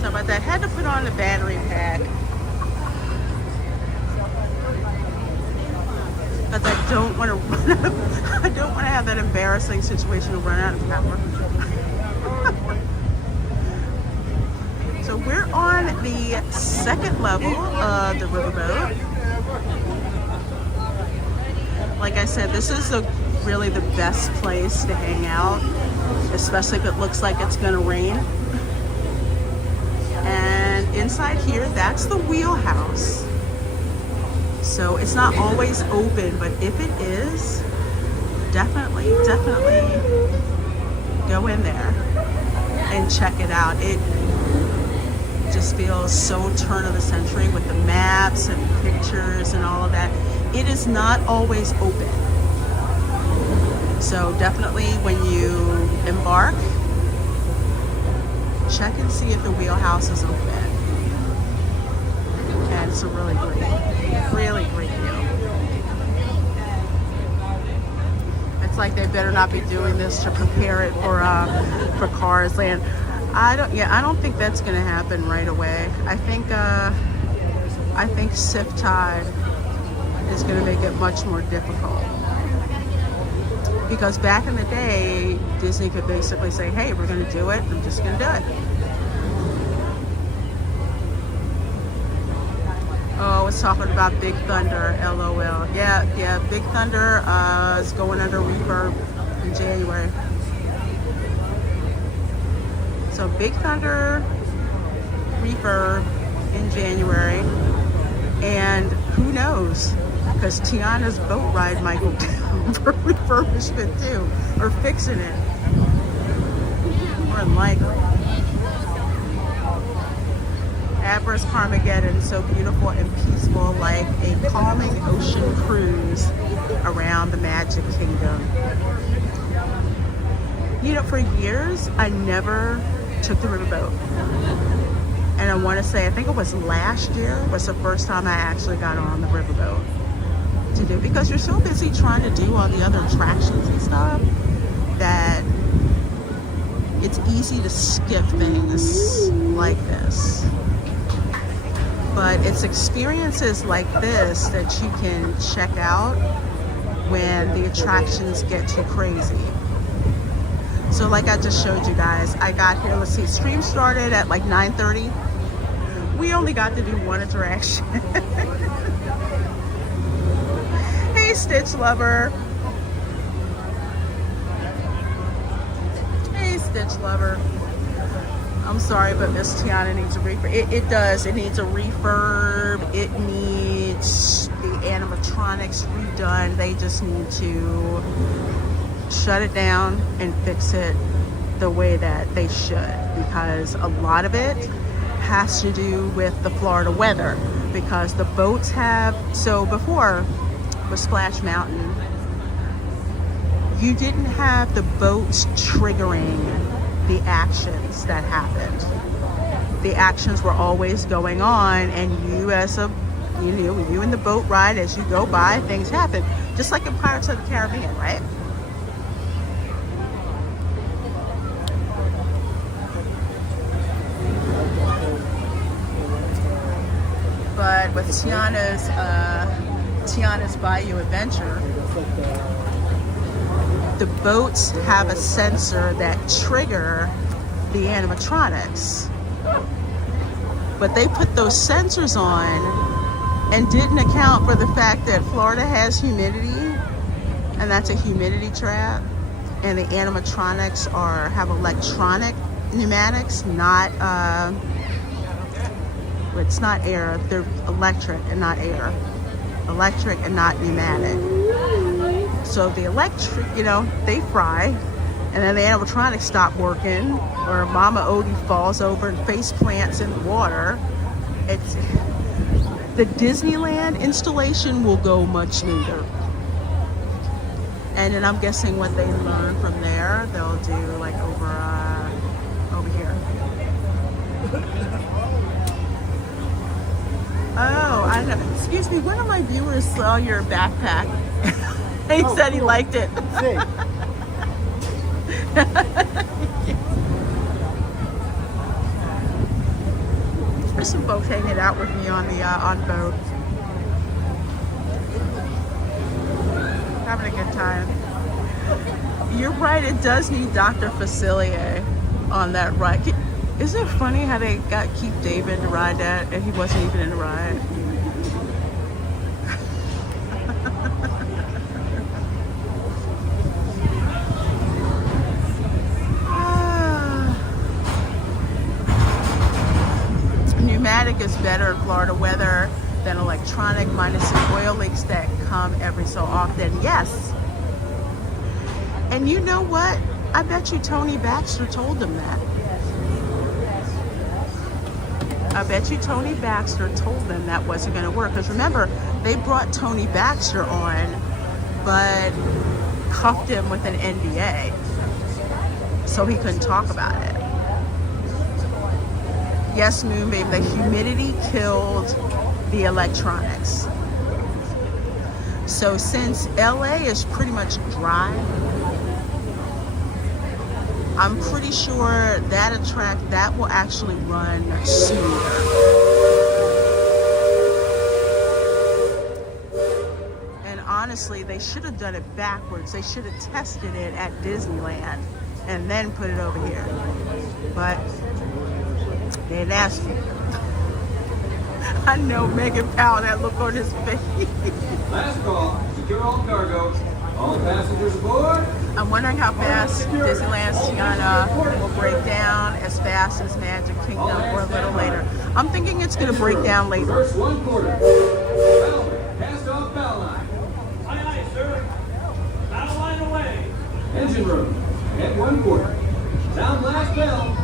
So about that, had to put on the battery pack because I don't want to run out of, I don't want to have that embarrassing situation of run out of power. So we're on the second level of the Riverboat. Like I said, this is really the best place to hang out, especially if it looks like it's gonna rain. And inside here, that's the wheelhouse. So it's not always open, but if it is, definitely go in there and check it out. It just feels so turn of the century with the maps and pictures and all of that. It is not always open. So definitely when you embark, check and see if the wheelhouse is open. And it's a really great view. It's like they better not be doing this to prepare it for Cars Land. I don't think that's going to happen right away. I think Sif Tide is going to make it much more difficult. Because back in the day, Disney could basically say, hey, we're going to do it. I'm just going to do it. Oh, it's talking about Big Thunder, LOL. Yeah, Big Thunder is going under refurb in January. So Big Thunder refurb in January. And who knows? Because Tiana's boat ride might go down for refurbishment too, or fixing it. More than likely. Abbra's Carmageddon, so beautiful and peaceful, like a calming ocean cruise around the Magic Kingdom. You know, for years, I never took the Riverboat. And I want to say, I think it was last year was the first time I actually got on the Riverboat to do, because you're so busy trying to do all the other attractions and stuff that it's easy to skip things like this. But it's experiences like this that you can check out when the attractions get too crazy. So like I just showed you guys, I got here, let's see, stream started at like 9:30. We only got to do one attraction. Hey, Stitch Lover. Hey, Stitch Lover. I'm sorry, but Miss Tiana needs a refurb. It does. It needs a refurb. It needs the animatronics redone. They just need to shut it down and fix it the way that they should, because a lot of it has to do with the Florida weather, because the boats have, so before with Splash Mountain, you didn't have the boats triggering the actions that happened. The actions were always going on, and you as a, you in the boat ride, as you go by, things happen. Just like in Pirates of the Caribbean, right? But with Tiana's Bayou Adventure, the boats have a sensor that trigger the animatronics. But they put those sensors on and didn't account for the fact that Florida has humidity, and that's a humidity trap. And the animatronics have electronic pneumatics, not it's not air, they're electric and not air. Electric and not pneumatic. So the electric, they fry, and then the animatronics stop working, or Mama Odie falls over and face plants in the water. The Disneyland installation will go much smoother. And then I'm guessing what they learn from there, they'll do like over here. Oh, I know. Excuse me, one of my viewers saw your backpack. He said he liked it. There's some folks hanging out with me on the boat. Having a good time. You're right, it does need Dr. Facilier on that ride. Isn't it funny how they got Keith David to ride that and he wasn't even in the ride? Pneumatic is better in Florida weather than electronic, minus the oil leaks that come every so often. Yes. And you know what? I bet you Tony Baxter told them that. I bet you Tony Baxter told them that wasn't going to work. Because remember, they brought Tony Baxter on, but cuffed him with an NDA. So he couldn't talk about it. Yes, Moonbabe, the humidity killed the electronics. So since LA is pretty much dry, I'm pretty sure that will actually run smoother. And honestly, they should have done it backwards. They should have tested it at Disneyland and then put it over here. But they didn't ask me. I know Megan Powell, that look on his face. Last call, secure all cargo. All passengers aboard. I'm wondering how fast Disneyland's Tiana will break down, as fast as Magic Kingdom or a little later. I'm thinking it's going to break down later. First 1/4. Bellman, cast off bell line. Aye, aye, sir. Bow line away. Engine room, at 1/4. Sound last bell.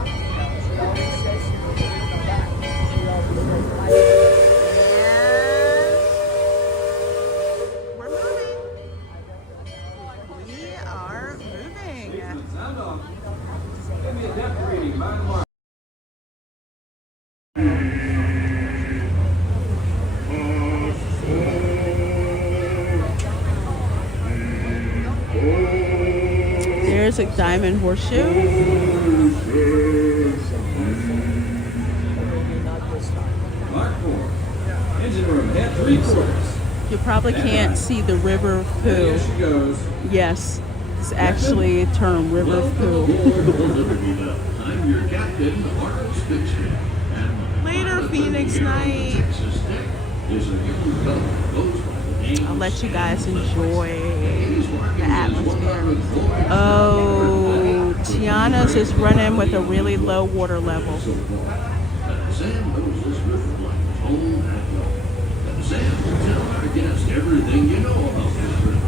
There's a diamond horseshoe. Mark 4. Engine room at 3/4. You probably can't see the river of poo. There she goes. Yes, it's actually a term, river of poo. I'm your captain, Lawrence Fitchett. Later, Phoenix Night. I'll let you guys enjoy the atmosphere. Oh, Tiana's is running with a really low water level. Sam knows this river like his own backyard. Sam will tell our guests everything you know about this river.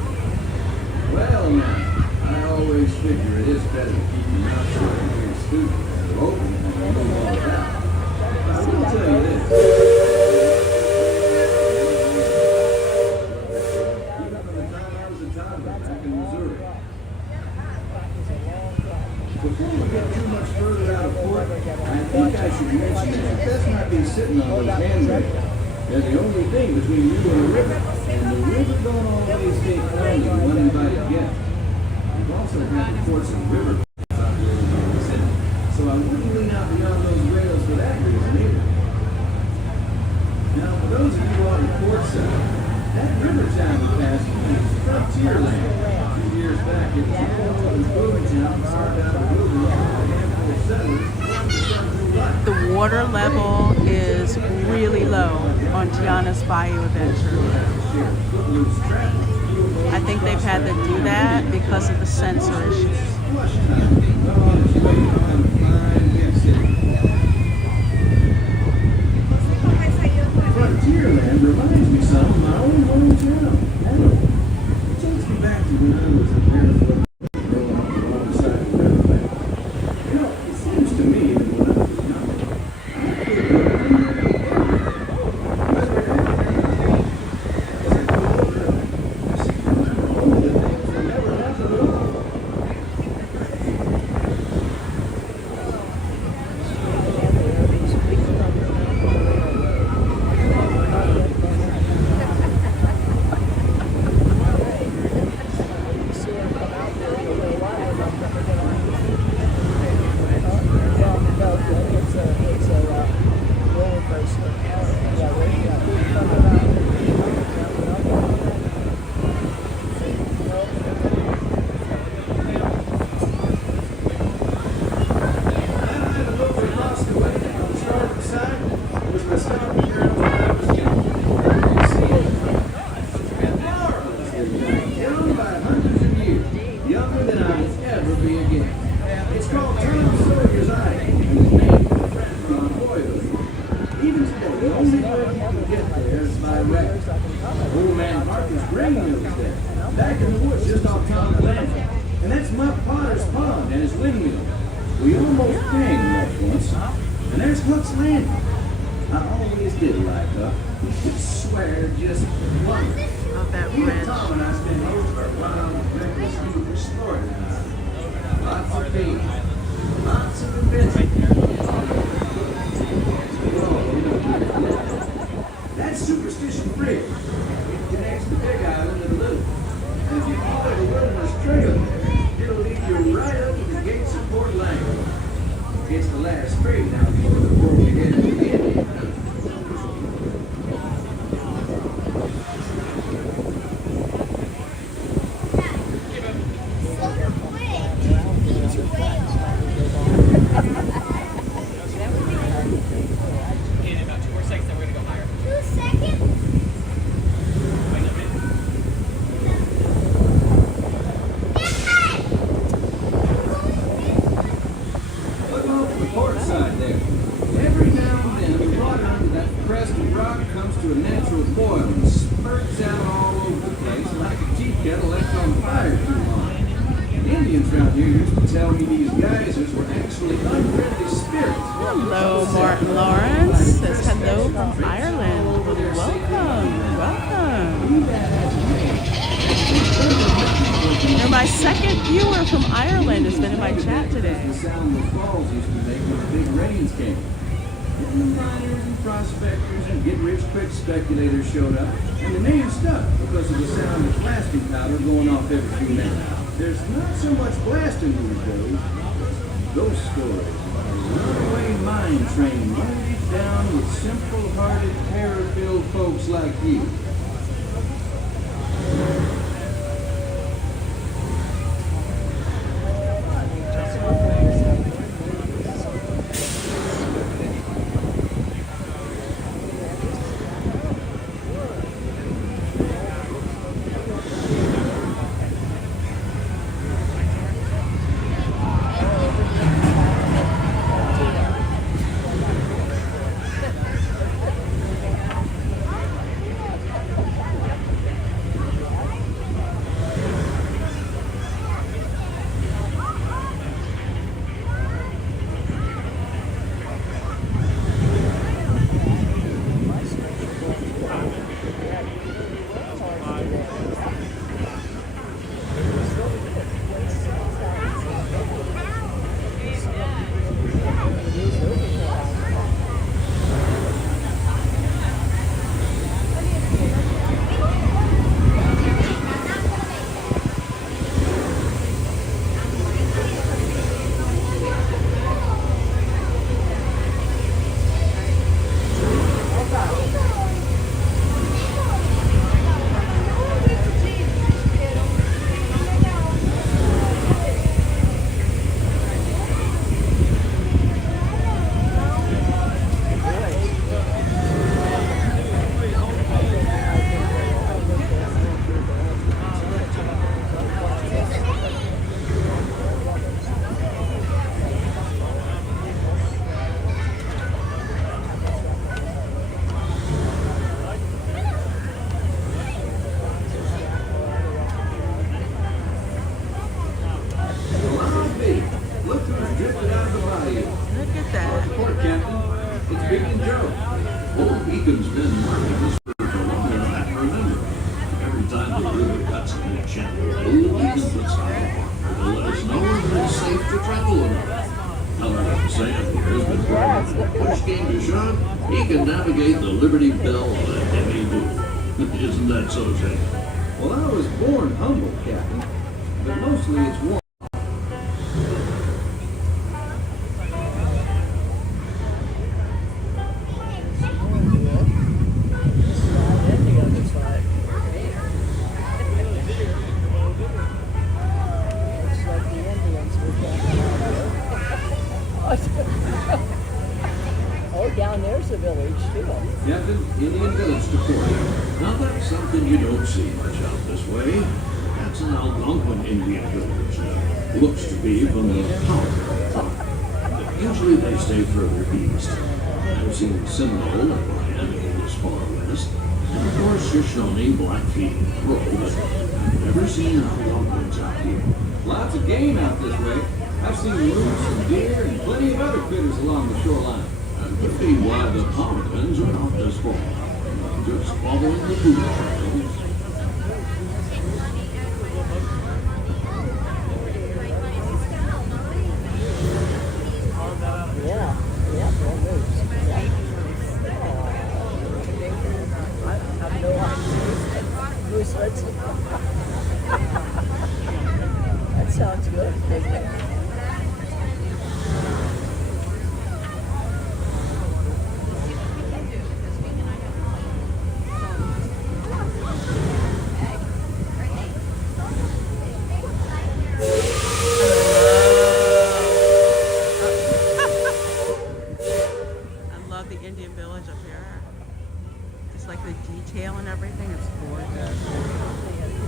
Well, man, I always figure it is better to keep your mouth shut and being stupid than open and know all about. I will tell you this. Even from the time I was a toddler back in Missouri. Before we get too much further out of port, I think I should mention that that's not be sitting on those handrails. They're the only thing between you and the river. And the river don't always stay calm to uninvited guests. We've also got the ports and Riverboat out there in the city. So I wouldn't lean out beyond those rails for that reason either. Now, for those of you on the port side, that river town we passed is Frontierland. A few years back, it was a old booming town carved out of the wilderness with a handful of settlers. The water level is really low on Tiana's Bayou Adventure. I think they've had to do that because of the sensor issues. Frontierland reminds me some of my own hometown. It takes me back to when I was a barefoot growing up alongside the riverbank. You know, it seems to me that when I was young, I could have been whether as I grew older, I seem to remember all the things that never Old man Parker's grain mill is there, back in the woods just off Tom's land. And that's Mutt Potter's pond and his windmill. We almost banged Mutt once. And there's Huck's land. I always did like Huck. He could swear just wonderful. Love that He and bridge. Tom and I spent most of our time breakfast food exploring tonight. Lots of things. Lots of adventure. That's Superstition Bridge. It connects the Big Island and the Little. And if you follow the Wilderness Trail there, it'll lead you right up to the gates of Port Lang. It's the last straight now before we head to the Indian country. Hello, Martin Lawrence says hello from Ireland. Welcome. You're my second viewer from Ireland has been in my chat today. The sound the falls used to make when the big rains came. And the miners and prospectors and get-rich-quick speculators showed up, and the name stuck because of the sound of blasting powder going off every few minutes. There's not so much blasting these days. Ghost stories. Runaway mine train loaded down with simple-hearted, terror-filled folks like you. He can navigate the Liberty Bell on a heavy duty. Isn't that so, Jake? Well, I was born humble, Captain, but mostly it's warm. Down there's a village too. Captain, Indian village to port. Now that's something you don't see much out this way. That's an Algonquin Indian village. Looks to be from the power. Usually they stay further east. I've seen Seminole and Ryan as far west. And of course, Shoshone, Blackfeet, Crow, but I've never seen Algonquins out here. Lots of game out this way. I've seen moose and deer and plenty of other critters along the shoreline. And could be why the Paladins are not this far. Just following the food trails. Yeah, more moves. I have no idea. Moose, that sounds good. And everything, it's gorgeous.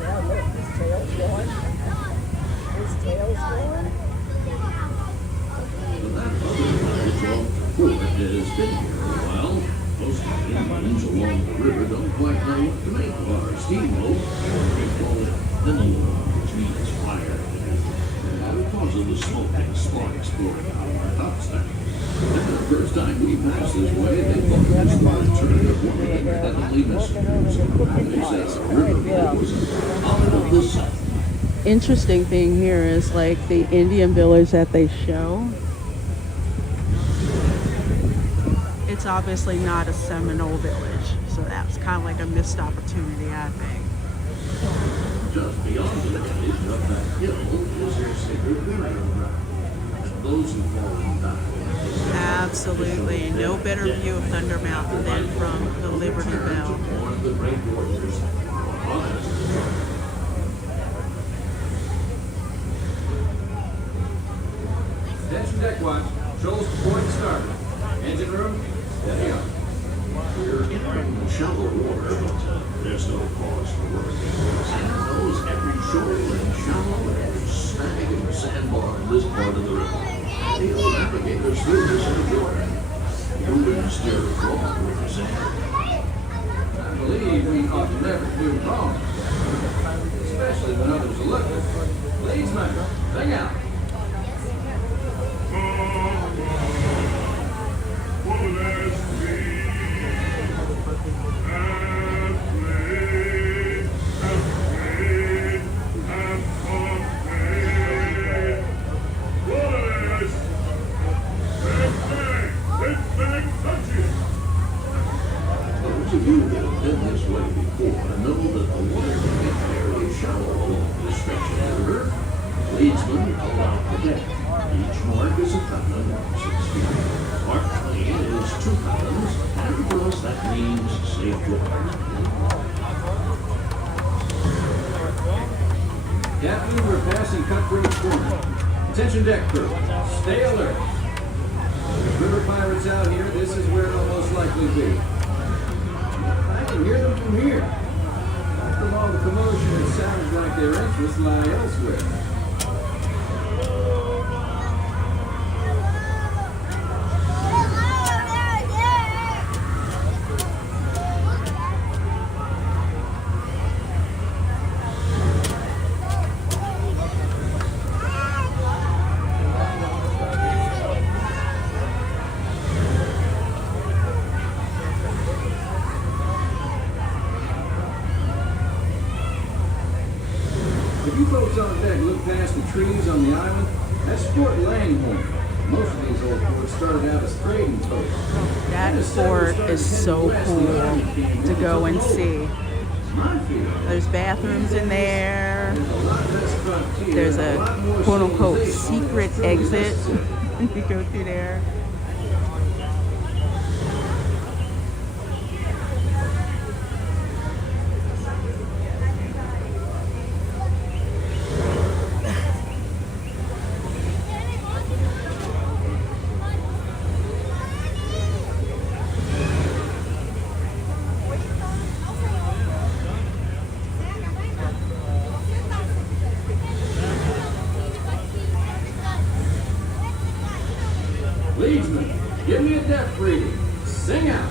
Yeah, look, his tail's going. His tail's going. That other village off the fort has been here a while. Most of the Indians along the river don't quite know what to make of our steamboat. They call it thinalone, which means fire. Because of the smoke and sparks blowing out of our topstack. And the first time we passed this way, they thought it was the return of one of the heavenly messengers. They say the Riverboat was out of the sun. Interesting thing here is like the Indian village that they show. It's obviously not a Seminole village, so that's kind of like a missed opportunity, I think. Just beyond the village, up that hill, is their sacred burial ground. And those who fall and die. Absolutely. No better view of Thunder Mountain than from the Liberty Bell. Attention deck watch. Shoals point started. Engine room, steady up. We're entering shallow water, but there's no cause for worry. Sand knows every shoal and shallow, every snag and sandbar in this part of the river. They'll navigate us through this in the water. Moving and steer wrong with the sand. I believe we ought to never do wrong. Especially when others are looking. Leadsman, sing out. Those of you that have been this way before know that the water can get fairly shallow along this stretch of the river. Leadsmen pull out the deck. Each mark is a fathom, 6 feet. Mark 20 is 2 fathoms, and for us that means safe water. Captain, we're passing Cut Bridge Corner. Attention deck crew, stay alert. There's river pirates out here, this is where they'll most likely be. I can hear them from here. After all the commotion, it sounds like their interests lie elsewhere. If you folks on deck look past the trees on the island, that's Fort Langhorne. Most of these old forts started out as trading posts. That fort is so cool to go and see. There's bathrooms in there. There's a quote-unquote secret exit. You go through there. Leadsman, give me a depth reading. Sing out.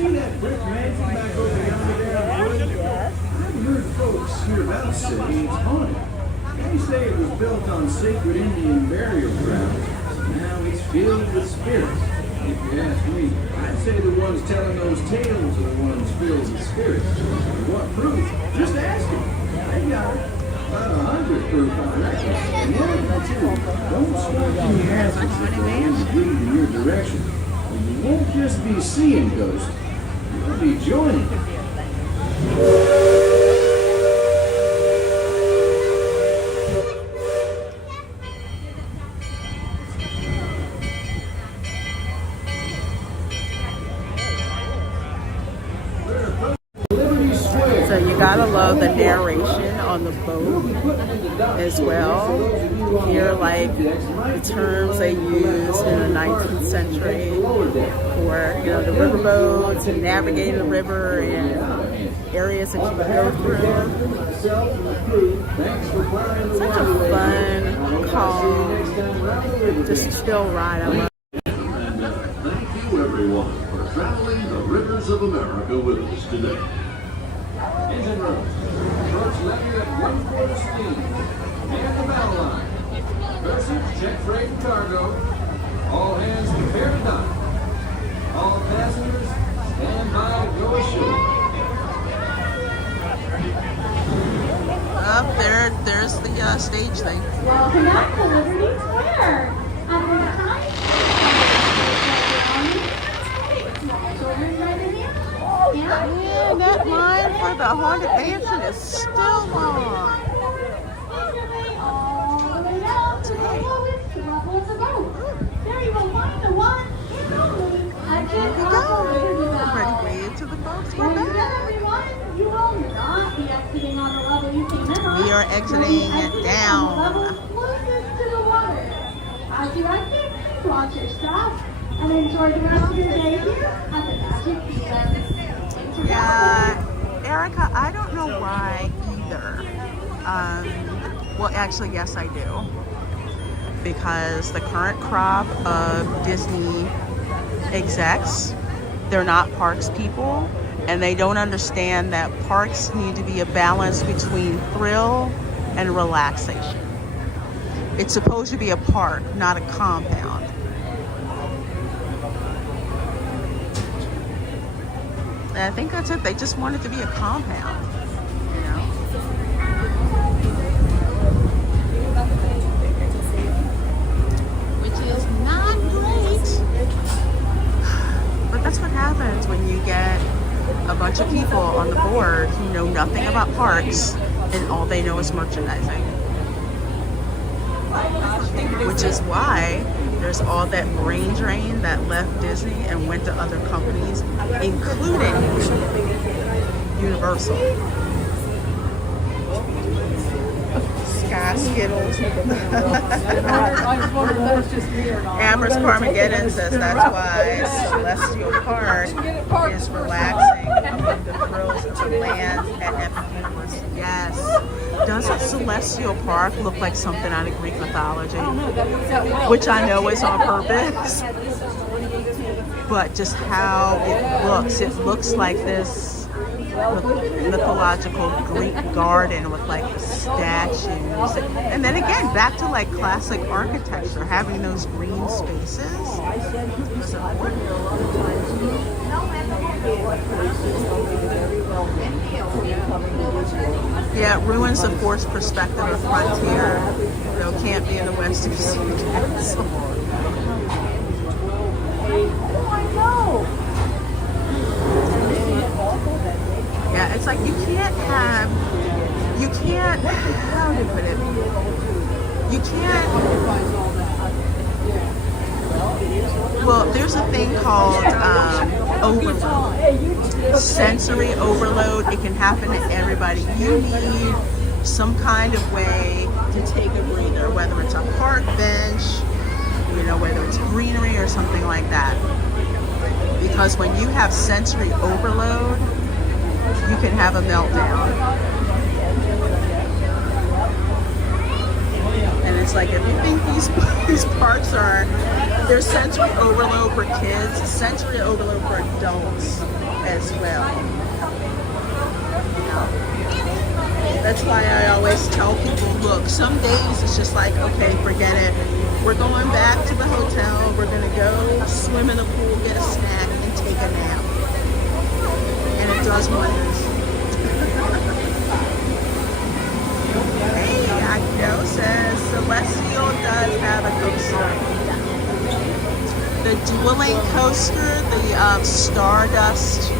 see that brick mansion back over yonder there on the wood? Yes. I've heard folks hereabouts say it's haunted. They say it was built on sacred Indian burial ground. Now it's filled with spirits. If you ask me, I'd say the ones telling those tales are the ones filled with spirits. And what proof? Just ask them. They got it. About 100 proof, I reckon. And one of them too. Don't start any hazards if the wind's bleeding in your direction. And you won't just be seeing ghosts. You'll be joining them. So you gotta love the narration on the boat as well. Hear like the terms they used in the 19th century for, you know, the riverboats and navigating the river and areas that you can go through. Such a fun, calm, just chill ride. I love it. Thank you everyone for traveling the rivers of America with us today. Engine room. Approach levy at 1/4 speed. Man the battle line. Persons, check freight and cargo. All hands prepare to dock. All passengers, stand by to go ashore. Up there's the stage thing. Welcome back to Liberty Square. At this time, Yeah, that line for the Haunted Mansion is still long. There you will find the one and only Ready, wave to the folks. We're back. everyone. You will not be exiting on the level you came in on. We are exiting down. Closest to the water. As you exit, watch your stop and enjoy the rest of your day here at the Magic Kingdom. Yeah, Erica, I don't know why either. Well, actually, yes, I do. Because the current crop of Disney execs, they're not parks people, and they don't understand that parks need to be a balance between thrill and relaxation. It's supposed to be a park, not a compound. And I think that's it. They just want it to be a compound, you know? Which is not great. But that's what happens when you get a bunch of people on the board who know nothing about parks and all they know is merchandising. Which is why there's all that brain drain that left Disney and went to other companies, including Universal. Sky Skittles. Amherst Carmageddon says that's why Celestial Park is relaxing from the thrills of the land at Epic Universe. Yes. Doesn't Celestial Park look like something out of Greek mythology? Which I know is on purpose. But just how it looks like this mythological Greek garden with like statues. And then again, back to like classic architecture, having those green spaces. Yeah, it ruins the forced perspective of Frontier. You know, can't be in the West if you see the castle. Yeah, it's like how to put it? Well, there's a thing called overload. Sensory overload. It can happen to everybody. You need some kind of way to take a breather, whether it's a park bench, you know, whether it's greenery or something like that. Because when you have sensory overload, you can have a meltdown. And it's like, if you think these parks are There's sensory overload for kids, sensory overload for adults as well. That's why I always tell people, look, some days it's just like, okay, forget it. We're going back to the hotel. We're going to go swim in the pool, get a snack, and take a nap. And it does wonders. Hey, Akio says Celestial does have a coaster. The dual-lane coaster, the Stardust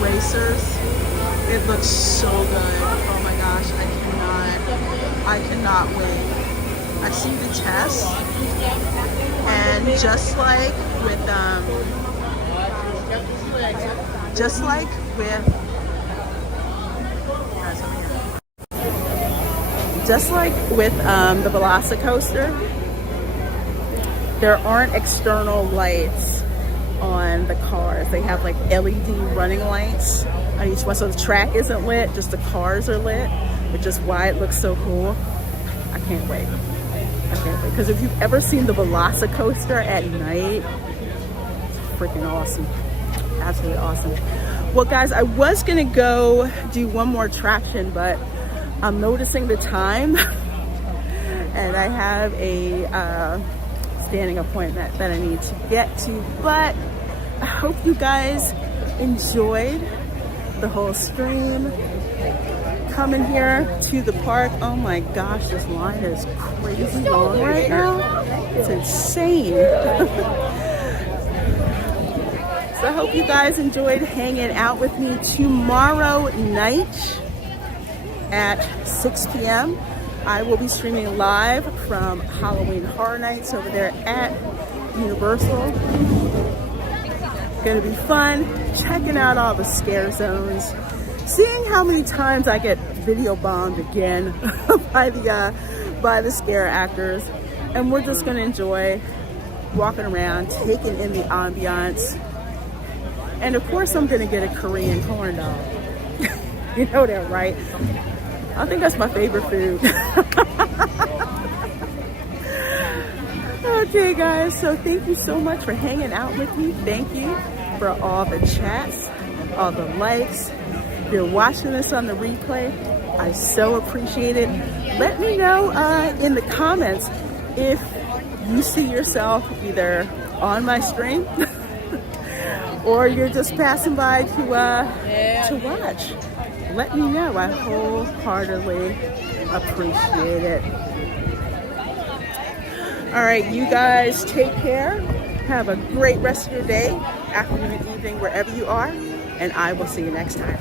Racers, it looks so good. Oh my gosh, I cannot wait. I've seen the test, and just like with the Velocicoaster, there aren't external lights on the cars. They have like LED running lights on each one, so the track isn't lit, just the cars are lit, which is why it looks so cool. I can't wait. I can't wait, because if you've ever seen the Velocicoaster at night, it's freaking awesome. Absolutely awesome. Well guys, I was gonna go do one more attraction, but I'm noticing the time and I have a standing appointment that I need to get to, but I hope you guys enjoyed the whole stream. Coming here to the park. Oh my gosh, this line is crazy long right now. It's insane. So I hope you guys enjoyed hanging out with me. Tomorrow night at 6 p.m. I will be streaming live from Halloween Horror Nights over there at Universal. Gonna be fun, checking out all the scare zones, seeing how many times I get video bombed again by the scare actors, and we're just gonna enjoy walking around, taking in the ambiance, and of course I'm gonna get a Korean corn dog. You know that, right? I think that's my favorite food. Okay guys, so thank you so much for hanging out with me. Thank you for all the chats, all the likes. If you're watching this on the replay, I so appreciate it. Let me know in the comments if you see yourself either on my stream or you're just passing by to watch. Let me know. I wholeheartedly appreciate it. All right, you guys take care. Have a great rest of your day, afternoon, evening, wherever you are, and I will see you next time.